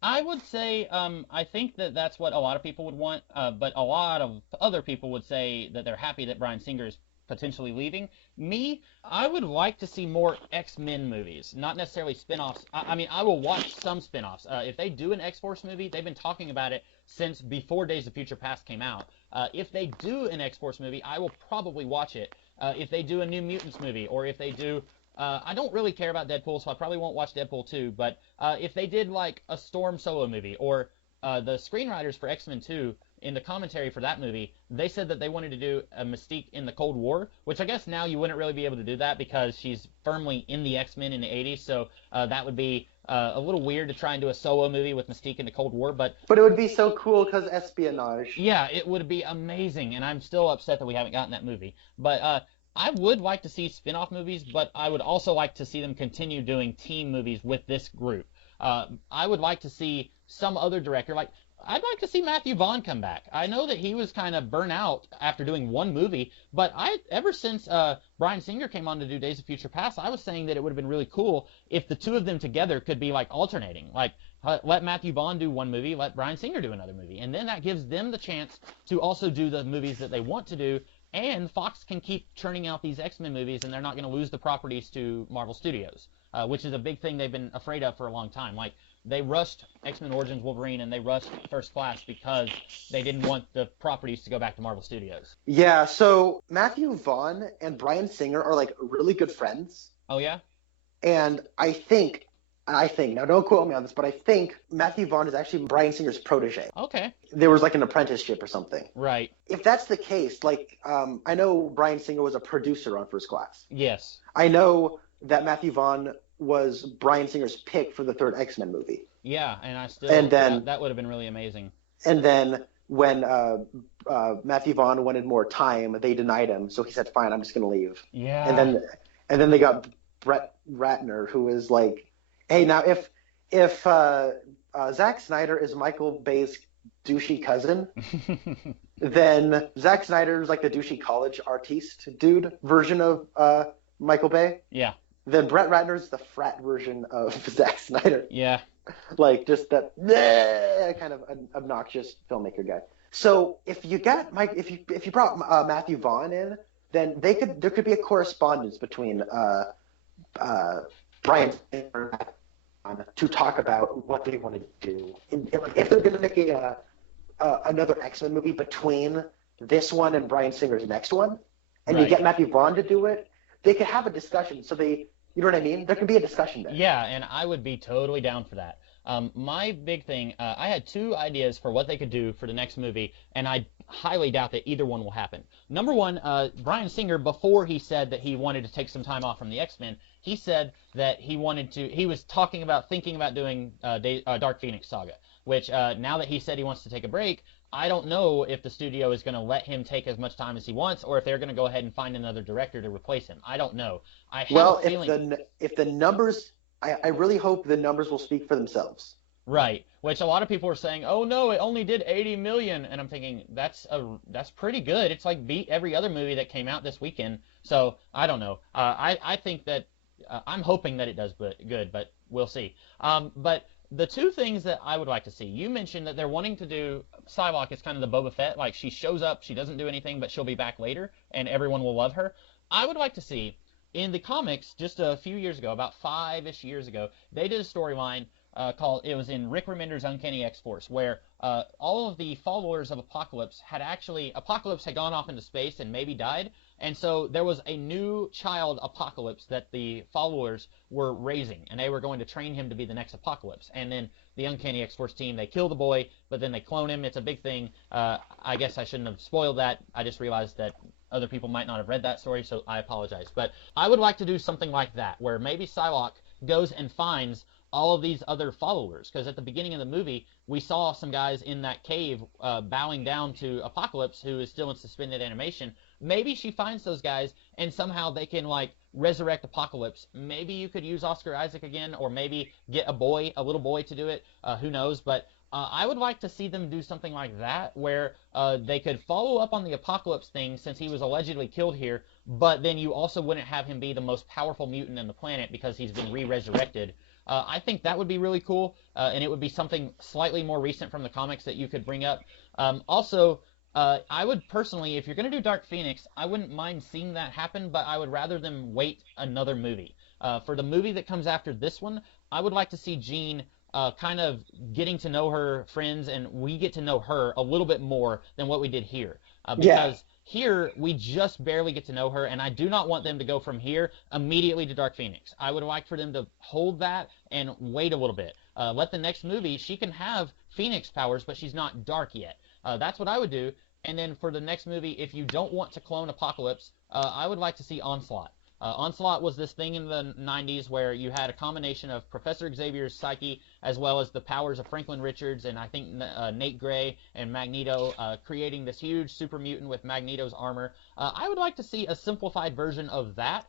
I would say I think that that's what a lot of people would want, but a lot of other people would say that they're happy that Bryan Singer is potentially leaving. Me, I would like to see more X-Men movies, not necessarily spin-offs. I mean, I will watch some spin-offs. If they do an X-Force movie, they've been talking about it since before Days of Future Past came out. If they do an X-Force movie, I will probably watch it. if they do a New Mutants movie, or if they do, I don't really care about Deadpool, so I probably won't watch Deadpool 2, but if they did like a Storm solo movie, or the screenwriters for X-Men 2, in the commentary for that movie, they said that they wanted to do a Mystique in the Cold War, which I guess now you wouldn't really be able to do that because she's firmly in the X-Men in the 80s, so that would be a little weird to try and do a solo movie with Mystique in the Cold War, but it would be so cool because espionage. yeah, it would be amazing, and I'm still upset that we haven't gotten that movie. But I would like to see spin-off movies, but I would also like to see them continue doing team movies with this group. I would like to see some other director, like I'd like to see Matthew Vaughn come back. I know that he was kind of burnt out after doing one movie, but ever since Bryan Singer came on to do Days of Future Past, I was saying that it would have been really cool if the two of them together could be like alternating. Like let Matthew Vaughn do one movie, let Bryan Singer do another movie, and then that gives them the chance to also do the movies that they want to do. And Fox can keep churning out these X-Men movies, and they're not going to lose the properties to Marvel Studios, which is a big thing they've been afraid of for a long time. Like, they rushed X-Men Origins Wolverine and they rushed First Class because they didn't want the properties to go back to Marvel Studios. Yeah, so Matthew Vaughn and Bryan Singer are, like, really good friends. Oh, yeah? And I think, now don't quote me on this, but I think Matthew Vaughn is actually Bryan Singer's protege. Okay. There was like an apprenticeship or something. Right. If that's the case, like, I know Bryan Singer was a producer on First Class. Yes. I know that Matthew Vaughn was Bryan Singer's pick for the third X-Men movie. Yeah, and then that would have been really amazing. And then when Matthew Vaughn wanted more time, they denied him, so he said, "Fine, I'm just going to leave." Yeah. And then they got Brett Ratner, who is like, "Hey, now if Zack Snyder is Michael Bay's douchey cousin, then Zack Snyder is like the douchey college artiste dude version of Michael Bay. Yeah. Then Brett Ratner's the frat version of Zack Snyder. Yeah. Like just that kind of obnoxious filmmaker guy. So if you brought Matthew Vaughn in, then there could be a correspondence between Bryan Singer to talk about what they want to do. If they're going to make another X-Men movie between this one and Bryan Singer's next one, and you get Matthew Vaughn to do it, they could have a discussion. So you know what I mean? There could be a discussion there. Yeah, and I would be totally down for that. My big thing, I had two ideas for what they could do for the next movie, and I highly doubt that either one will happen. Number one, Bryan Singer, before he said that he wanted to take some time off from the X-Men, he said that he was thinking about doing Dark Phoenix Saga, which now that he said he wants to take a break, I don't know if the studio is going to let him take as much time as he wants, or if they're going to go ahead and find another director to replace him. I don't know. I have a feeling. If the numbers, I really hope the numbers will speak for themselves. Right, which a lot of people are saying, oh no, it only did 80 million, and I'm thinking that's pretty good. It's like beat every other movie that came out this weekend. So I don't know. I think that I'm hoping that it does good, but we'll see. But the two things that I would like to see, you mentioned that they're wanting to do Psylocke is kind of the Boba Fett, like she shows up, she doesn't do anything, but she'll be back later, and everyone will love her. I would like to see, in the comics, just a few years ago, about 5-ish years ago, they did a storyline it was in Rick Remender's Uncanny X-Force, where all of the followers of Apocalypse had gone off into space and maybe died, and so there was a new child Apocalypse that the followers were raising, and they were going to train him to be the next Apocalypse. And then the Uncanny X-Force team, they kill the boy, but then they clone him. It's a big thing. I guess I shouldn't have spoiled that. I just realized that other people might not have read that story, so I apologize. But I would like to do something like that, where maybe Psylocke goes and finds all of these other followers, because at the beginning of the movie, we saw some guys in that cave bowing down to Apocalypse, who is still in suspended animation. Maybe she finds those guys, and somehow they can, like, resurrect Apocalypse. Maybe you could use Oscar Isaac again, or maybe get a little boy to do it. Who knows? But I would like to see them do something like that, where they could follow up on the Apocalypse thing, since he was allegedly killed here, but then you also wouldn't have him be the most powerful mutant on the planet because he's been re-resurrected. I think that would be really cool, and it would be something slightly more recent from the comics that you could bring up. Also, I would personally, if you're going to do Dark Phoenix, I wouldn't mind seeing that happen, but I would rather them wait another movie. For the movie that comes after this one, I would like to see Jean kind of getting to know her friends, and we get to know her a little bit more than what we did here. Because Here, we just barely get to know her, and I do not want them to go from here immediately to Dark Phoenix. I would like for them to hold that and wait a little bit. Let the next movie, she can have Phoenix powers, but she's not dark yet. That's what I would do. And then for the next movie, if you don't want to clone Apocalypse, I would like to see Onslaught. Onslaught was this thing in the 90s where you had a combination of Professor Xavier's psyche as well as the powers of Franklin Richards and I think Nate Gray and Magneto creating this huge super mutant with Magneto's armor. I would like to see a simplified version of that.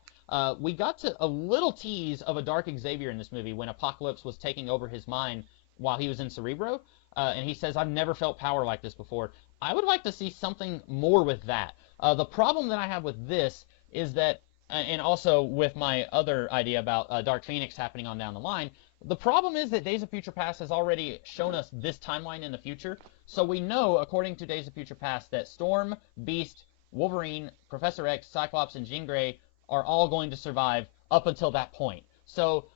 We got to a little tease of a Dark Xavier in this movie when Apocalypse was taking over his mind while he was in Cerebro, and he says, "I've never felt power like this before." I would like to see something more with that. The problem that I have with this is that and also with my other idea about Dark Phoenix happening on down the line, the problem is that Days of Future Past has already shown us this timeline in the future, so we know, according to Days of Future Past, that Storm, Beast, Wolverine, Professor X, Cyclops, and Jean Grey are all going to survive up until that point. So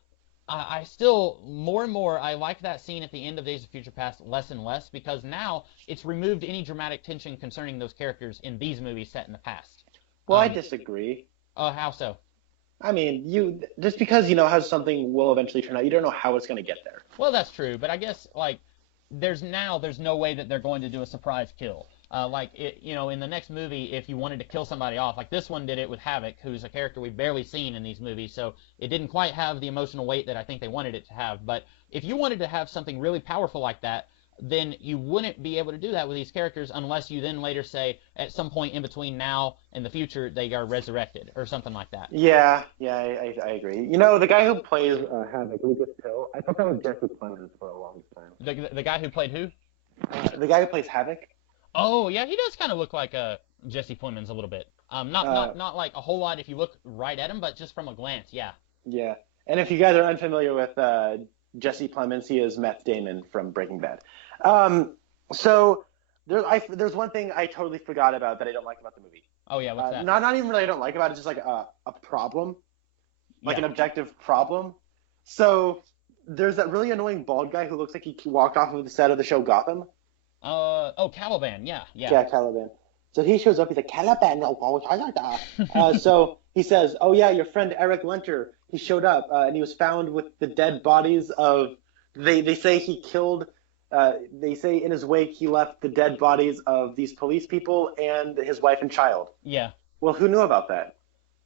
I still, more and more, I like that scene at the end of Days of Future Past less and less, because now it's removed any dramatic tension concerning those characters in these movies set in the past. Well, I disagree. How so? I mean, you just because you know how something will eventually turn out, you don't know how it's going to get there. Well, that's true, but I guess like there's no way that they're going to do a surprise kill. In the next movie, if you wanted to kill somebody off, like this one did it with Havoc, who's a character we've barely seen in these movies, so it didn't quite have the emotional weight that I think they wanted it to have. But if you wanted to have something really powerful like that, then you wouldn't be able to do that with these characters unless you then later say at some point in between now and the future they are resurrected or something like that. Yeah, I agree. You know, the guy who plays Havoc, Lucas Till, I thought that was Jesse Plemons for a long time. The guy who played who? The guy who plays Havoc. Oh, yeah, he does kind of look like Jesse Plemons a little bit. Not like a whole lot if you look right at him, but just from a glance, yeah. Yeah, and if you guys are unfamiliar with Jesse Plemons, he is Meth Damon from Breaking Bad. So there's one thing I totally forgot about that I don't like about the movie. Oh yeah, what's that? Not even really I don't like about it, it's just like a problem, like an objective problem. So there's that really annoying bald guy who looks like he walked off of the set of the show Gotham. Caliban, yeah. Yeah, Caliban. So he shows up, he's like, Caliban, so he says, oh yeah, your friend Eric Lenter, he showed up, and he was found with the dead bodies of, they say he killed, they say in his wake he left the dead bodies of these police people and his wife and child. Yeah. Well, who knew about that?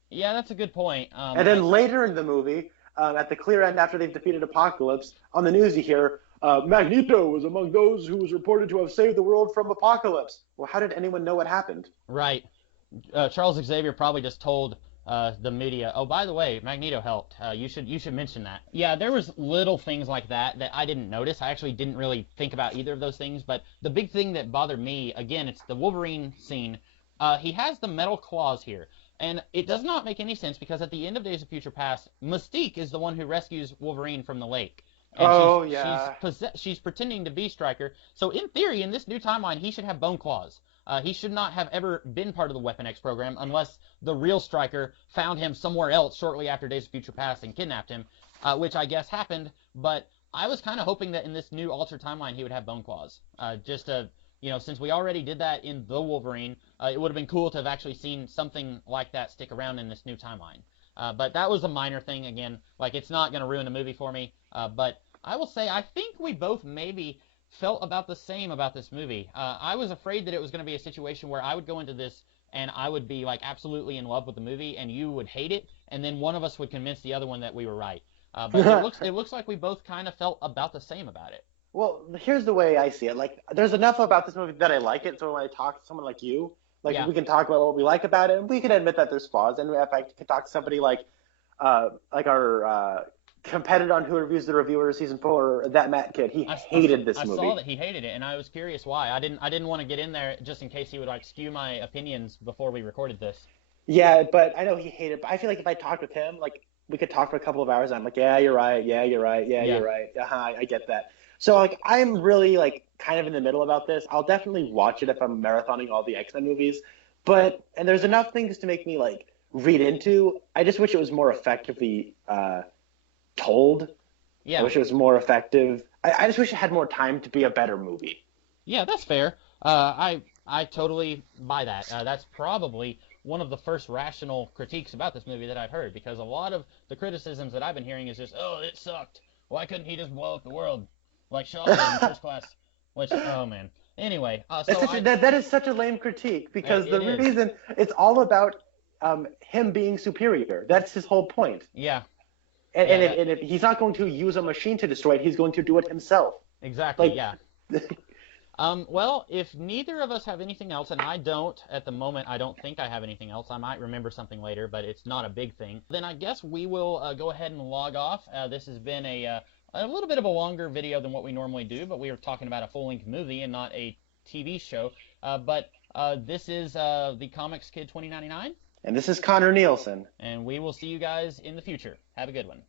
Yeah, that's a good point. And then later in the movie, at the clear end after they've defeated Apocalypse, on the news you hear, Magneto was among those who was reported to have saved the world from Apocalypse. Well, how did anyone know what happened? Right. Charles Xavier probably just told the media, oh, by the way, Magneto helped. You should mention that. Yeah, there was little things like that I didn't notice. I actually didn't really think about either of those things. But the big thing that bothered me, again, it's the Wolverine scene. He has the metal claws here. And it does not make any sense because at the end of Days of Future Past, Mystique is the one who rescues Wolverine from the lake. And she's pretending to be Stryker. So in theory, in this new timeline, he should have bone claws. He should not have ever been part of the Weapon X program unless the real Stryker found him somewhere else shortly after Days of Future Past and kidnapped him, which I guess happened. But I was kind of hoping that in this new altered timeline he would have bone claws. Since we already did that in The Wolverine, it would have been cool to have actually seen something like that stick around in this new timeline. But that was a minor thing, again. Like, it's not going to ruin the movie for me. But I will say, I think we both maybe felt about the same about this movie. I was afraid that it was going to be a situation where I would go into this and I would be, like, absolutely in love with the movie and you would hate it, and then one of us would convince the other one that we were right. But it looks like we both kind of felt about the same about it. Well, here's the way I see it. Like, there's enough about this movie that I like it, so when I talk to someone like you, we can talk about what we like about it, and we can admit that there's flaws. And if I could talk to somebody like our competitor on Who Reviews the Reviewer season 4, that Matt kid, he hated this movie. I saw that he hated it, and I was curious why. I didn't want to get in there just in case he would like skew my opinions before we recorded this. Yeah, but I know he hated it. But I feel like if I talked with him, like we could talk for a couple of hours. And I'm like, yeah, you're right. Yeah, you're right. Yeah, you're right. I get that. So, like, I'm really, like, kind of in the middle about this. I'll definitely watch it if I'm marathoning all the X-Men movies. And there's enough things to make me, like, read into. I just wish it was more effectively told. Yeah. I wish it was more effective. I just wish it had more time to be a better movie. Yeah, that's fair. I I totally buy that. That's probably one of the first rational critiques about this movie that I've heard, because a lot of the criticisms that I've been hearing is just, oh, it sucked. Why couldn't he just blow up the world like Shaw did in First Class? Which, oh man. Anyway, That is such a lame critique, because the it is. reason it's all about him being superior. That's his whole point. Yeah. And if he's not going to use a machine to destroy it, he's going to do it himself. Exactly. Like, Yeah. Well, if neither of us have anything else, and I don't at the moment, I don't think I have anything else. I might remember something later, but it's not a big thing. Then I guess we will go ahead and log off. This has been a little bit of a longer video than what we normally do, but we are talking about a full-length movie and not a TV show. But this is the Comics Kid 2099. And this is Connor Nielsen. And we will see you guys in the future. Have a good one.